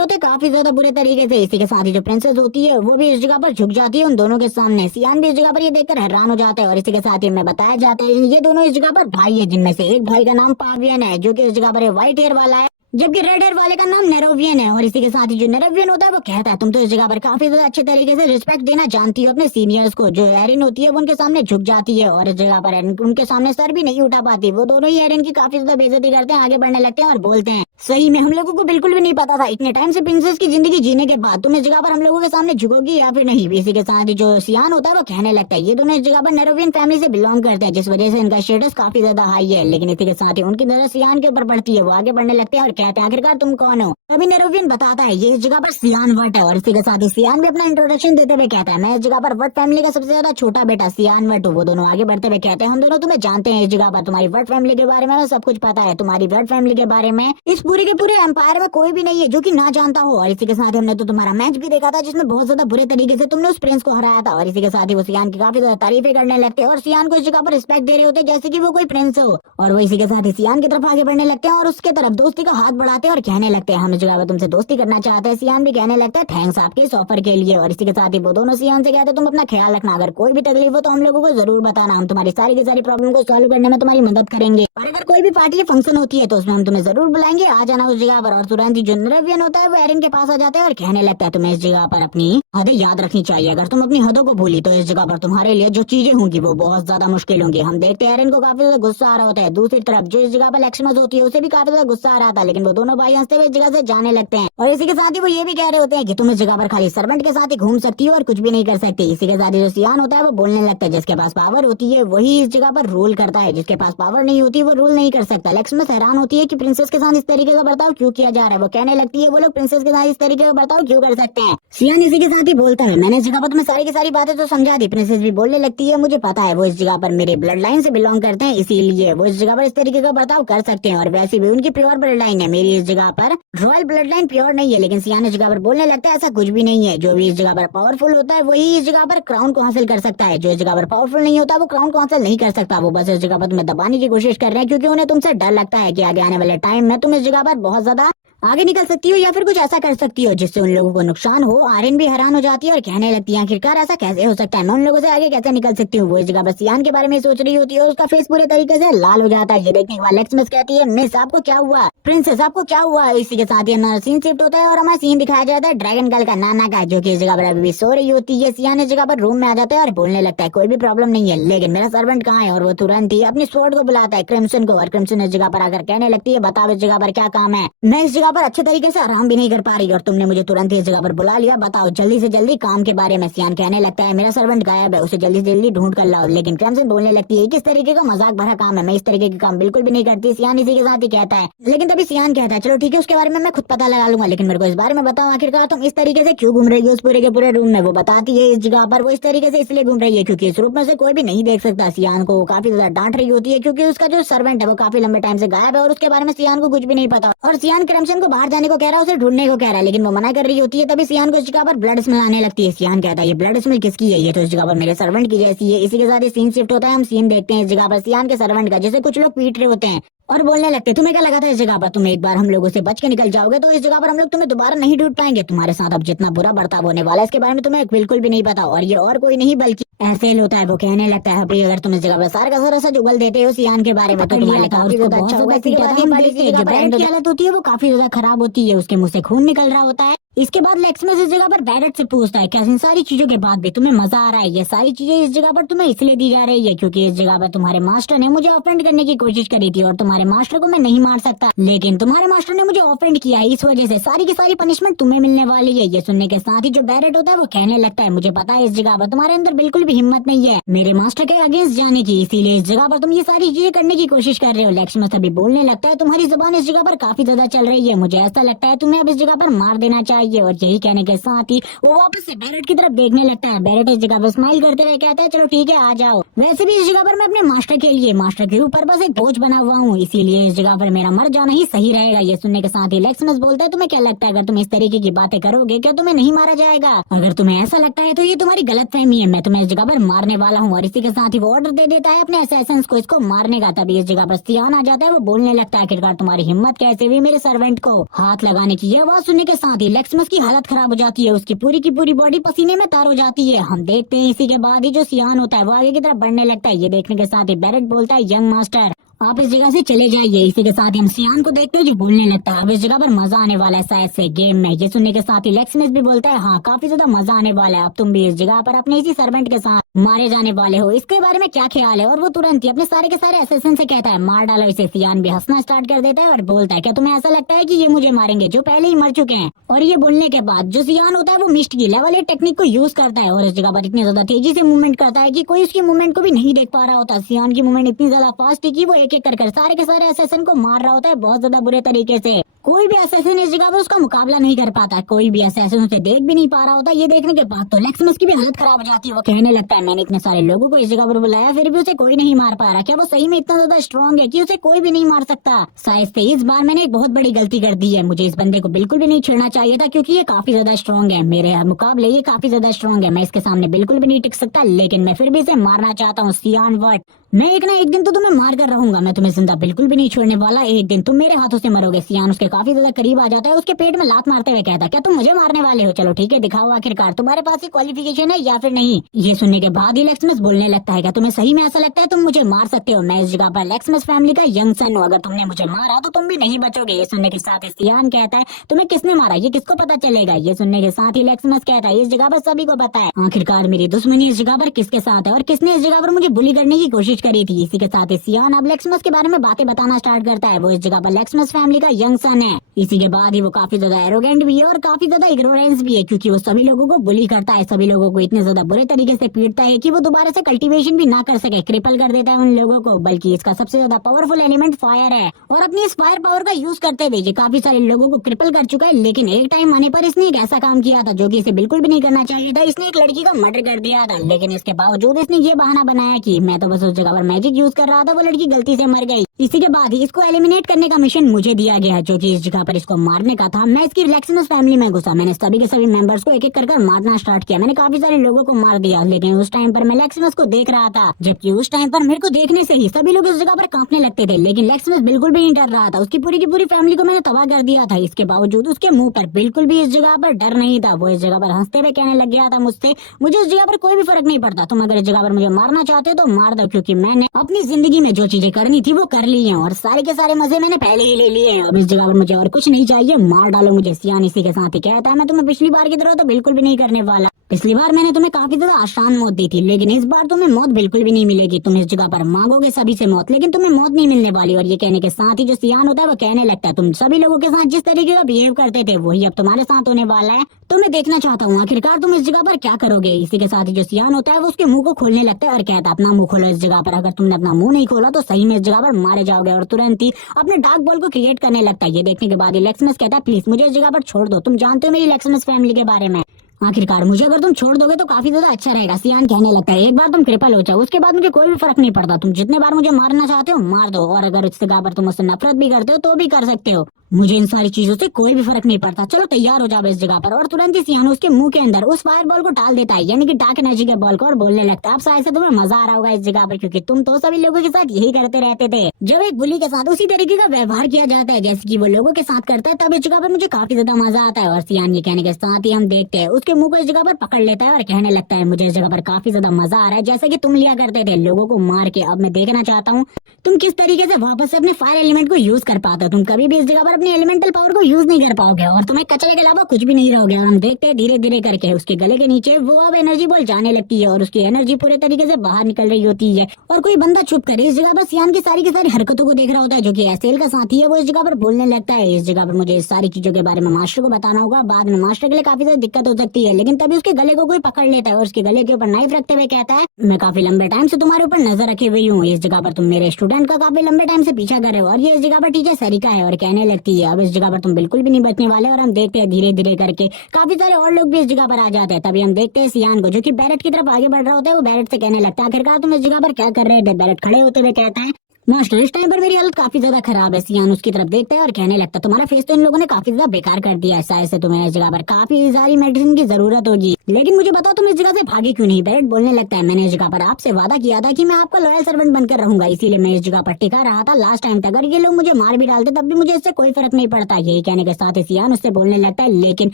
होते हैं काफी ज्यादा बुरे तरीके से। इसी के साथ ही जो प्रिंसेस होती है वो भी इस जगह पर झुक जाती है उन दोनों के सामने। सियान भी इस जगह पर ये देखकर हैरान हो जाता है और इसी के साथ ही हमें बताया जाता है ये दोनों इस जगह पर भाई है, जिनमें से एक भाई का नाम पावियन है जो कि इस जगह पर व्हाइट हेयर वाला है, जबकि रेड हेयर वाले का नाम नेरोवियन है। और इसी के साथ ही जो नेरोवियन होता है वो कहता है तुम तो इस जगह पर काफी ज्यादा अच्छे तरीके से रिस्पेक्ट देना जानती हो अपने सीनियर्स को। जो एरिन होती है वो उनके सामने झुक जाती है और इस जगह पर एरिन उनके सामने सर भी नहीं उठा पाती। वो दोनों ही एरिन की काफी ज्यादा बेइज्जती करते हैं, आगे बढ़ने लगते हैं और बोलते हैं सही में हम लोगों को बिल्कुल भी नहीं पता था इतने टाइम से प्रिंसेस की जिंदगी जीने के बाद तुम इस जगह पर हम लोगों के सामने झुकोगी या फिर नहीं। इसी के साथ ही जो सियान होता है वो कहने लगता है ये दोनों इस जगह पर नेरोवियन फैमिली से बिलोंग करते हैं, जिस वजह से इनका स्टेटस काफी ज्यादा हाई है। लेकिन इसी के साथ ही उनकी नजर सियान के ऊपर पड़ती है, वो आगे बढ़ने लगते हैं और कहते हैं आखिरकार तुम कौन हो। तभी नेरोवियन बताता है ये इस जगह पर सियान वट है और इसी के साथ ही सियान भी अपना इंट्रोडक्शन देते हुए कहता है मैं इस जगह पर वट फैमिली का सबसे ज्यादा छोटा बेटा सियान वट हूँ। वो दोनों आगे बढ़ते हुए कहते हैं हम दोनों तुम्हें जानते हैं इस जगह पर, तुम्हारी वट फैमिली के बारे में सब कुछ पता है, तुम्हारी वट फैमिली के बारे में इस पूरे के पूरे एम्पायर में कोई भी नहीं है जो कि ना जानता हो। और इसी के साथ हमने तो तुम्हारा मैच भी देखा था जिसमें बहुत ज्यादा बुरे तरीके से तुमने उस प्रिंस को हराया था। और इसी के साथ ही वो सियान की काफी ज्यादा तारीफें करने लगते हैं और सियान को इस जगह पर रिस्पेक्ट दे रहे होते हैं जैसे कि वो कोई प्रिंस हो। और वो इसी के साथ ही सियान की तरफ आगे बढ़ने लगते हैं और उसके तरफ दोस्ती का हाथ बढ़ाते हैं और कहने लगते हैं हम इस जगह पर तुमसे दोस्ती करना चाहते हैं। सियान भी कहने लगता है थैंक्स आपके इस ऑफर के लिए। और इसी के साथ ही वो दोनों सियान से कहते हैं तुम अपना ख्याल रखना, अगर कोई भी तकलीफ हो तो हम लोगों को जरूर बताना, हम तुम्हारी सारी की सारी प्रॉब्लम को सॉल्व करने में तुम्हारी मदद करेंगे और अगर कोई भी पार्टी या फंक्शन होती है तो उसमें हम तुम्हें जरूर बुलाएंगे, आ जाना उस जगह पर। और तुरंत ही जो नेरोवियन होता है वो एरिन के पास आ जाता है और कहने लगता है तुम्हें इस जगह पर अपनी हदें याद रखनी चाहिए, अगर तुम अपनी हदों को भूली तो इस जगह पर तुम्हारे लिए जो चीजें होंगी वो बहुत ज्यादा मुश्किल होंगी। हम देखते हैं एरिन को काफी ज्यादा गुस्सा आ रहा होता है। दूसरी तरफ जो इस जगह पर लेक्समस होती है उसे भी काफी ज्यादा गुस्सा आ रहा था, लेकिन लेकिन वो दोनों भाई हंसते हुए इस जगह से जाने लगते हैं। और इसी के साथ ही वो ये भी कह रहे होते हैं कि तुम इस जगह पर खाली सर्वेंट के साथ ही घूम सकती हो और कुछ भी नहीं कर सकती। इसी के साथ ही जो सियान होता है वो बोलने लगता है जिसके पास पावर होती है वही इस जगह पर रूल करता है, जिसके पास पावर नहीं होती वो रूल नहीं कर सकता। लेक्समस हैरान होती है कि प्रिंसेस के साथ इस तरीके का बर्ताव क्यों किया जा रहा है। वो कहने लगती है वो लोग प्रिंसेस के साथ इस तरीके का बर्ताव क्यों कर सकते हैं। सियान इसी के साथ ही बोलता है मैंने इस जगह पर तुम्हें सारी की सारी बातें तो समझा दी। प्रिंसेस भी बोलने लगती है मुझे पता है वो इस जगह पर मेरे ब्लड लाइन से बिलोंग करते हैं, इसीलिए वो इस जगह पर इस तरीके का बर्ताव कर सकते हैं और वैसे भी उनकी प्योर ब्लड लाइन है। मेरी इस जगह पर रॉयल ब्लड लाइन प्योर नहीं है। लेकिन सियान इस जगह पर बोलने लगता है ऐसा कुछ भी नहीं है, जो भी इस जगह पर पावरफुल होता है वही इस जगह पर क्राउन को हासिल कर सकता है। जो इस जगह पर पावरफुल नहीं होता वो क्राउन को हासिल नहीं कर सकता। वो बस इस जगह पर तुम्हें दबाने की कोशिश कर रहे हैं क्योंकि उन्हें तुमसे डर लगता है कि आगे आने वाले टाइम में तुम इस जगह पर बहुत ज्यादा आगे निकल सकती हो या फिर कुछ ऐसा कर सकती हो जिससे उन लोगों को नुकसान हो। आर्यन भी हैरान हो जाती है और कहने लगती है आखिरकार ऐसा कैसे हो सकता है, मैं उन लोगों से आगे कैसे निकल सकती हूँ। वो इस जगह पर सियान के बारे में सोच रही होती है और उसका फेस पूरे तरीके से लाल हो जाता है। ये देखने के बाद लेक्समस कहती है मिस आपको क्या हुआ, प्रिंसेस आपको क्या हुआ। इसी के साथ ही हमारा सीन शिफ्ट होता है और हमारा सीन दिखाया जाता है ड्रैगन गर्ल का नाना का, जो की इस जगह पर अभी भी सो रही होती है। सियान इस जगह पर रूम में आ जाता है और बोलने लगता है कोई भी प्रॉब्लम नहीं है लेकिन मेरा सर्वेंट कहाँ है। और वो तुरंत ही अपनी स्वॉर्ड को बुलाता है क्रिम्सन को और क्रिम्सन इस जगह पर आकर कहने लगती है बताओ इस जगह पर क्या काम है, मैं इस जगह पर अच्छे तरीके से आराम भी नहीं कर पा रही और तुमने मुझे तुरंत ही इस जगह पर बुला लिया, बताओ जल्दी से जल्दी काम के बारे में। सियान कहने लगता है मेरा सर्वेंट गायब है, उसे जल्दी से जल्दी ढूंढ कर लाओ। लेकिन क्रिम्सन बोलने लगती है किस तरीके का मजाक भरा काम है, मैं इस तरीके के काम बिल्कुल भी नहीं करती। सियान इसी के साथ ही कहता है लेकिन तभी सियान कहता है चलो ठीक है उसके बारे में मैं खुद पता लगा लूंगा, लेकिन मेरे को इस बारे में बताओ आखिरकार तुम इस तरीके से क्यों घूम रही हो उस पूरे के पूरे रूम में। वो बताती है इस जगह पर वो इस तरीके से इसलिए घूम रही है क्योंकि इस रूप में से कोई भी नहीं देख सकता। सियान को काफी ज्यादा डांट रही होती है क्योंकि उसका जो सर्वेंट है वो काफी लंबे टाइम से गायब है और उसके बारे में सियान को कुछ भी नहीं पता। और सियान क्रिम्सन को बाहर जाने को कह रहा है, उसे ढूंढने को कह रहा है, लेकिन वो मना कर रही होती है। तभी सियान को इस जगह पर ब्लड स्मेल आने लगती है। सियान कहता है ये ब्लड स्मेल किसकी है, ये तो इस जगह पर मेरे सर्वेंट की जैसी है। इसी के साथ ही सीन शिफ्ट होता है, हम सीन देखते हैं इस जगह पर सियान के सर्वेंट का, जिसे कुछ लोग पीट रहे होते हैं और बोलने लगते तुम्हें क्या लगा था इस जगह पर तुम एक बार हम लोगों से बच के निकल जाओगे तो इस जगह पर हम लोग तुम्हें दोबारा नहीं ढूंढ पाएंगे, तुम्हारे साथ अब जितना बुरा बर्ताव होने वाला है इसके बारे में तुम्हें बिल्कुल भी नहीं पता। और ये और कोई नहीं बल्कि ऐसे होता है। वो कहने लगता है अभी अगर तुम इस जगह पर सारा का सारा सच उगल देते हो सियान के बारे में तो तुम्हारे लिए काफी ज्यादा अच्छा होगा। इसके बाद जो बैरट की हालत होती है वो काफी ज्यादा खराब होती है, उसके मुंह से खून निकल रहा होता है। इसके बाद लेक्समस इस जगह पर बैरट से पूछता है क्या इन सारी चीजों के बाद भी तुम्हें मजा आ रहा है, ये सारी चीजें इस जगह पर तुम्हें इसलिए दी जा रही है क्योंकि इस जगह पर तुम्हारे मास्टर ने मुझे ऑफेंड करने की कोशिश करी थी और तुम्हारे मास्टर को मैं नहीं मार सकता, लेकिन तुम्हारे मास्टर ने मुझे ऑफेंड किया है, इस वजह से सारी की सारी पनिशमेंट तुम्हें मिलने वाली है। ये सुनने के साथ ही जो बैरट होता है वो कहने लगता है मुझे पता है इस जगह पर तुम्हारे अंदर बिल्कुल भी हिम्मत नहीं है मेरे मास्टर के अगेंस्ट जाने की, इसीलिए इस जगह पर तुम ये सारी चीजें करने की कोशिश कर रहे हो। लेक्समस अभी बोलने लगता है तुम्हारी जुबान इस जगह पर काफी ज्यादा चल रही है, मुझे ऐसा लगता है तुम्हें अब इस जगह पर मार देना चाहिए। और यही कहने के साथ ही वो वापस से बैरट की तरफ देखने लगता है। बैरट इस जगह पर स्माइल करते हुए कहता है चलो ठीक है आ जाओ, वैसे भी इस जगह पर मैं अपने मास्टर के लिए मास्टर के ऊपर बस एक बोझ बना हुआ हूँ, इसीलिए इस जगह पर मेरा मर जाना ही सही रहेगा। ये सुनने के साथ ही लेक्समस बोलता है तुम्हें क्या लगता है अगर तुम इस तरीके की बातें करोगे क्या तुम्हें नहीं मारा जाएगा, अगर तुम्हें ऐसा लगता है तो ये तुम्हारी गलतफहमी है, मैं तुम्हें इस जगह पर मारने वाला हूँ। और इसी के साथ ही वो ऑर्डर दे देता है अपने असैसिन्स को इसको मारने का। तभी इस जगह पर सियान आ जाता है, वो बोलने लगता है आखिरकार तुम्हारी हिम्मत कैसे हुई मेरे सर्वेंट को हाथ लगाने की। ये आवाज सुनने के साथ ही लेक्समस की हालत खराब हो जाती है, उसकी पूरी की पूरी बॉडी पसीने में तार हो जाती है। हम देखते हैं इसी के बाद ही जो सियान होता है वो आगे की तरफ बढ़ने लगता है। ये देखने के साथ ही बैरट बोलता है यंग मास्टर आप इस जगह से चले जाइए। इसी के साथ ही हम सियान को देखते हैं जो बोलने लगता है अब इस जगह पर मजा आने वाला है शायद से गेम में। ये सुनने के साथ ही लेक्समस भी बोलता है हाँ काफी ज्यादा मजा आने वाला है, अब तुम भी इस जगह पर अपने इसी सर्वेंट के साथ मारे जाने वाले हो, इसके बारे में क्या ख्याल है। और वो तुरंत ही अपने सारे के सारे असैसिन से कहता है मार डालो इसे। सियान भी हंसना स्टार्ट कर देता है और बोलता है क्या तुम्हें ऐसा लगता है कि ये मुझे मारेंगे जो पहले ही मर चुके हैं। और ये बोलने के बाद जो सियान होता है वो मिस्ट की लेवल 8 टेक्निक को यूज करता है और इस जगह पर इतनी ज्यादा तेजी से मूवमेंट करता है कि कोई उसकी मूवमेंट को भी नहीं देख पा रहा होता। सियान की मूवमेंट इतनी ज्यादा फास्ट थी कि वो एक एक कर सारे के सारे असैसिन को मार रहा होता है बहुत ज्यादा बुरे तरीके से। कोई भी असैसिन इस जगह पर उसका मुकाबला नहीं कर पाता, कोई भी असैसिन उसे देख भी नहीं पा रहा होता। ये देखने के बाद तो लेक्समस की भी हालत खराब हो जाती है, वो कहने लगता है मैंने इतने सारे लोगों को इस जगह पर बुलाया फिर भी उसे कोई नहीं मार पा रहा, क्या वो सही में इतना ज्यादा स्ट्रॉन्ग है कि उसे कोई भी नहीं मार सकता। शायद से इस बार मैंने एक बहुत बड़ी गलती कर दी है, मुझे इस बंदे को बिल्कुल भी नहीं छेड़ना चाहिए था क्योंकि ये काफी ज्यादा स्ट्रॉन्ग है, मेरे मुकाबले ये काफी ज्यादा स्ट्रॉन्ग है, मैं इसके सामने बिल्कुल भी नहीं टिक सकता, लेकिन मैं फिर भी इसे मारना चाहता हूँ। सियान वट मैं एक ना एक दिन तो तुम्हें मार कर रहूंगा, मैं तुम्हें जिंदा बिल्कुल भी नहीं छोड़ने वाला, एक दिन तुम मेरे हाथों से मरोगे। सियान उसके काफी ज्यादा करीब आ जाता है, उसके पेट में लात मारते हुए कहता है क्या तुम मुझे मारने वाले हो, चलो ठीक है दिखाओ आखिरकार तुम्हारे पास ये क्वालिफिकेशन है या फिर नहीं। ये सुनने के बाद ही लेक्समस बोलने लगता है क्या तुम्हें सही में ऐसा लगता है तुम मुझे मार सकते हो, मैं इस जगह पर लेक्समस फैमिली का यंग सन हूँ, अगर तुमने मुझे मारा तो तुम भी नहीं बचोगे। ये सुनने के साथ ही सियान कहता है तुम्हें किसने मारा ये किसको पता चलेगा। ये सुनने के साथ ही लेक्समस कहता है इस जगह पर सभी को पता है, आखिरकार मेरी दुश्मनी इस जगह पर किसके साथ है और किसने इस जगह पर मुझे बुली करने की कोशिश करी थी। इसी के साथ ही सियान अब लेक्समस के बारे में बातें बताना स्टार्ट करता है, वो इस जगह पर लेक्समस फैमिली का यंग सन है हैं। इसी के बाद ही वो काफी ज्यादा एरोगेंट भी है और काफी ज्यादा इग्नोरेंस भी है, क्योंकि वो सभी लोगों को बुली करता है, सभी लोगों को इतने ज्यादा बुरे तरीके से पीटता है कि वो दोबारा से कल्टीवेशन भी ना कर सके, क्रिपल कर देता है उन लोगों को। बल्कि इसका सबसे ज्यादा पावरफुल एलिमेंट फायर है और अपनी इस फायर पावर का यूज करते हुए ये काफी सारे लोगों को क्रिपल कर चुका है। लेकिन एक टाइम आने पर इसने एक ऐसा काम किया था जो कि इसे बिल्कुल भी नहीं करना चाहिए था। इसने एक लड़की का मर्डर कर दिया था, लेकिन इसके बावजूद इसने ये बहाना बनाया कि मैं तो बस उस जगह पर मैजिक यूज कर रहा था, वो लड़की गलती से मर गई। इसी के बाद ही इसको एलिमिनेट करने का मिशन मुझे दिया गया, जो कि इस जगह पर इसको मारने का था। मैं इसकी लेक्सिमस फैमिली में घुसा, मैंने सभी के सभी मेंबर्स को एक एक कर मारना स्टार्ट किया। मैंने काफी सारे लोगों को मार दिया, लेकिन उस टाइम पर मैं लेक्सिमस को देख रहा था, जबकि उस टाइम पर मेरे को देखने से ही सभी लोग इस जगह पर कांपने लगते थे। लेकिन लेक्सिमस बिल्कुल भी नहीं डर रहा था, उसकी पूरी की पूरी फैमिली को मैंने तबाह कर दिया था। इसके बावजूद उसके मुंह पर बिल्कुल भी इस जगह पर डर नहीं था। वो इस जगह पर हंसते हुए कहने लग गया था मुझसे, मुझे इस जगह पर कोई भी फर्क नहीं पड़ता, तुम अगर इस जगह पर मुझे मारना चाहते हो तो मार दो, क्योंकि मैंने अपनी जिंदगी में जो चीजें करनी थी वो कर ली है और सारे के सारे मजे मैंने पहले ही ले लिए हैं। अब इस जगह पर मुझे और कुछ नहीं चाहिए, मार डालो मुझे। सियान इसी के साथ ही कहता है, मैं तुम्हें पिछली बार की तरह तो बिल्कुल भी नहीं करने वाला। पिछली बार मैंने तुम्हें काफी ज्यादा आसान मौत दी थी, लेकिन इस बार तुम्हें मौत बिल्कुल भी नहीं मिलेगी। तुम इस जगह पर मांगोगे सभी से मौत, लेकिन तुम्हें मौत नहीं मिलने वाली। और ये कहने के साथ ही जो सियान होता है वो कहने लगता है, तुम सभी लोगों के साथ जिस तरीके का बिहेव करते थे वही अब तुम्हारे साथ होने वाला है। तो मैं देखना चाहता हूँ आखिरकार तुम इस जगह पर क्या करोगे। इसी के साथ ही जो सियान होता है वो उसके मुंह को खोलने लगता है और कहता है, अपना मुंह खोलो इस जगह पर। अगर तुमने अपना मुंह नहीं खोला तो सही में इस जगह पर मारे जाओगे। और तुरंत ही अपने डार्क बॉल को क्रिएट करने लगता है। ये देखने के बाद लेक्सिमस कहता है, प्लीज मुझे इस जगह पर छोड़ दो, तुम जानते हो मेरी लेक्सिमस फैमिली के बारे में, आखिरकार मुझे अगर तुम छोड़ दोगे तो काफी ज्यादा अच्छा रहेगा। सियान कहने लगता है, एक बार तुम क्रिपल हो जाओ उसके बाद मुझे कोई भी फर्क नहीं पड़ता, तुम जितने बार मुझे मारना चाहते हो मार दो, और अगर इस जगह पर तुम मुझसे नफरत भी करते हो तो भी कर सकते हो, मुझे इन सारी चीजों से कोई भी फर्क नहीं पड़ता। चलो तैयार हो जाओ इस जगह पर। और तुरंत ही सियान उसके मुंह के अंदर उस फायर बॉल को डाल देता है, यानी कि डार्क एनर्जी के बॉल को, और बोलने लगता है, अब शायद से तुम्हें मजा आ रहा होगा इस जगह पर, क्योंकि तुम तो सभी लोगों के साथ यही करते रहते थे। जब एक बुली के साथ उसी तरीके का व्यवहार किया जाता है जैसे कि वो लोगों के साथ करता है, तब इस जगह पर मुझे काफी ज्यादा मजा आता है। और सियान ये कहने के साथ ही हम देखते हैं उसके मुंह को इस जगह पर पकड़ लेता है और कहने लगता है, मुझे इस जगह पर काफी ज्यादा मजा आ रहा है, जैसे कि तुम लिया करते थे लोगों को मार के। अब मैं देखना चाहता हूँ तुम किस तरीके से वापस से अपने फायर एलिमेंट को यूज कर पाते हो। तुम कभी भी इस जगह पर अपनी एलिमेंटल पावर को यूज नहीं कर पाओगे और तुम्हें कचरे के अलावा कुछ भी नहीं रहोगे। और हम देखते हैं धीरे धीरे करके उसके गले के नीचे वो अब एनर्जी बॉल जाने लगती है और उसकी एनर्जी पूरे तरीके से बाहर निकल रही होती है। और कोई बंदा छुप कर इस जगह पर सियान की सारी हरकतों को देख रहा होता है, जो कि एसेल का साथी है। वो इस जगह पर बोलने लगता है, इस जगह पर मुझे इस सारी चीजों के बारे में मास्टर को बताना होगा, बाद में मास्टर के लिए काफी ज्यादा दिक्कत हो सकती है। लेकिन तभी उसके गले को कोई पकड़ लेता है और उसके गले के ऊपर नाइफ रखते हुए कहता है, मैं काफी लंबे टाइम से तुम्हारे ऊपर नजर रखे हुई हूँ, इस जगह पर तुम मेरे स्टूडेंट का काफी लंबे टाइम से पीछा कर रहे हो। और ये इस जगह पर टीचर सरिका है और कहने लगती है, अब इस जगह पर तुम बिल्कुल भी नहीं बचने वाले। और हम देखते हैं धीरे धीरे करके काफी सारे और लोग भी इस जगह पर आ जाते हैं। तभी हम देखते हैं सियान को, जो कि बैरेट की तरफ आगे बढ़ रहा होता है। वो बैरेट से कहने लगता है, आखिरकार तुम इस जगह पर क्या कर रहे थे। बैरेट खड़े होते हुए कहता है, मास्टर इस टाइम पर मेरी हालत काफी ज्यादा खराब है। सियान उसकी तरफ देखता है और कहने लगता है, तुम्हारा फेस तो इन लोगों ने काफी ज्यादा बेकार कर दिया है, शायद से तुम्हें इस जगह पर काफी सारी मेडिसिन की जरूरत होगी, लेकिन मुझे बताओ तुम इस जगह से भागे क्यों नहीं। बैरेट बोलने लगता है, मैंने इस जगह पर आपसे वादा किया था कि मैं आपका लॉयल सर्वेंट बनकर रहूंगा, इसीलिए मैं इस जगह पर टिका रहा था लास्ट टाइम तक। अगर ये लोग मुझे मार भी डालते तब भी मुझे इससे कोई फर्क नहीं पड़ता। यही कहने के साथ ही सियान उससे बोलने लगता है, लेकिन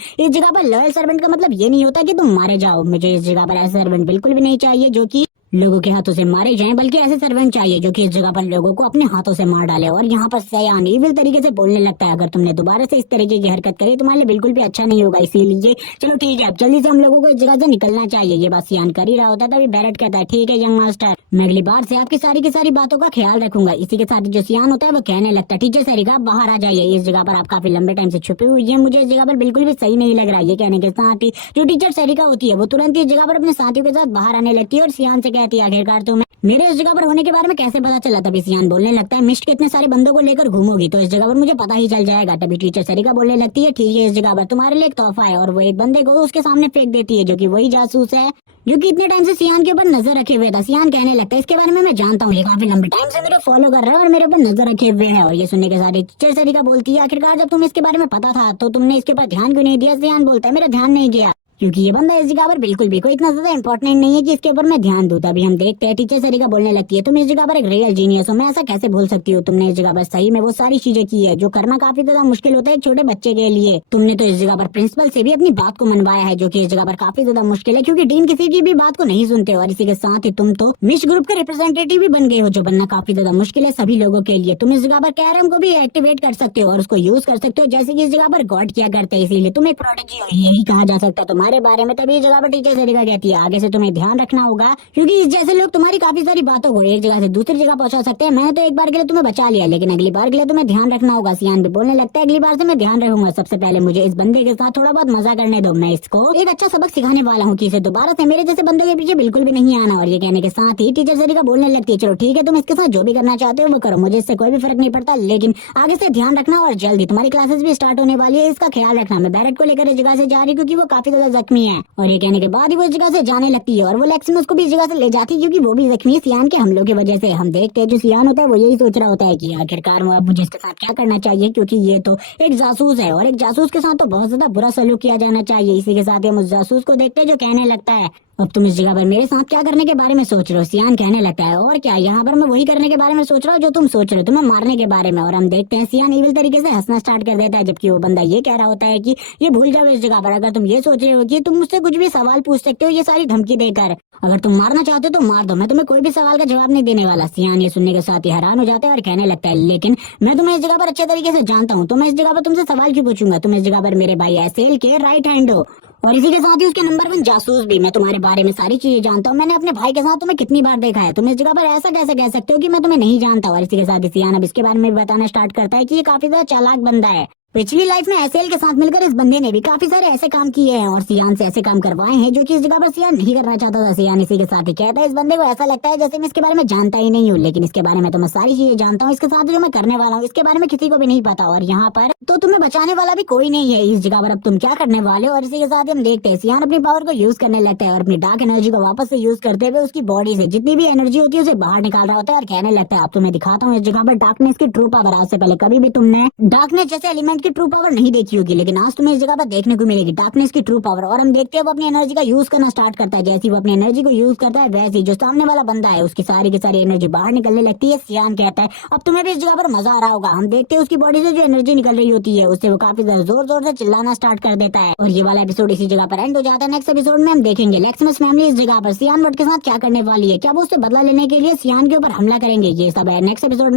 इस जगह पर लॉयल सर्वेंट का मतलब ये नहीं होता कि तुम मारे जाओ। मुझे इस जगह पर ऐसे सर्वेंट बिल्कुल भी नहीं चाहिए जो कि लोगों के हाथों से मारे जाएं, बल्कि ऐसे सर्वेंट चाहिए जो कि इस जगह पर लोगों को अपने हाथों से मार डाले। और यहाँ पर सियान इविल तरीके से बोलने लगता है, अगर तुमने दोबारा से इस तरीके की हरकत करी तुम्हारे लिए बिल्कुल भी अच्छा नहीं होगा, इसीलिए चलो ठीक है अब जल्दी से हम लोगों को इस जगह से निकलना चाहिए। ये बात सियान कर ही रहा होता है, तभी बैरेट कहता है, ठीक है यंग मास्टर, मैं अगली बार से आपकी सारी की सारी बातों का ख्याल रखूंगा। इसी के साथ जो सियान होता है वो कहने लगता है, टीचर सरिका बाहर आ जाइए, इस जगह पर आप काफी लंबे टाइम से छुपे हुई है, मुझे इस जगह पर बिल्कुल भी सही नहीं लग रहा है। ये कहने के साथ ही जो टीचर सरिका होती है वो तुरंत इस जगह पर अपने साथियों के साथ बाहर आने लगती है और सियान से कहती है, आखिरकार तुम्हें मेरे इस जगह पर होने के बारे में कैसे पता चला। तभी सियान बोलने लगता है, मिस्ट के इतने सारे बंदों को लेकर घूमोगी तो इस जगह पर मुझे पता ही चल जाएगा। तभी टीचर सरिका बोलने लगती है, ठीक है इस जगह पर तुम्हारे लिए एक तोहफा है, और वो एक बंदे को उसके सामने फेंक देती है जो कि वही जासूस है जो कि इतने टाइम से सियान के ऊपर नजर रखे हुए था। सियान कहने लगता है, इसके बारे में मैं जानता हूँ, ये काफी लंबे टाइम से मेरे फॉलो कर रहा है और मेरे ऊपर नजर रखे हुए है। और ये सुनने के साथ टीचर सरिका बोलती है, आखिरकार जब तुम्हें इसके बारे में पता था तो तुमने इसके ऊपर ध्यान क्यों नहीं दिया। सियान बोलता है, मेरा ध्यान नहीं गया क्योंकि ये बंदा इस जगह पर बिल्कुल भी कोई इतना ज्यादा इंपॉर्टेंट नहीं है कि इसके ऊपर मैं ध्यान दूं। तभी हम देखते हैं टीचर सरिका बोलने लगती है, तुम इस जगह पर एक रियल जीनियस हो, मैं ऐसा कैसे भूल सकती हूँ। तुमने इस जगह पर सही में वो सारी चीजें की है जो करना काफी ज्यादा मुश्किल होता है एक छोटे बच्चे के लिए। तुमने तो इस जगह पर प्रिंसिपल से भी अपनी बात को मनवाया है, जो कि इस जगह पर काफी ज्यादा मुश्किल है क्योंकि डीन किसी की भी बात को नहीं सुनते। और इसी के साथ ही तुम तो मिश ग्रुप के रिप्रेजेंटेटिव भी बन गए हो, जो बनना काफी ज्यादा मुश्किल है सभी लोगों के लिए। तुम इस जगह पर कैरम को भी एक्टिवेट कर सकते हो और उसको यूज कर सकते हो जैसे कि इस जगह पर गॉड किया करते हैं, इसीलिए तुम एक प्रोटेजी हो, यही कहा जा सकता है। तुम्हारे तुम्हारे बारे में। तभी इस जगह पर टीचर सरिता कहती है आगे से तुम्हें ध्यान रखना होगा, क्योंकि इस जैसे लोग तुम्हारी काफी सारी बातों को एक जगह से दूसरी जगह पहुंचा सकते हैं। मैंने तो एक बार के लिए तुम्हें बचा लिया, लेकिन अगली बार के लिए तुम्हें ध्यान रखना होगा। सियान भी बोलने लगता है अगली बार से मैं ध्यान रखूंगा। सबसे पहले मुझे इस बंदे के साथ थोड़ा बहुत मजा करने दो, मैं इसको एक अच्छा सबक सिखाने वाला हूँ कि इसे दोबारा से मेरे जैसे बंदों के पीछे बिल्कुल भी नहीं आना। और ये कहने के साथ ही टीचर सरिता बोलने लगती है चलो ठीक है, तुम इसके साथ जो भी करना चाहते हो वो करो, मुझे इससे कोई भी फर्क नहीं पड़ता, लेकिन आगे से ध्यान रखना और जल्दी तुम्हारी क्लासेस भी स्टार्ट होने वाली है, इसका ख्याल रखना। मैं बैरट को लेकर इस जगह से जा रही हूँ क्योंकि वो काफी ज्यादा जख्मी है। और ये कहने के बाद ही वो इस जगह से जाने लगती है और वो लेक्सिमस को भी इस जगह से ले जाती है क्योंकि वो भी जख्मी है सियान के हमलों की वजह से। हम देखते हैं जो सियान होता है वो यही सोच रहा होता है कि आखिरकार वो अब मुझे इसके साथ क्या करना चाहिए, क्योंकि ये तो एक जासूस है और एक जासूस के साथ तो बहुत ज्यादा बुरा सलूक किया जाना चाहिए। इसी के साथ ही हम उस जासूस को देखते हैं जो कहने लगता है अब तुम इस जगह पर मेरे साथ क्या करने के बारे में सोच रहे हो। सियान कहने लगता है और क्या, यहाँ पर मैं वही करने के बारे में सोच रहा हूँ जो तुम सोच रहे हो, तुम्हें मारने के बारे में। और हम देखते हैं सियान इविल तरीके से हंसना स्टार्ट कर देता है, जबकि वो बंदा ये कह रहा होता है कि ये भूल जाओ इस जगह पर। अगर तुम ये सोच रहे हो कि तुम मुझसे कुछ भी सवाल पूछ सकते हो ये सारी धमकी देकर, अगर तुम मारना चाहते हो तो मार दो, मैं तुम्हें कोई भी सवाल का जवाब नहीं देने वाला। सियान ये सुनने के साथ ही हैरान हो जाता है और कहने लगता है लेकिन मैं तुम्हें इस जगह पर अच्छे तरीके से जानता हूँ, तो मैं इस जगह पर तुमसे सवाल क्यों पूछूंगा। तुम इस जगह पर मेरे भाई एसेल के राइट हैंड हो और इसी के साथ ही उसके नंबर 1 जासूस भी। मैं तुम्हारे बारे में सारी चीजें जानता हूँ, मैंने अपने भाई के साथ तुम्हें कितनी बार देखा है, तुम इस जगह पर ऐसा कैसे कह सकते हो कि मैं तुम्हें नहीं जानता। और इसी के साथ ही सियान अब इसके बारे में भी बताना स्टार्ट करता है कि ये काफी ज्यादा चालाक बंदा है। पिछली लाइफ में एसेल के साथ मिलकर इस बंदे ने भी काफी सारे ऐसे काम किए हैं और सियान से ऐसे काम करवाए हैं जो कि इस जगह पर सियान नहीं करना चाहता था। सियान इसी के साथ ही कहता है इस बंदे को ऐसा लगता है जैसे मैं इसके बारे में जानता ही नहीं हूँ, लेकिन इसके बारे में तो मैं सारी चीजें जानता हूँ, इसके साथ जो मैं करने वाला हूँ इसके बारे में किसी को भी नहीं पता। और यहाँ पर तो तुम्हें बचाने वाला भी कोई नहीं है इस जगह पर, अब तुम क्या करने वाले हो। और इसी के साथ हम देखते हैं सियान अपनी पावर को यूज करने लगता है और अपनी डार्क एनर्जी को वापस से यूज करते हुए उसकी बॉडी से जितनी भी एनर्जी होती है उसे बाहर निकाल रहा होता है और कहने लगता है अब तुम्हें दिखाता हूँ इस जगह पर डार्कनेस की ट्रू पावर। आज से पहले कभी भी तुमने डार्कनेस जैसे एलिमेंट की ट्रू पावर नहीं देखी होगी, लेकिन आज तुम्हें इस जगह पर देखने को मिलेगी डार्कनेस की ट्रू पावर। और हम देखते हैं वो अपनी एनर्जी का यूज करना स्टार्ट करता है। जैसे ही वो अपनी एनर्जी को यूज करता है वैसे ही जो सामने वाला बंदा है उसकी सारी की सारी एनर्जी बाहर निकलने लगती है। सियान कहता है अब तुम्हें भी इस जगह पर मजा आ रहा होगा। हम देखते हैं उसकी बॉडी से जो एनर्जी निकल रही होती है उससे वो काफी जोर जोर से चिल्लाना स्टार्ट कर देता है। और ये वाला एपिसोड इसी जगह पर एंड हो जाता है। नेक्स्ट एपिसोड में हम देखेंगे लेक्सिमस फैमिली इस जगह पर सियान वर्ड के साथ क्या करने वाली है, क्या वो उससे बदला लेने के लिए सियान के ऊपर हमला करेंगे, ये सब है नेक्स्ट एपिसोड में।